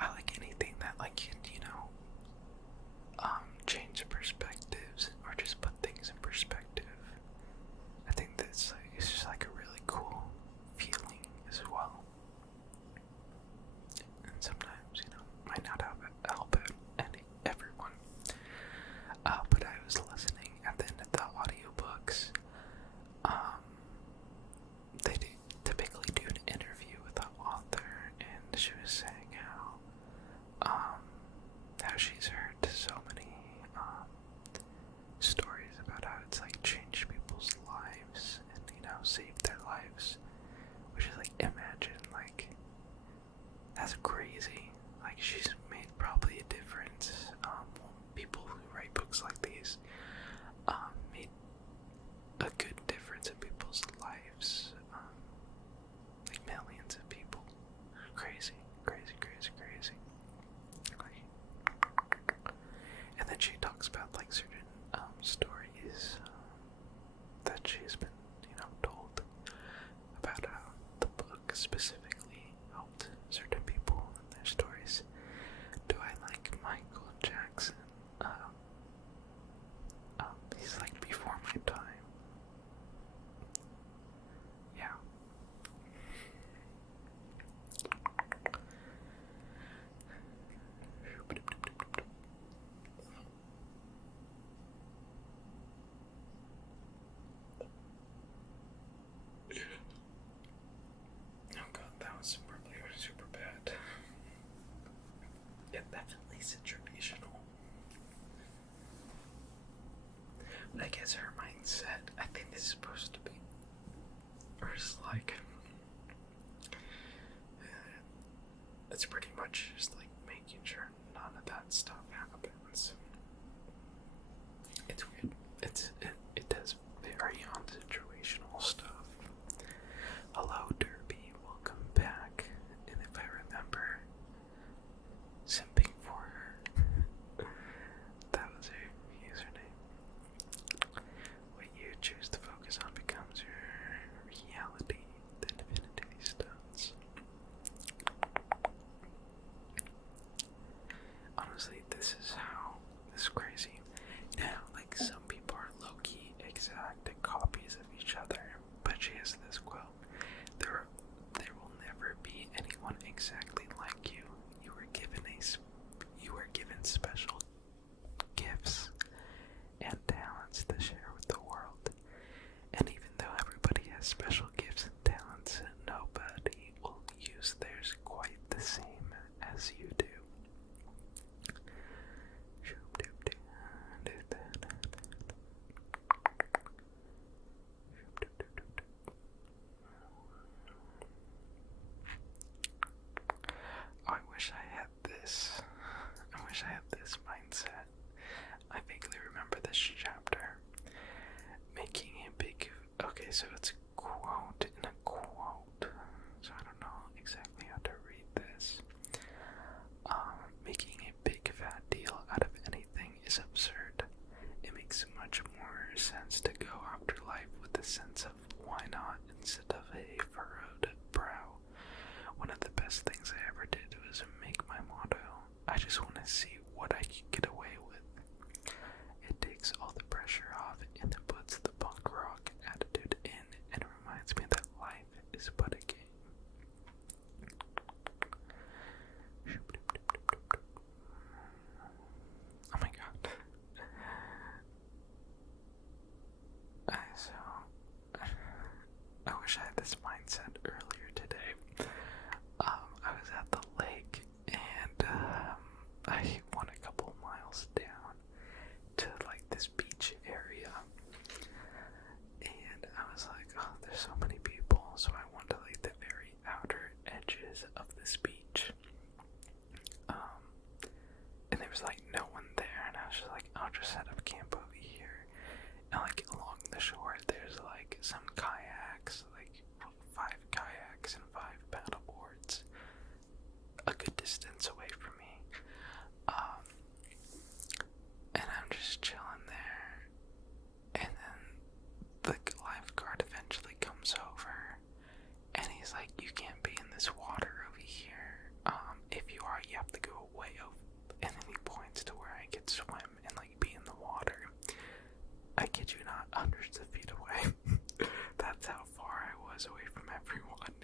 I like anything that, like, can, change perspectives or just put things in perspective. I think that's like, it's just like a really cool feeling as well. And sometimes, might not help everyone. But I was listening at the end of the audiobooks. They typically do an interview with the author, and she was saying how she's heard so many stories about how it's like changed people's lives and saved their lives, which is like, imagine, like, that's crazy. Like, she's made probably a difference. People who write books like these made a good difference in people's lives, like millions of people. Crazy, crazy, crazy, crazy. And then she talks about like certain stories that she's been, told about how the book specifically helped certain people and their stories. Do I like Michael Jackson? He's like before my time. Yeah. Oh god, that was probably super bad. Yeah, definitely situational. But I guess her mindset, I think this is supposed to be, or it's like, it's pretty much just like making sure none of that stuff happens. It's weird. It does vary on situational stuff. Hello, Derby. Welcome back. And if I remember, simping for her. That was her username. What you choose to focus on becomes your reality. The Divinity Stones. Honestly, this is crazy. Now, like, some people are low-key exact copies of each other, but she has this quote: There will never be anyone exactly like you. You were given special gifts and talents to share with the world. And even though everybody has special gifts and talents, nobody will use theirs quite the same as you do. I wish I had this. I wish I had this mindset. I vaguely remember this chapter. Making a big... Okay, so it's a quote in a quote. So I don't know exactly how to read this. Making a big fat deal out of anything is absurd. It makes much more sense to go after life with a sense of why not instead of a furrowed brow. One of the best things I ever did was make my motto. I just want to see what I can get away with. It takes all the was like no one there, and I was just like, I'll just set up camp over here. And like along the shore, there's like some kayaks, like 5 kayaks and 5 paddle boards, a good distance away from me. And I'm just chilling there, and then the lifeguard eventually comes over, and he's like, you can't be in this water over here. If you are, you have to go way over. And then he points to where I could swim and like be in the water. I kid you not, hundreds of feet away. That's how far I was away from everyone.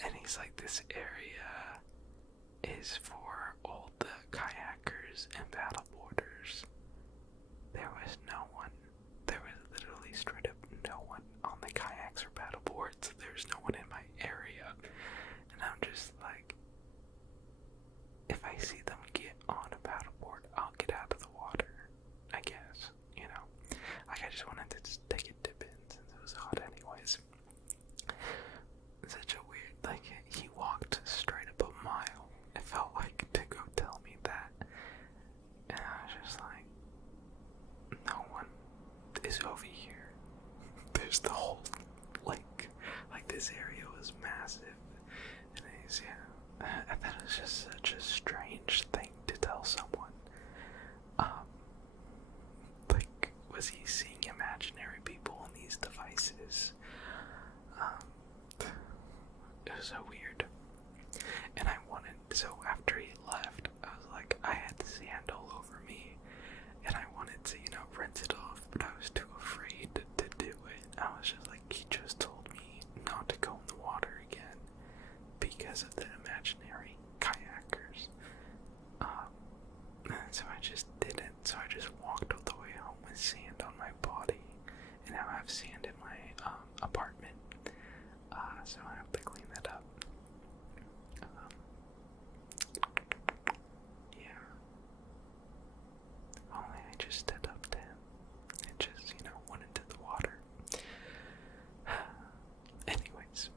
And he's like, this area is for all the kayakers and paddleboarders. There was no one. There was literally straight up no one on the kayaks or paddleboards. There's no one in my area. And I'm just like, if I see them get on a paddleboard, I'll get out of the water, I guess, you know. Like, I just wanted to just take a dip in since it was hot anyways. Such a weird, like, he walked straight up a mile, it felt like, to go tell me that. And I was just like, no one is over here. There's the whole lake. Like, this area was massive. And he's, yeah, I thought it was just such a strange thing to tell someone. Like, was he seeing imaginary people on these devices? It was so weird. And I wanted, so after he left, I was like, I had sand all over me, and I wanted to, you know, rinse it off, but I was too afraid to do it. I was just like, he just told me not to go in the water again because of the imaginary kayakers. And so I just didn't. So I just walked all the way home with sand on my body, and now I have sand in my apartment. So I have to clean that up. Yeah. Only I just stood up to him and just, you know, went into the water. Anyways.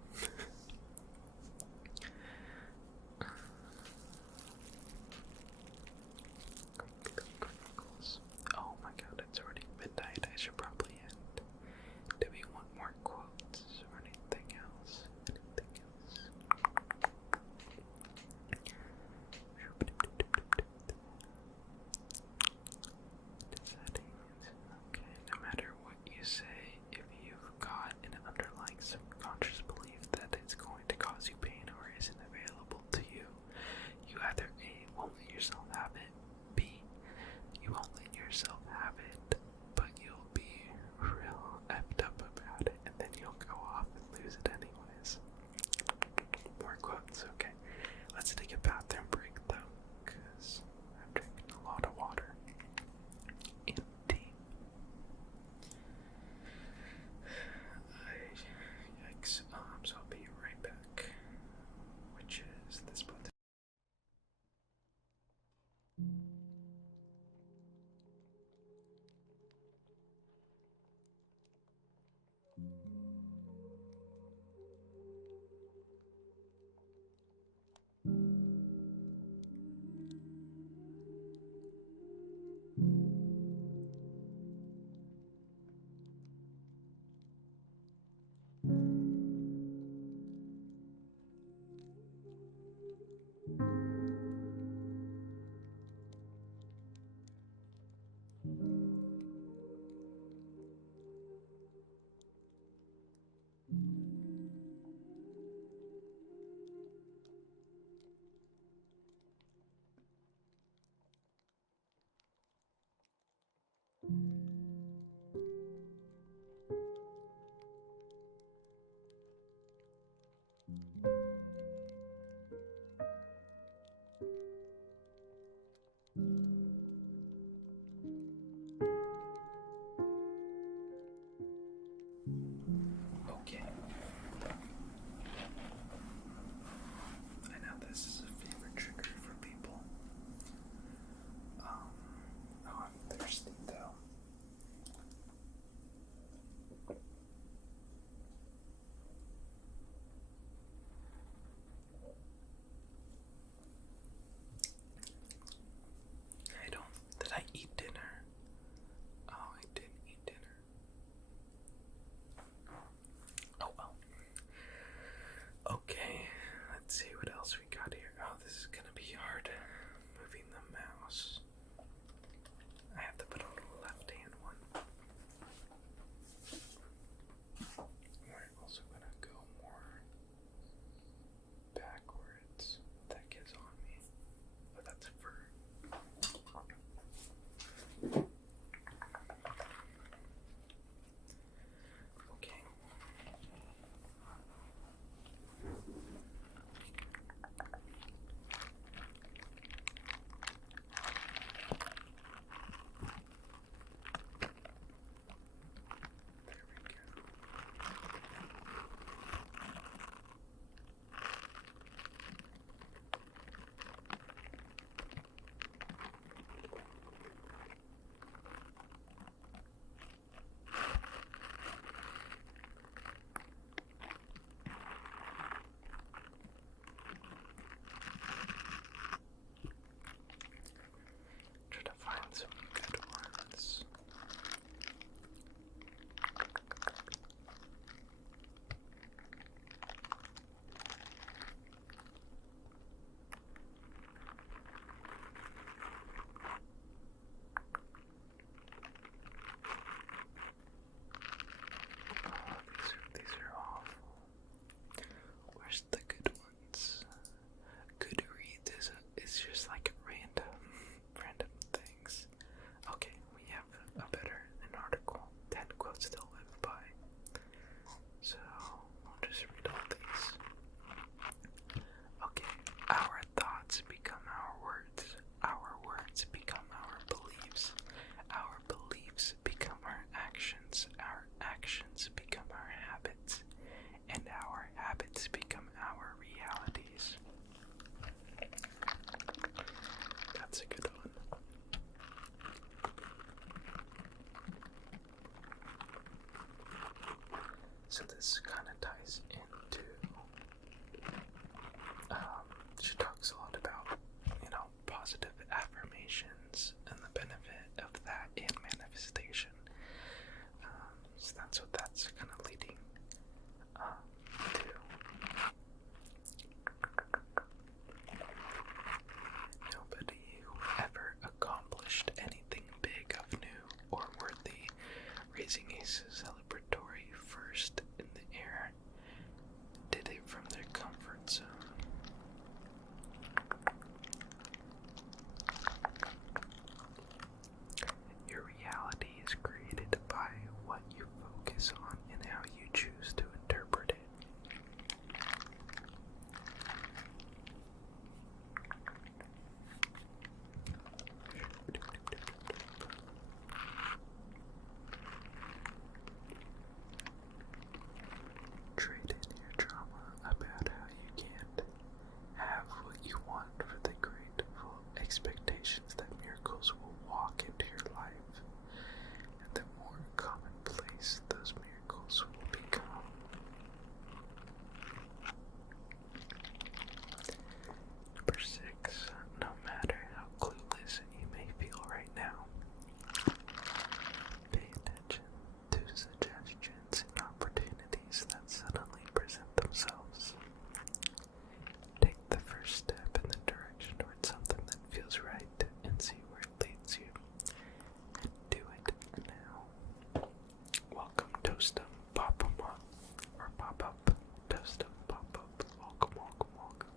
Oh my god, it's already midnight. I should probably end. Do we want more quotes or anything else? Okay, no matter what you say, if you've got an underlying subconscious belief that it's going to cause you pain or isn't available to you, you either A, won't let yourself have it, B, you won't let yourself have it, but you'll be real effed up about it, and then you'll go off and lose it anyways. More quotes, okay. Let's take a bathroom break though, because I'm drinking a lot of water. Empty. Yikes. So I'll be right back. Which is this button. first step in the direction towards something that feels right and see where it leads you. Do it now. Welcome, Toastum, Pop-em up, or Pop-up, Toastum, Pop-up, welcome, welcome, welcome.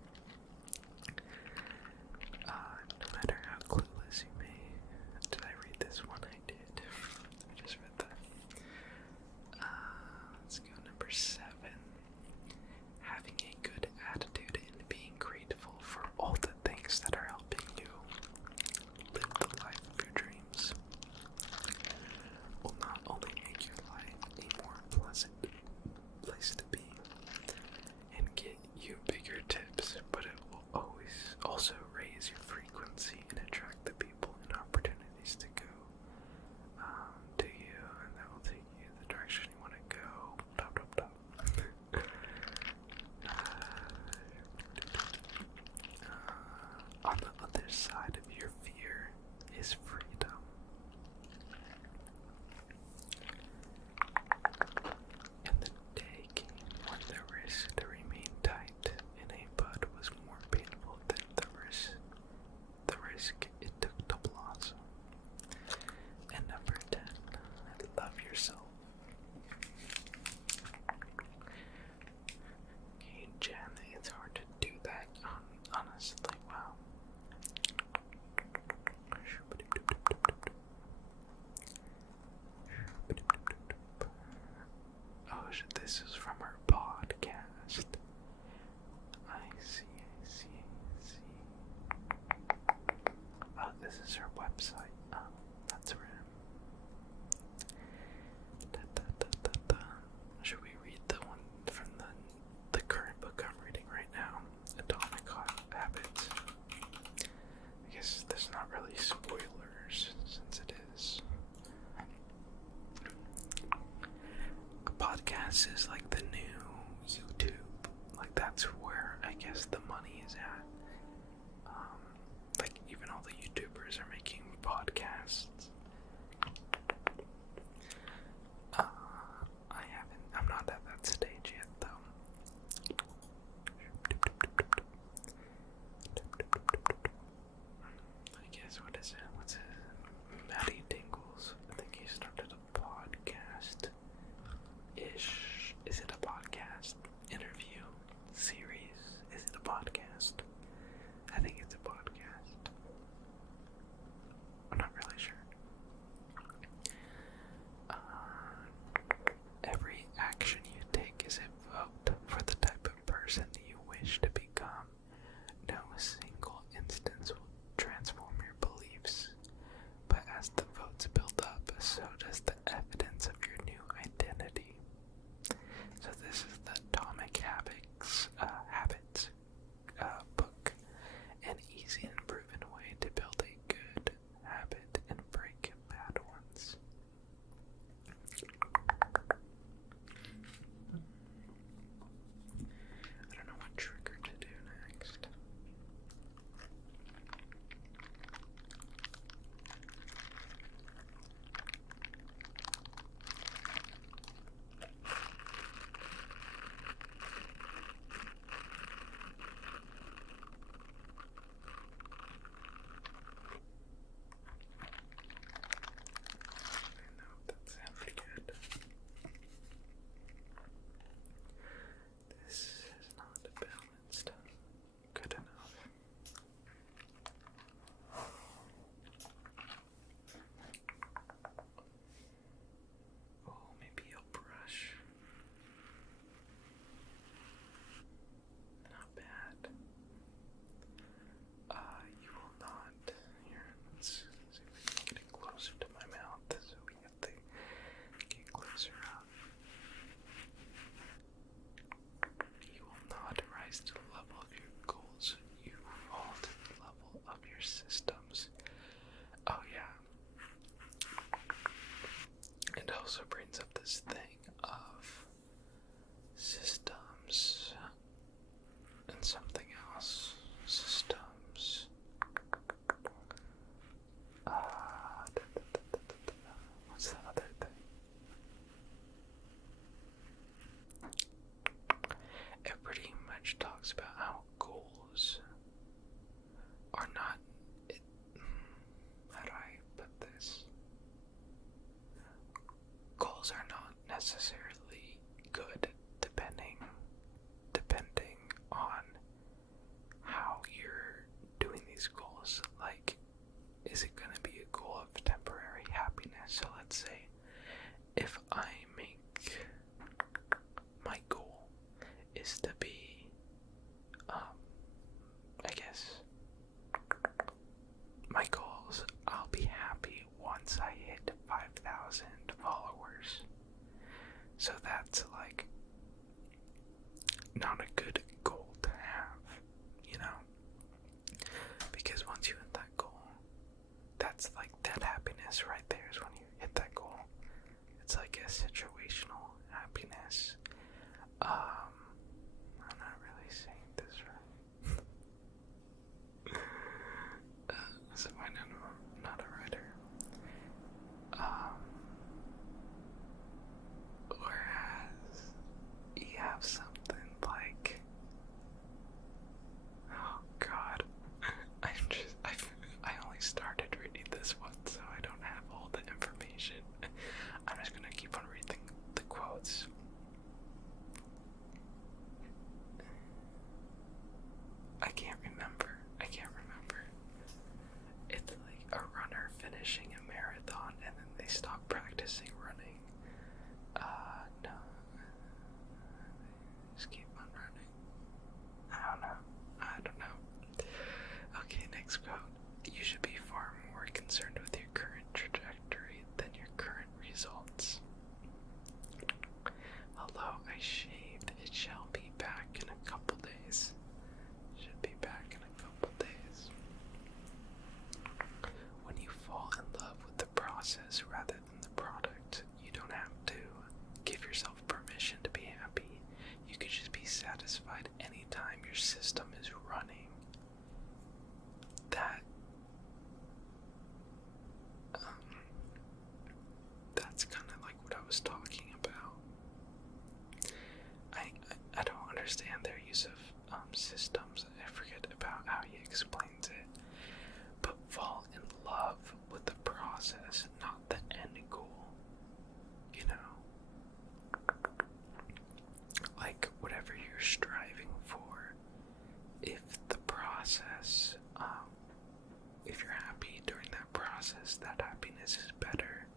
No matter how clueless you may, did I read this one? I did. I just read that. Let's go number 7. Having a good attitude and being grateful for all the things that are helping you live the life of your dreams will not only make your life a more pleasant place to be and get you bigger tips, but it will always also raise your frequency and attract the people and opportunities to go to you, and that will take you the direction you want to go. Top, top, top. On the other side of your fear is freedom. And the day came when the risk to remain tight in a bud was more painful than the risk it took to blossom. And number 10, love yourself. Okay, Jen, it's hard to do that, honestly, wow. Oh, this is from her podcast. I see. Oh, this is her website. Oh, that's random. Should we read the one from the current book I'm reading right now? Atomic Habits. I guess there's not really spoilers since it is. A podcast is like the new YouTube. Like that's where I guess the money is at. Like even all the YouTubers are making podcasts. I'm not at that stage yet though. I guess what's it? Matty Dingles. I think he started a podcast. Is it a podcast? Interview? Series? Is it a podcast? necessarily good depending on how you're doing these goals. Like, is it going to be a goal of temporary happiness? So let's say if I make my goal is to be, I guess, my goals, I'll be happy once I hit 5,000 followers. So that's like not a good goal to have, you know? Because once you hit that goal, that's like that happiness right there is when you hit that goal. It's like a situational happiness. I'm not really saying this right. So I know I'm not a writer. Whereas you have something like, oh god, I only started reading this one, so I don't have all the information. I'm just gonna keep on reading the quotes. I can't remember. It's like a runner finishing a marathon and then they stop practicing running. No. Just keep on running. I don't know. Okay, next quote. You should be far more concerned with your current trajectory than your current results. Although I shaved, it shall be back in a couple days. Should be back in a couple days. When you fall in love with the process rather than the product, you don't have to give yourself permission to be happy. You can just be satisfied anytime your system is running. That's kind of like what I was talking about. I don't understand their use of systems. I forget about how he explains it. But fall in love with the process, not the end goal. You know? Like, whatever you're striving for, if the process, if you're happy during that process, that happiness is better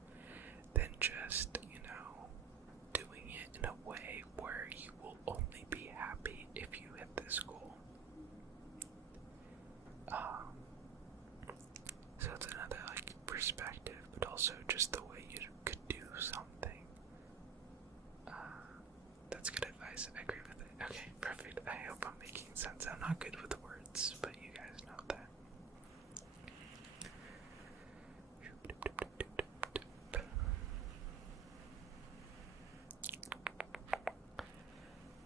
than just, you know, doing it in a way where you will only be happy if you hit this goal. So it's another, like, perspective, but also just the way you could do something. That's good advice. I agree with it. Okay, perfect. I hope I'm making sense. I'm not good with words, but you guys know that.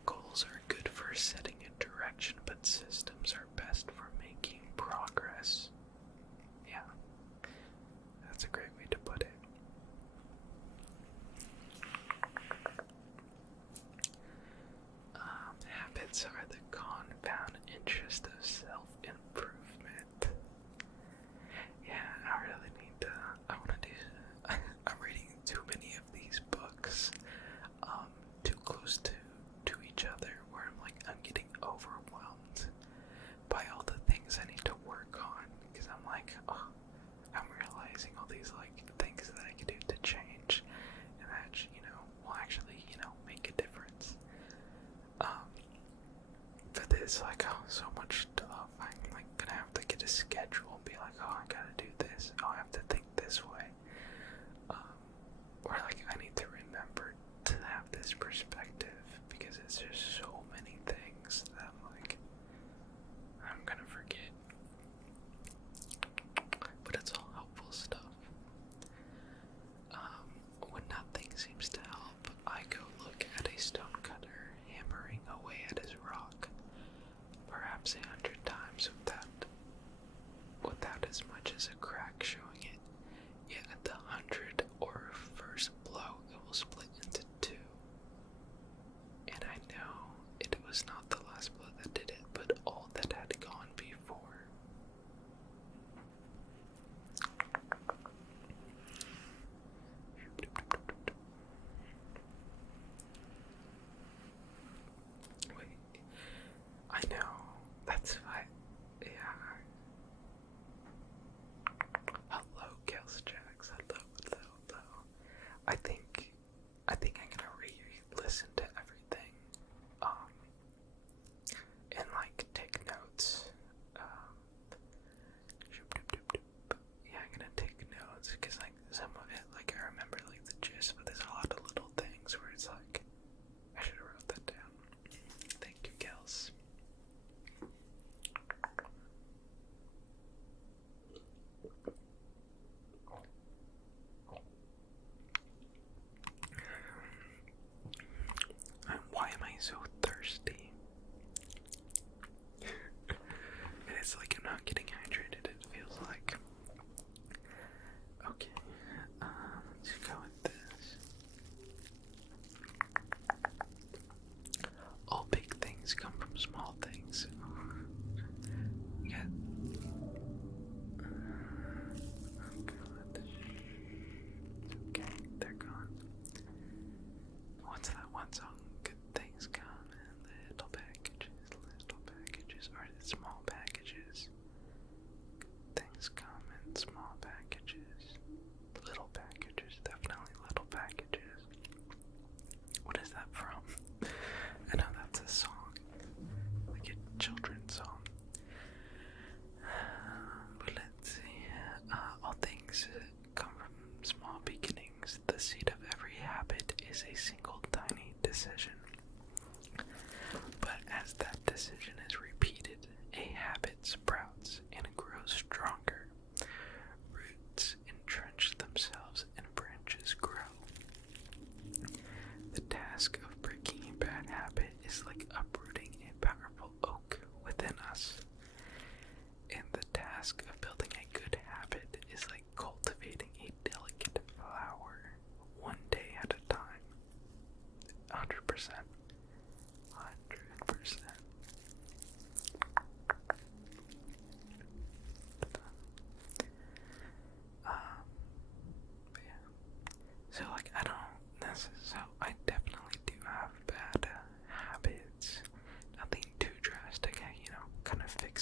Goals are good for setting a direction, but systems are best for making progress. Yeah, that's a great way to put it. Habits are the compound interest of self-improvement. Yeah, I really need to, I'm reading too many of these books, too close to each other, where I'm getting overwhelmed by all the things I need to work on, because I'm like, oh, I'm realizing all these, like, things that I can do to change, and that, will actually, make a difference. But there's, like, so much stuff. I'm, gonna have to get a schedule and be like, oh, I gotta do this. Oh, I have to think this way. Or, I need to remember to have this perspective, because it's just so many things that I'm gonna forget. But it's all helpful stuff. When nothing seems to help, I go look at a stonecutter hammering away at his rock, perhaps 100 times without as much as a crack showing it. Yet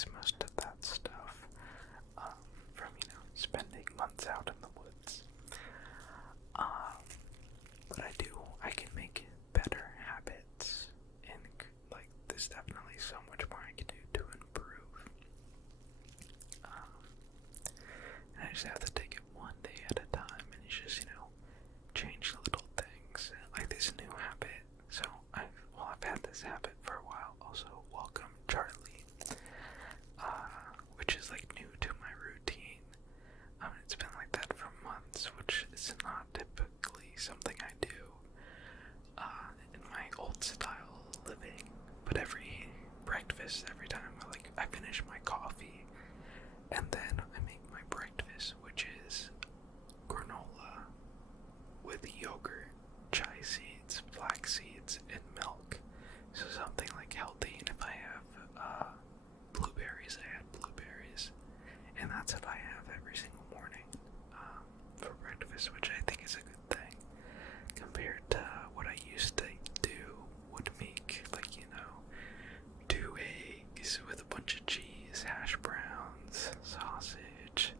fix most of that stuff from, spending months out in the woods. But I can make better habits, and like there's definitely so much more I can do to improve. And I just have to take it one day at a time, and it's just, change little things, like this new habit. So I've had this habit for a while. Also, welcome Charlie, which is like new to my routine. It's been like that for months, which is not typically something I do in my old style living. But every breakfast, every time I finish my coffee, and then I make my breakfast, which is granola with yogurt, chai seeds, flax seeds, and milk. So something like healthy. And if I have blueberries, I add blueberries. And that's what I have every single morning for breakfast, which I think is a good thing compared to what I used to do. Would make, two eggs with a bunch of cheese, hash browns, sausage,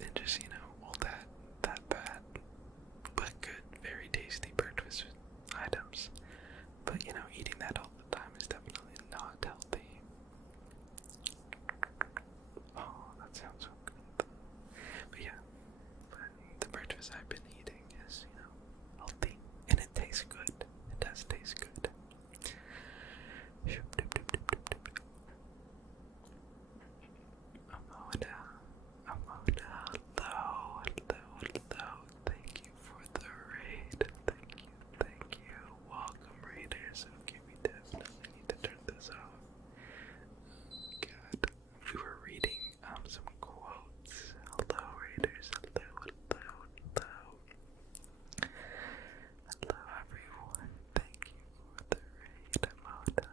and just, all that bad, but good, very tasty breakfast items. But, eating that all the time is definitely not healthy. Oh, that sounds so good. But yeah, the breakfast I've been eating is, healthy, and it tastes good. It does taste good. Hello. Thank you for the raid. Thank you. Welcome, raiders. Okay, we definitely need to turn this off. God, we were reading some quotes. Hello, raiders. Hello. Hello, everyone. Thank you for the raid, Amanda.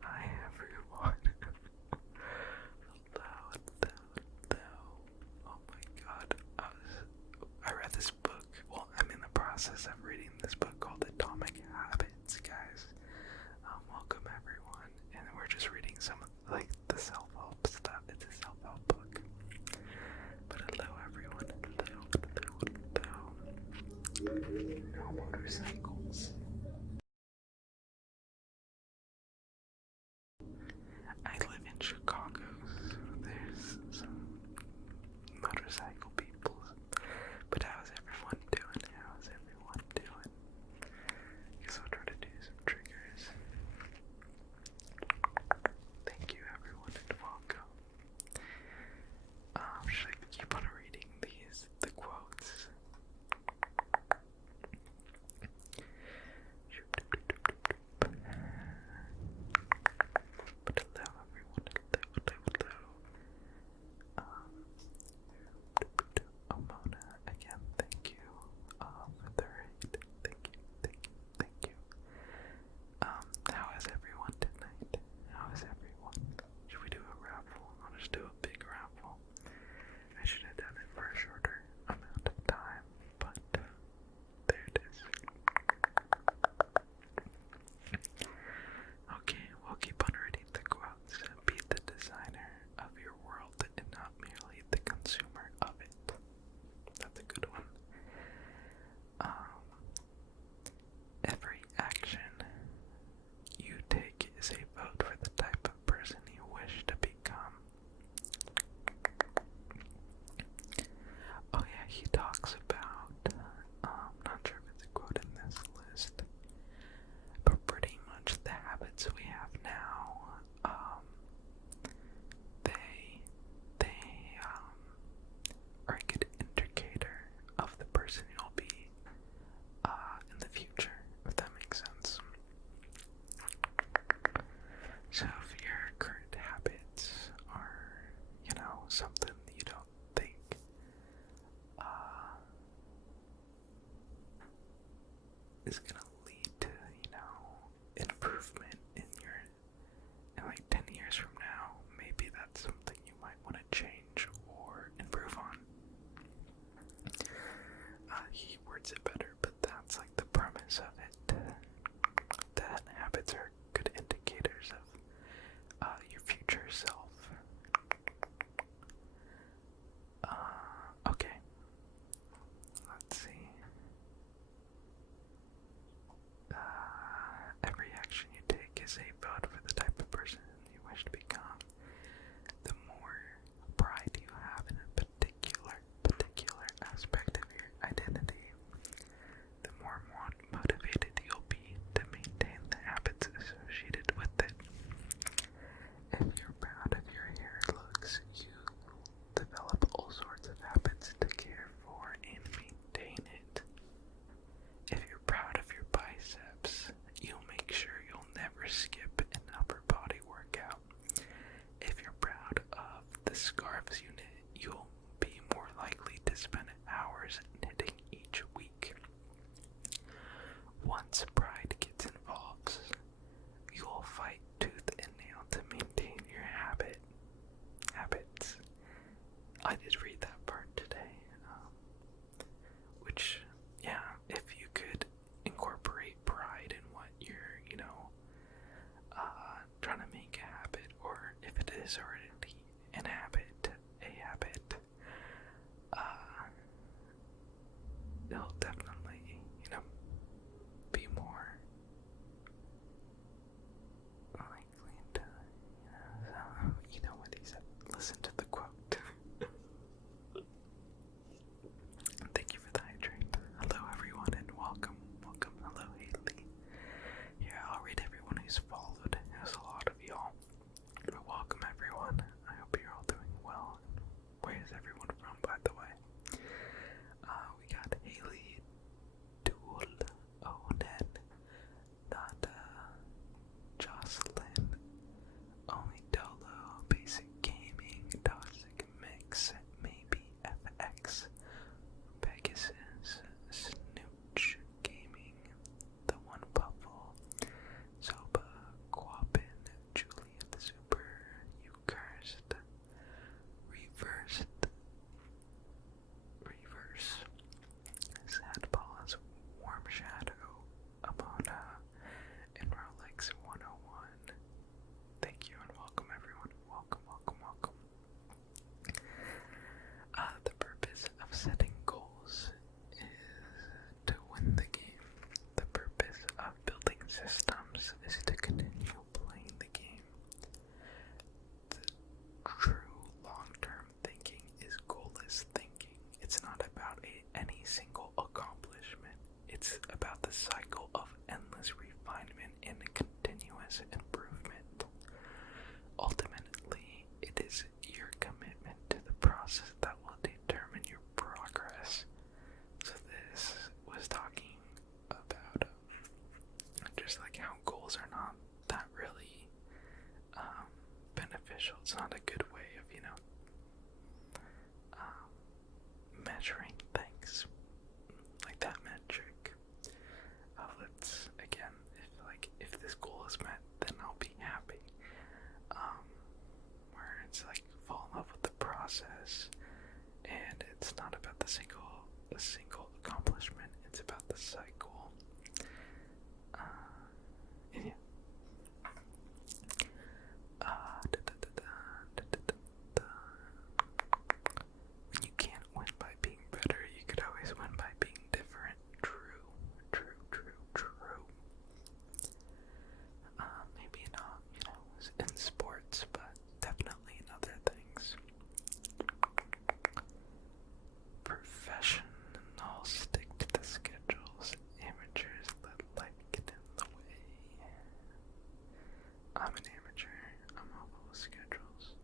Hi, everyone. Hello. Oh my god. I read this book. Well, I'm in the process of reading this book called Atomic Habits, guys. Welcome, everyone. And we're just reading some of, the self-help stuff. It's a self-help book. But hello, everyone. Hello. No motorcycles. I live in Chicago, so there's some motorcycle people. But how's everyone doing? Guess I'll try to do some triggers. Thank you, everyone, and welcome. Should I keep on reading the quotes? But hello, everyone. Hello. Mona, again, thank you for the raid. Thank you. How is everyone tonight? Should we do a raffle? I'll just do a big raffle. I should have done it for a shorter amount of time, but there it is. Okay, we'll keep on reading the quotes. Be the designer of your world and not merely the consumer of it. That's a good one. Every action you take is a vote for the type of person you wish to become. Oh yeah, he talks about, not sure if it's a quote in this list, but pretty much the habits we have now, they are a good indicator of the person you'll be in the future, if that makes sense. So if your current habits are, something that you don't think is gonna lead to, improvement in 10 years from now, maybe that's something you might want to change or improve on. He words it better, but that's the premise of it. That habits are a good indicator spend hours knitting each week. Once pride gets involved, you will fight tooth and nail to maintain your habits. I did read that part today, which, yeah, if you could incorporate pride in what you're, trying to make a habit, or if it is already a habit, it'll definitely, be more likely to, you know what he said. Listen to the quote. Thank you for the hydrate. Hello everyone and welcome. Hello Haley. Here, I'll read everyone who's followed. There's a lot of y'all. But welcome everyone. I hope you're all doing well. Where is everyone from, by the way? We got Haley, Duel, Onen, Nada, Jocelyn, Only Dolo, Basic Gaming, Toxic Mix, Maybe FX, Pegasus, Snooch Gaming, The One Puffle, Soba, Quappin, Julia the Super, You Cursed, Reverse, Sad Paws, Warm Shadow, Amona, and Rolex 101. Thank you and welcome everyone. Welcome. The purpose of setting goals is to win the game. The purpose of building systems is to continue playing the game. The true long-term thinking is goalless thinking. It's not about any single accomplishment. It's about the cycle of endless refinement and continuous improvement. Ultimately, it is your commitment to the process that will determine your progress. So this was talking about just like how goals are not that really beneficial. It's not a good way of, measuring things, like that metric. Let's, again, if this goal is met, then I'll be happy. Where it's like fall in love with the process, and it's not about a single accomplishment. It's about the cycle. Yeah. When you can't win by being better, you could always win by being different. True. Maybe not, in sports, but definitely in other things. Professionals stick to the schedules. Amateurs let life get in the way. I'm an amateur. I'm all full of schedules.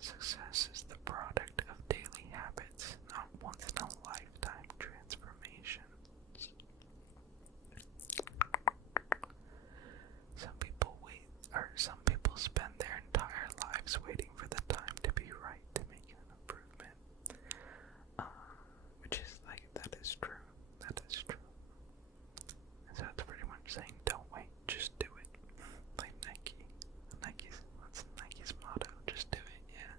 Success is the product of daily habits, not once in a lifetime transformations. Some people spend their entire lives waiting for the time to be right to make an improvement. Which is that is true. And so it's pretty much saying, don't wait, just do it. Like Nike's, what's Nike's motto? Just do it, yeah.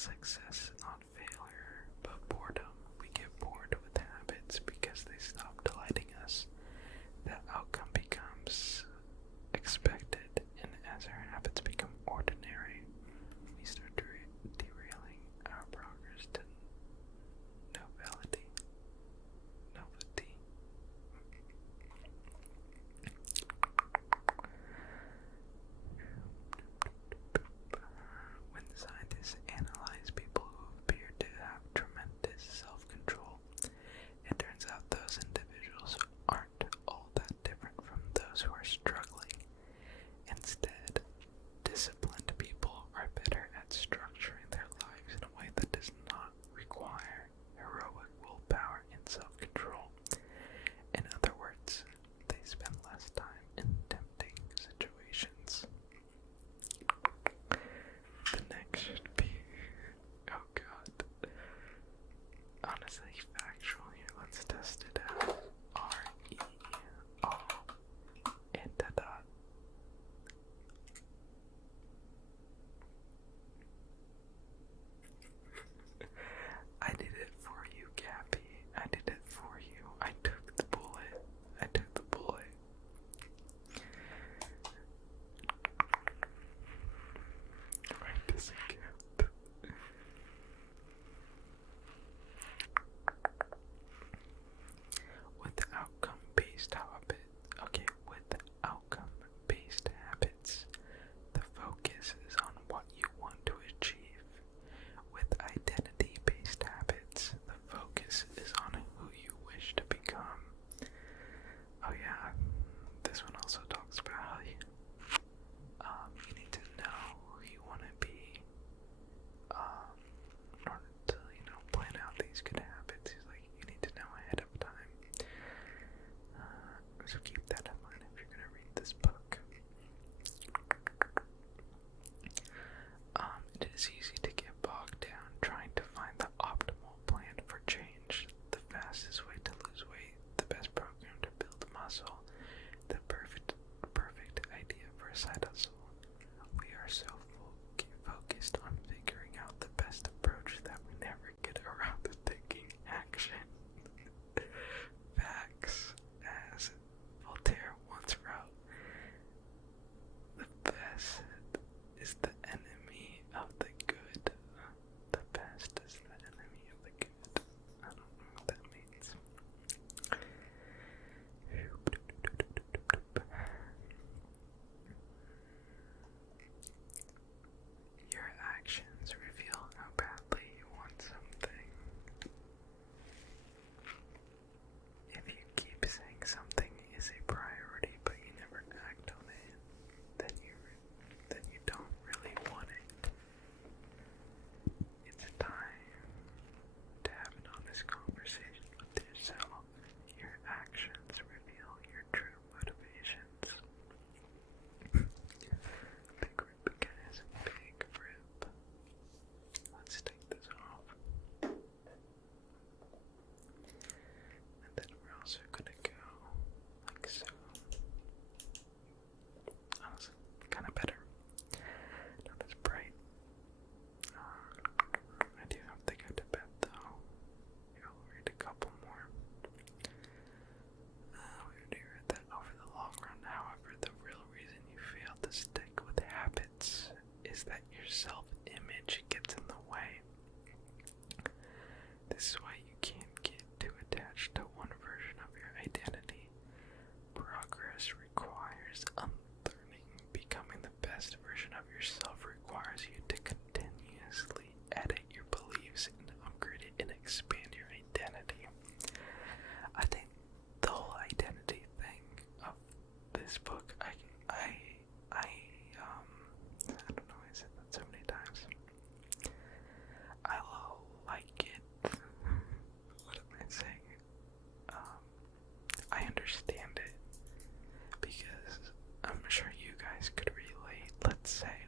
success, not failure, but boredom. We get bored with habits because they stop delighting us. The outcome becomes expected, and as our habits become ordinary, we start derailing our progress to novelty. When scientists analyze people who appear to have tremendous self-control, it turns out those individuals aren't all that different from those who are struggling. Instead, disciplined people are better at structuring their lives in a way that does not require heroic willpower and self-control. In other words, they spend less time in tempting situations. The next should be, oh god, honestly factual here, let's test it out. R-E-O and da dot. I did it for you, Gabby. I did it for you. I took the bullet. Write this again. With outcome-based habits, the focus is on what you want to achieve. With identity-based habits, the focus is on who you wish to become. Oh yeah, this one also talks about how you need to know who you want to be in order to, plan out these good habits. He's like, you need to know ahead of time. So keep that in mind if you're going to read this book. It is easy to get bogged down trying to find the optimal plan for change, the fastest way to lose weight, the best program to build muscle, the perfect idea for a side hustle. We are so focused on figuring out the best approach that we never get around to taking action. Facts, as Voltaire once wrote, the best is the enemy of the good. The best is the enemy of the good. I don't know what that means. Your actions reveal how badly you want something. If you keep saying something is a priority but you never act on it, then you don't really want it. It's time to have an honest conversation with yourself. Your actions reveal your true motivations. Big rip, guys. Big rip. Let's take this off. And then we're also gonna go like so. Honestly, kind of better. Not as bright. I do have to go to bed though. I'll read a couple more. We already read that over the long run. However, the real reason you fail to stick with habits is that your self-image gets in the way. This is why you can't get too attached to one version of your identity. Progress requires unlearning. Becoming the best version of yourself requires you to continuously edit your beliefs and upgrade it and expand your identity. I think the whole identity thing of this book, I don't know, I said that so many times. I like it. What am I saying? I understand it because I'm sure you guys could relate. Let's say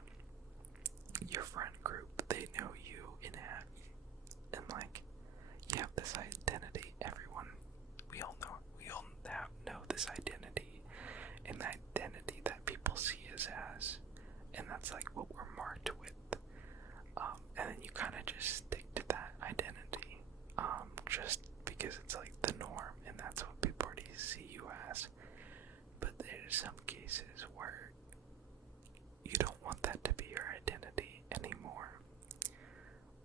you're just because it's like the norm and that's what people already see you as. But there's some cases where you don't want that to be your identity anymore,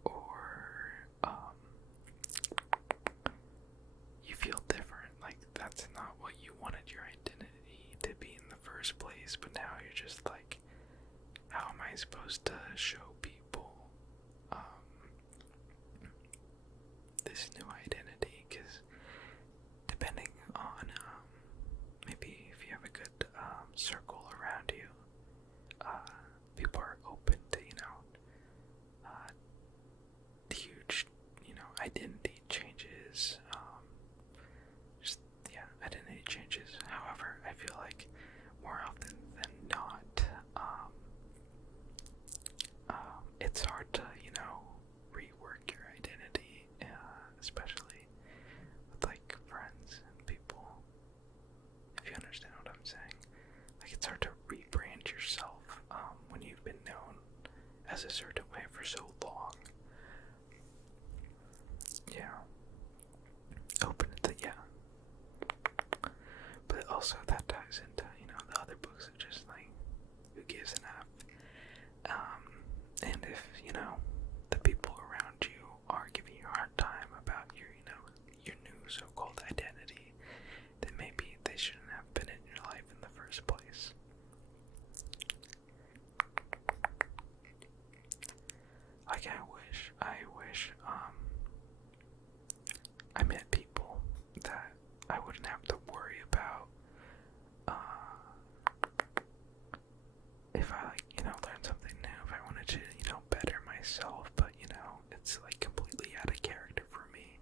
or you feel different, like that's not what you wanted your identity to be in the first place, but now you're just like, how am I supposed to show people this new identity? Because depending on maybe if you have a good circle around you, people are open to, huge, identity changes, identity changes. However, I feel like more often than not, it's hard to, rework your identity, especially with, like, friends and people, if you understand what I'm saying. Like, it's hard to rebrand yourself, when you've been known as a certain way for so long. Yeah. Open to, but also that ties into, the other books of just like, who gives an F? And if, the people around you are giving you a hard time about your, your new so-called identity, then maybe they shouldn't have been in your life in the first place. Like, I wish, I met people that I wouldn't have to worry about, if I, learned something new, if I wanted to, better myself, but, it's, like, completely out of character for me.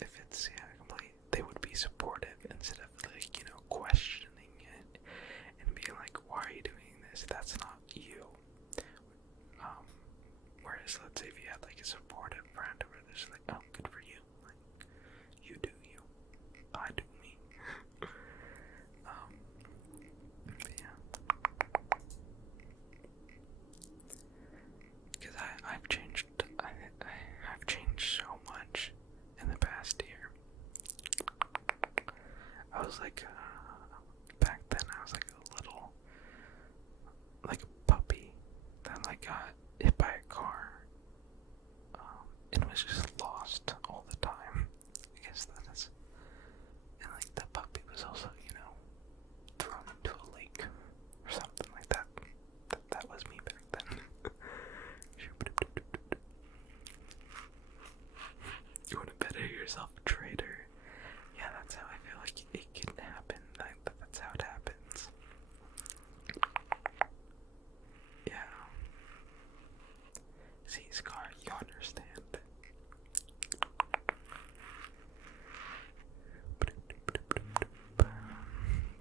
If it's, complete, they would be supportive instead of, like, questioning it and being like, why are you doing this? That's not you. Whereas, let's say if you had, like, a supportive friend who was just like, oh, good for you. Like, you do you. I do me. But yeah. Because I've changed, I've changed so much in the past year. I was like, back then I was like a little, like a puppy that like got hit by a car, and was just lost all the time. I guess that is, and like the puppy was also, thrown into a lake or something like that. That was me back then. You want to better yourself, traitor? Yeah, that's how I feel like it can happen. That's how it happens. Yeah. See, Scar, you understand.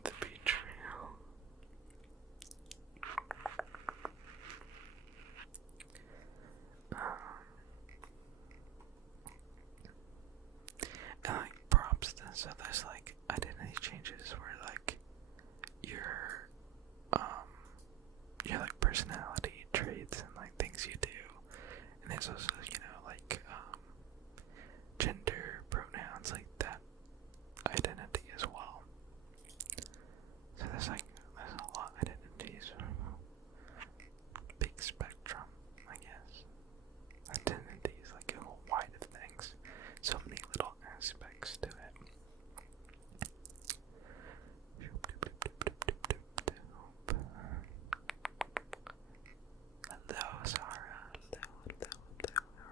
The betrayal. And like props to, so there's like identity changes where like your like personality traits and like things you do, and there's also like gender pronouns, like that identity as well. So there's a lot of identities, big spectrum, I guess. Identity is like a whole wide of things, so many little aspects to it. Hello, Zara. Hello.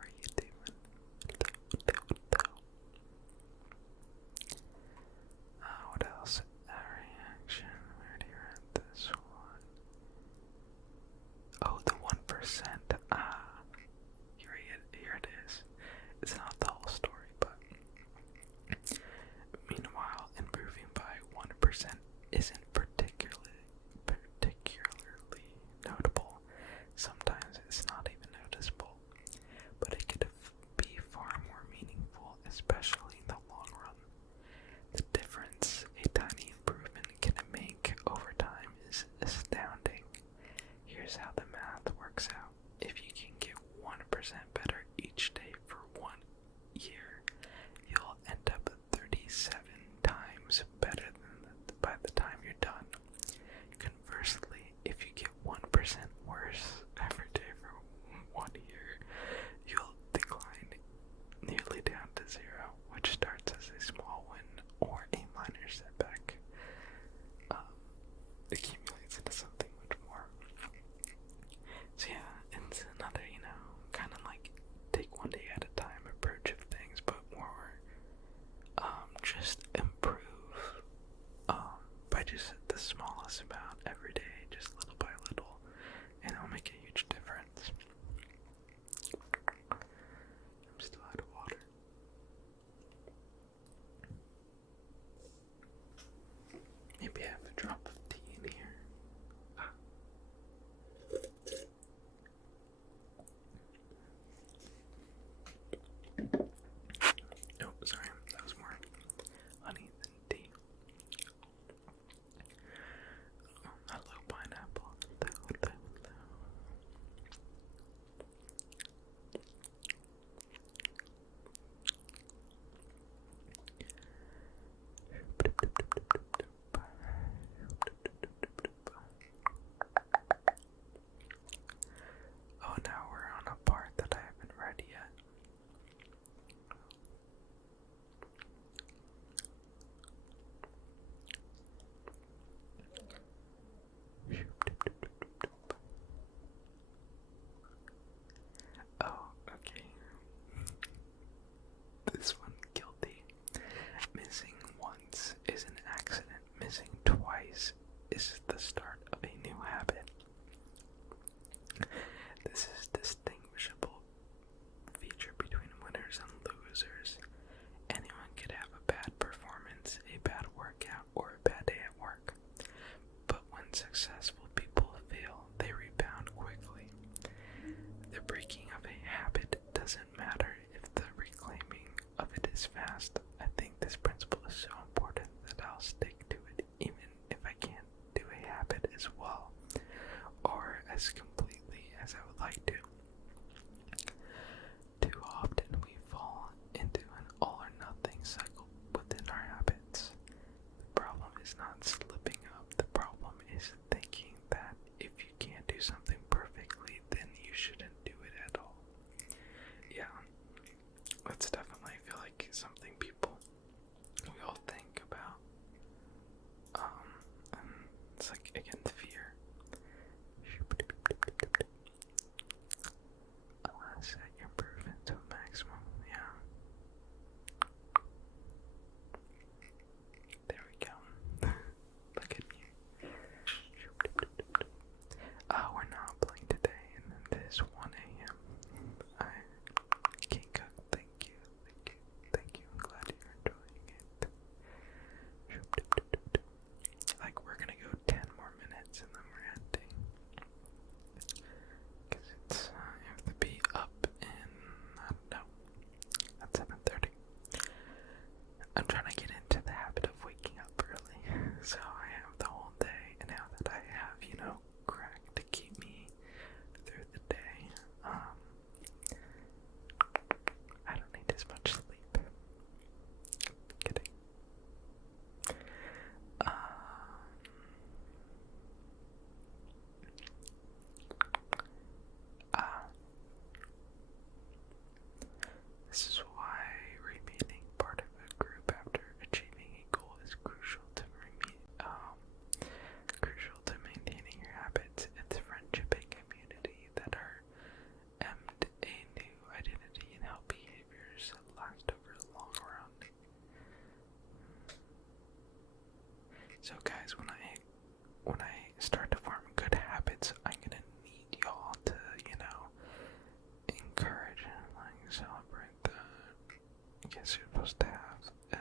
supposed to have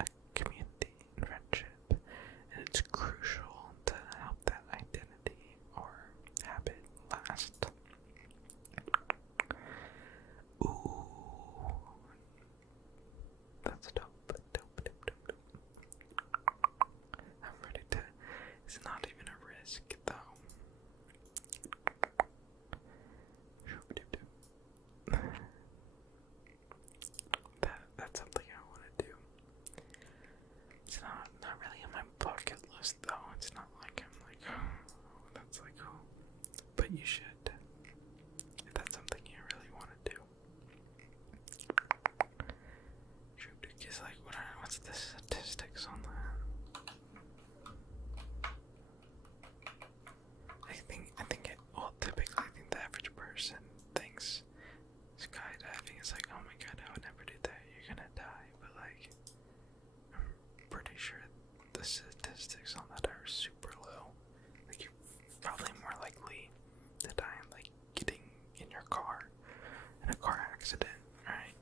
a community and friendship, and it's crucial to help that identity or habit last. Ooh, that's dope. I'm ready to. It's not even a risk, though. That's something I want to do. It's not really on my bucket list, though. It's not like I'm like, oh, that's like, oh. But you should. If that's something you really want to do. Because, like, what's the statistics on that? Typically, I think the average person thinks skydiving is like, oh my god, I would never do that, you're gonna die. But, like, I'm pretty sure the statistics on that are super low. Like, you're probably more likely to die, like, getting in your car in a car accident, right?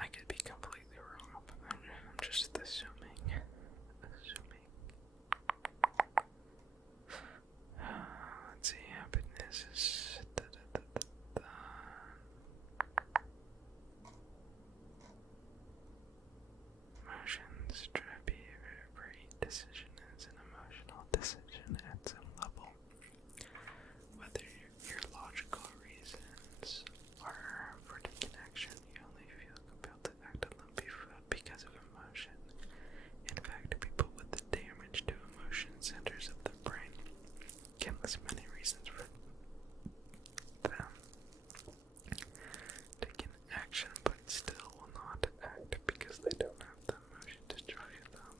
I could be completely wrong, but I'm just assuming. Let's see, happiness is emotions, drive behavior, every decision is an emotional decision at some level. Whether your logical reasons are for taking action, you only feel compelled to act on them because of emotion. In fact, people with the damage to emotion centers of the brain can list many reasons for them taking action, but still will not act because they don't have the emotion to drive them.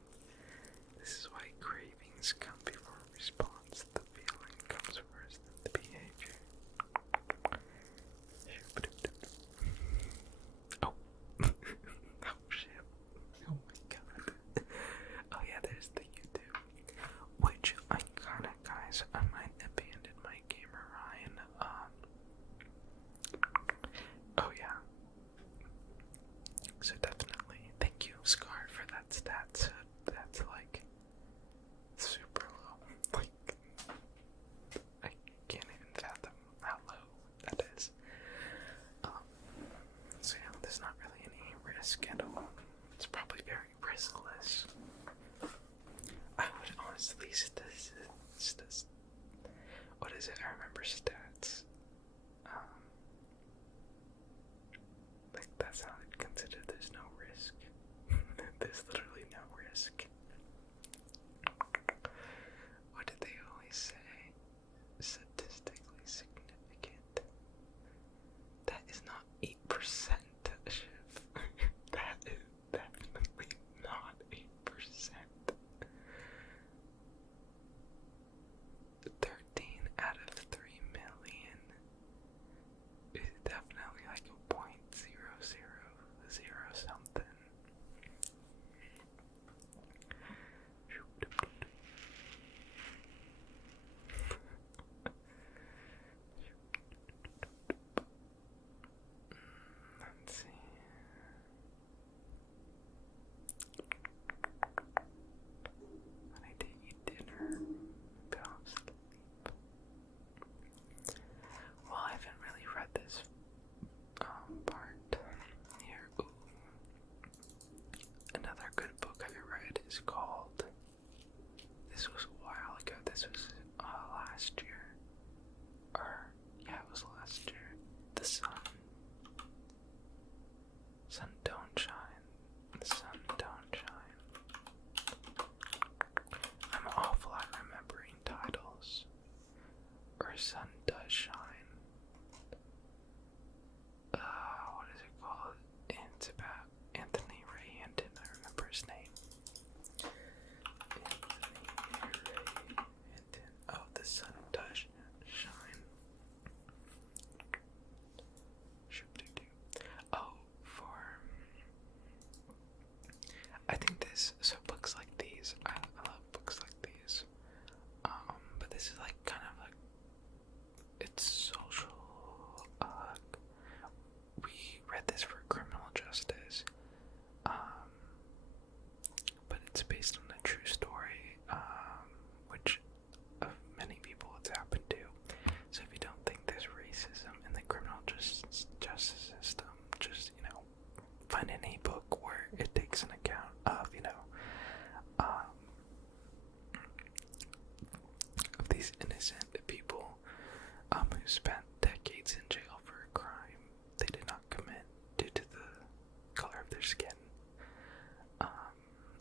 This is why cravings come before a response. The feeling comes first than the behavior. Oh. Oh shit. Oh my god. Oh yeah, there's the YouTube. Which I kinda, guys, I might abandon my gamer Ryan. Oh yeah. So definitely, thank you, Scar, for that stat. So that's like super low. Like, I can't even fathom how low that is. So yeah, there's not really any risk at all. It's probably very riskless. I would honestly, what is it? I remember stats. Like, that's how I'd consider there's no risk. There's literally no risk. What did they always say? Statistically significant. That is not 8%, Shiv. That is definitely not 8%. spent decades in jail for a crime they did not commit due to the color of their skin.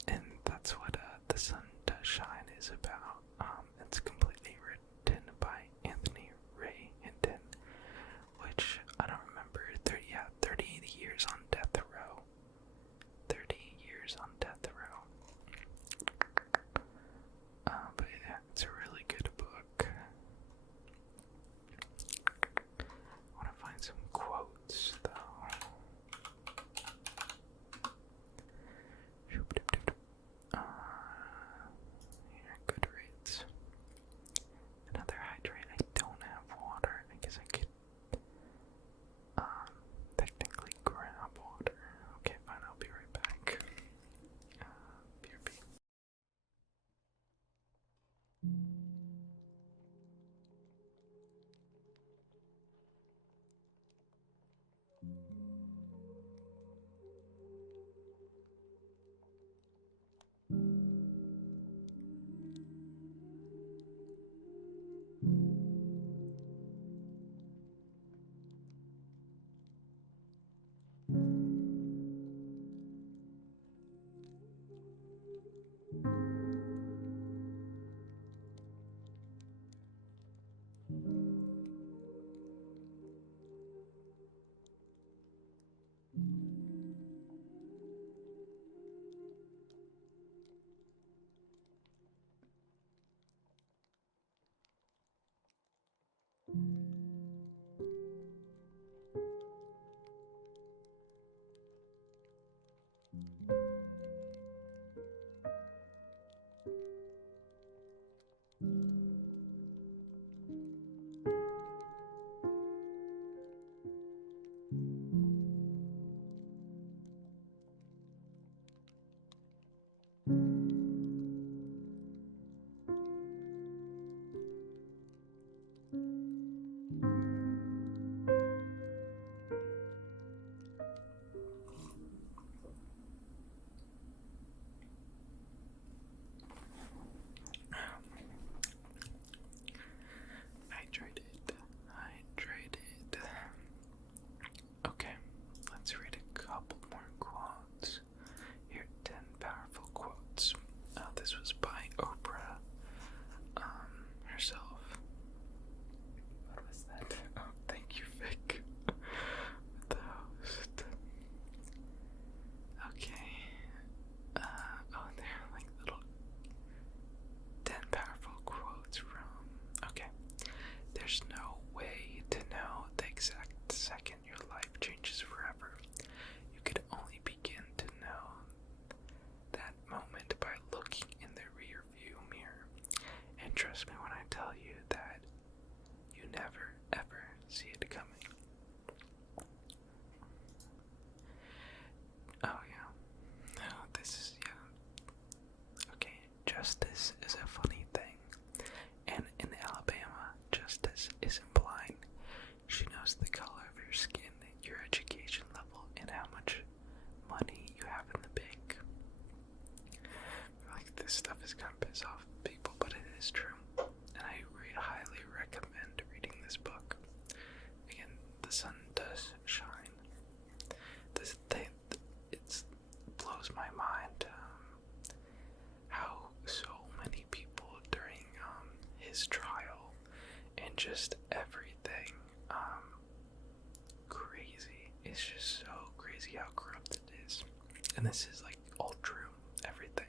And that's what The Sun Does Shine is about. It's completely written by Anthony Ray Hinton, which I don't remember. 30 years on death row. 30 years on death row. But yeah, it's a really good book. I want to find some quotes, though. Here, Goodreads. Another hydrate. I don't have water. I guess I could technically grab water. Okay, fine, I'll be right back. BRB. Hydrated. Okay, let's read a couple more quotes. Here, 10 powerful quotes. This was by Oprah herself. What was that? Oh, thank you, Vic. The host. Okay. Oh, they're like little 10 powerful quotes from. Okay. There's no way to know the exact second your life changes forever. You could only begin to know that moment by looking in the rear view mirror. And trust me when I tell you that you never ever see it coming. Oh yeah. Oh, this is, yeah. Okay, justice is a funny thing. And in Alabama, justice isn't blind. She knows the color of your skin, your education level, and how much money you have in the bank. Like, this stuff is gonna piss off people, but it is true. And I highly recommend reading this book. Again, The Sun Does Shine. This thing, it blows my mind how so many people during his trial and just everything, crazy. It's just so crazy how corrupt it is. And this is like all true, everything.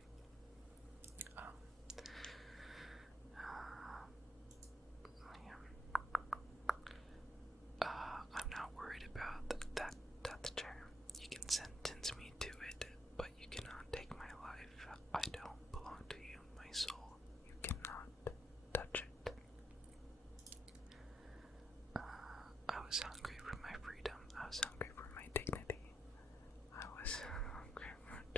I'm not worried about that death chair. You can sentence me to it, but you cannot take my life. I don't belong to you, my soul. You cannot touch it. I was hungry for my freedom. I was hungry for my dignity. I was hungry for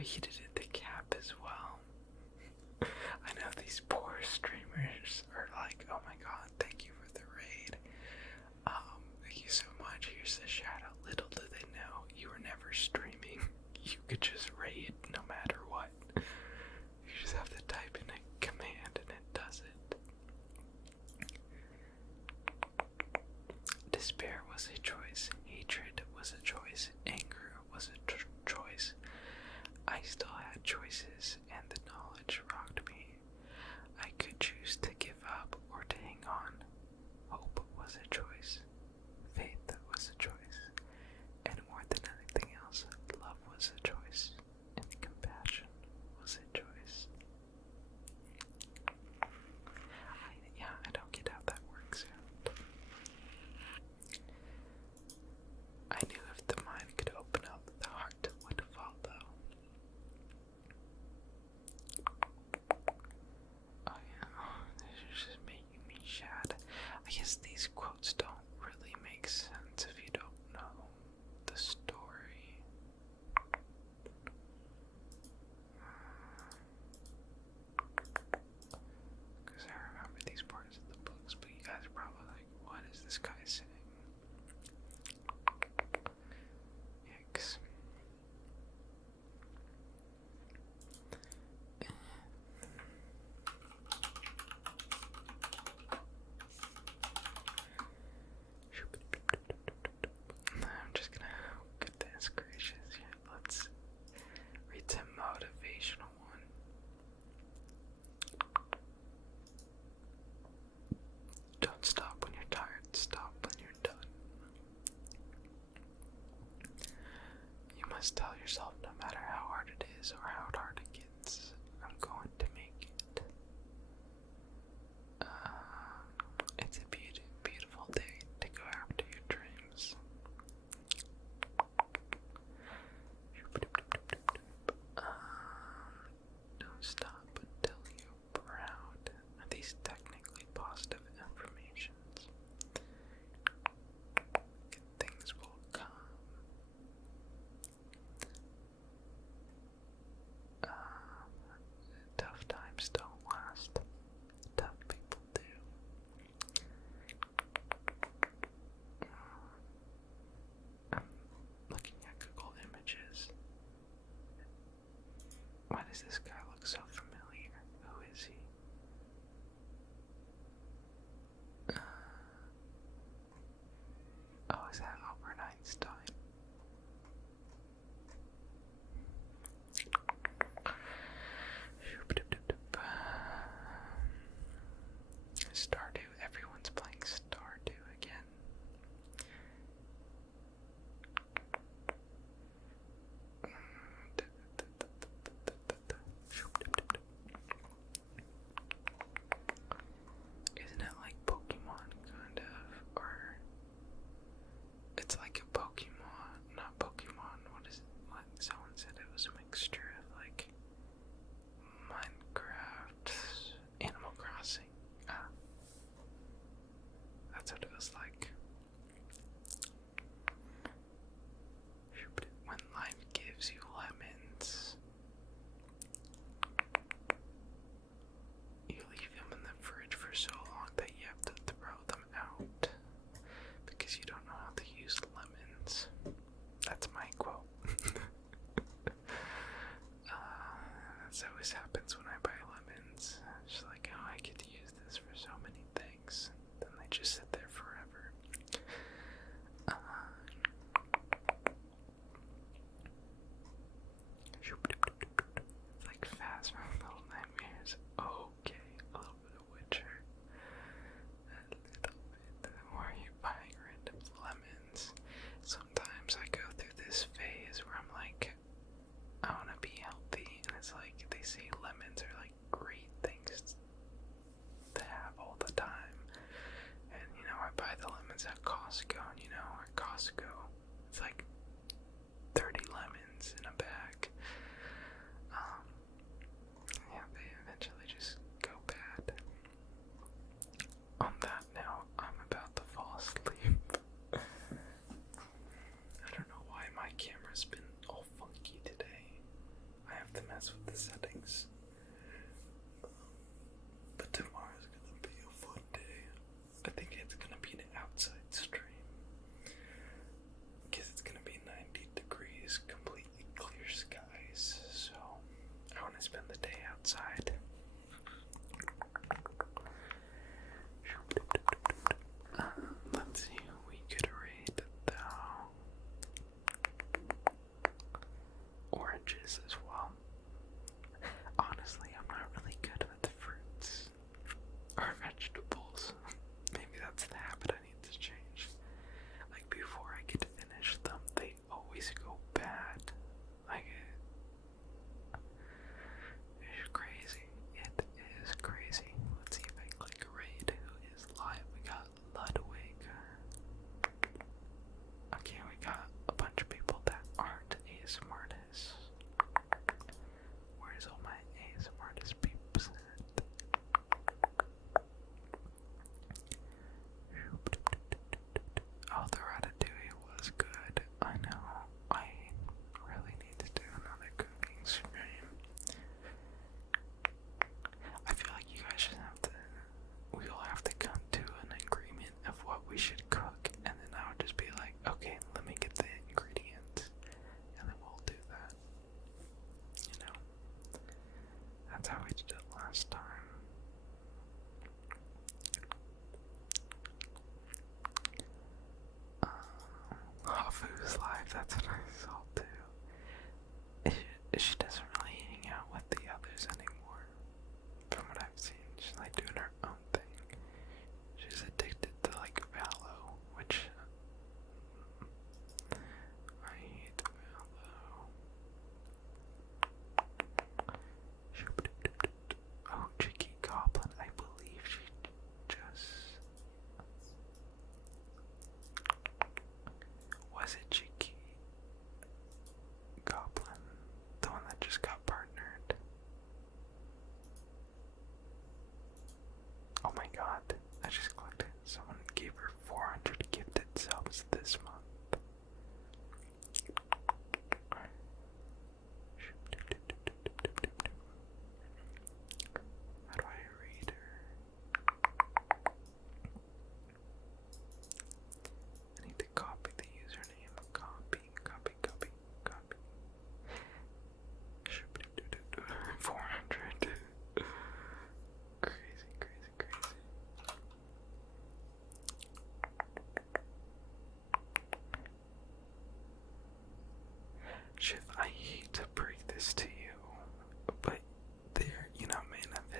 you did it the cap as well. I know these poor streamers are like, oh my god, thank you for the raid. Thank you so much. Here's the shout out. Little do they know you were never streaming. You could just raid no matter what. You just have to type in a command and it does it. Despair was a choice. Hatred was a choice. Anger was a choice. I still had choices, and the knowledge rocked me. I could choose to give up or to hang on. Hope was a choice. Faith was a choice. And more than anything else, love was a choice. And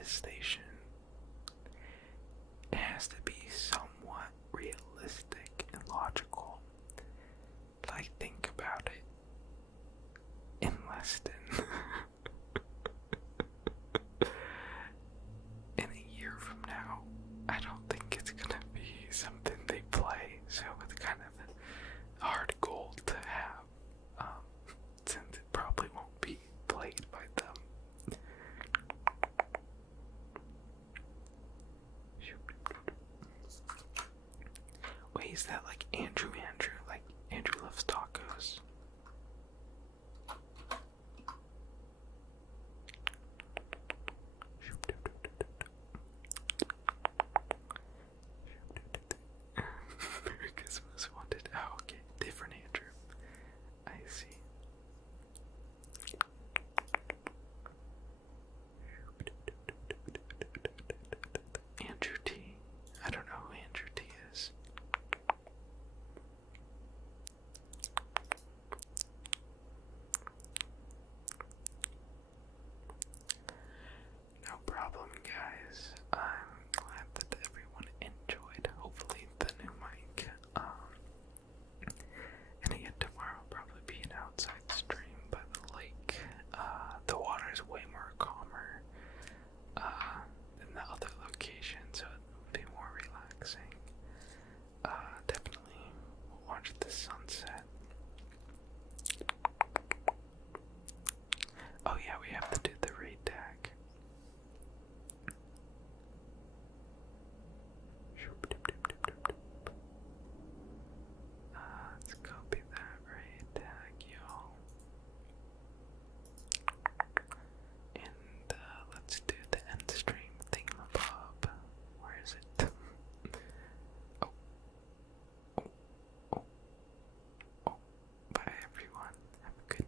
this station, it has to be somewhat realistic and logical. Like, think about it. In Weston, in a year from now, I don't think it's gonna be something they play, so it's kind of a hard goal to have, since it probably won't be played by them. Wait, is that like Andrew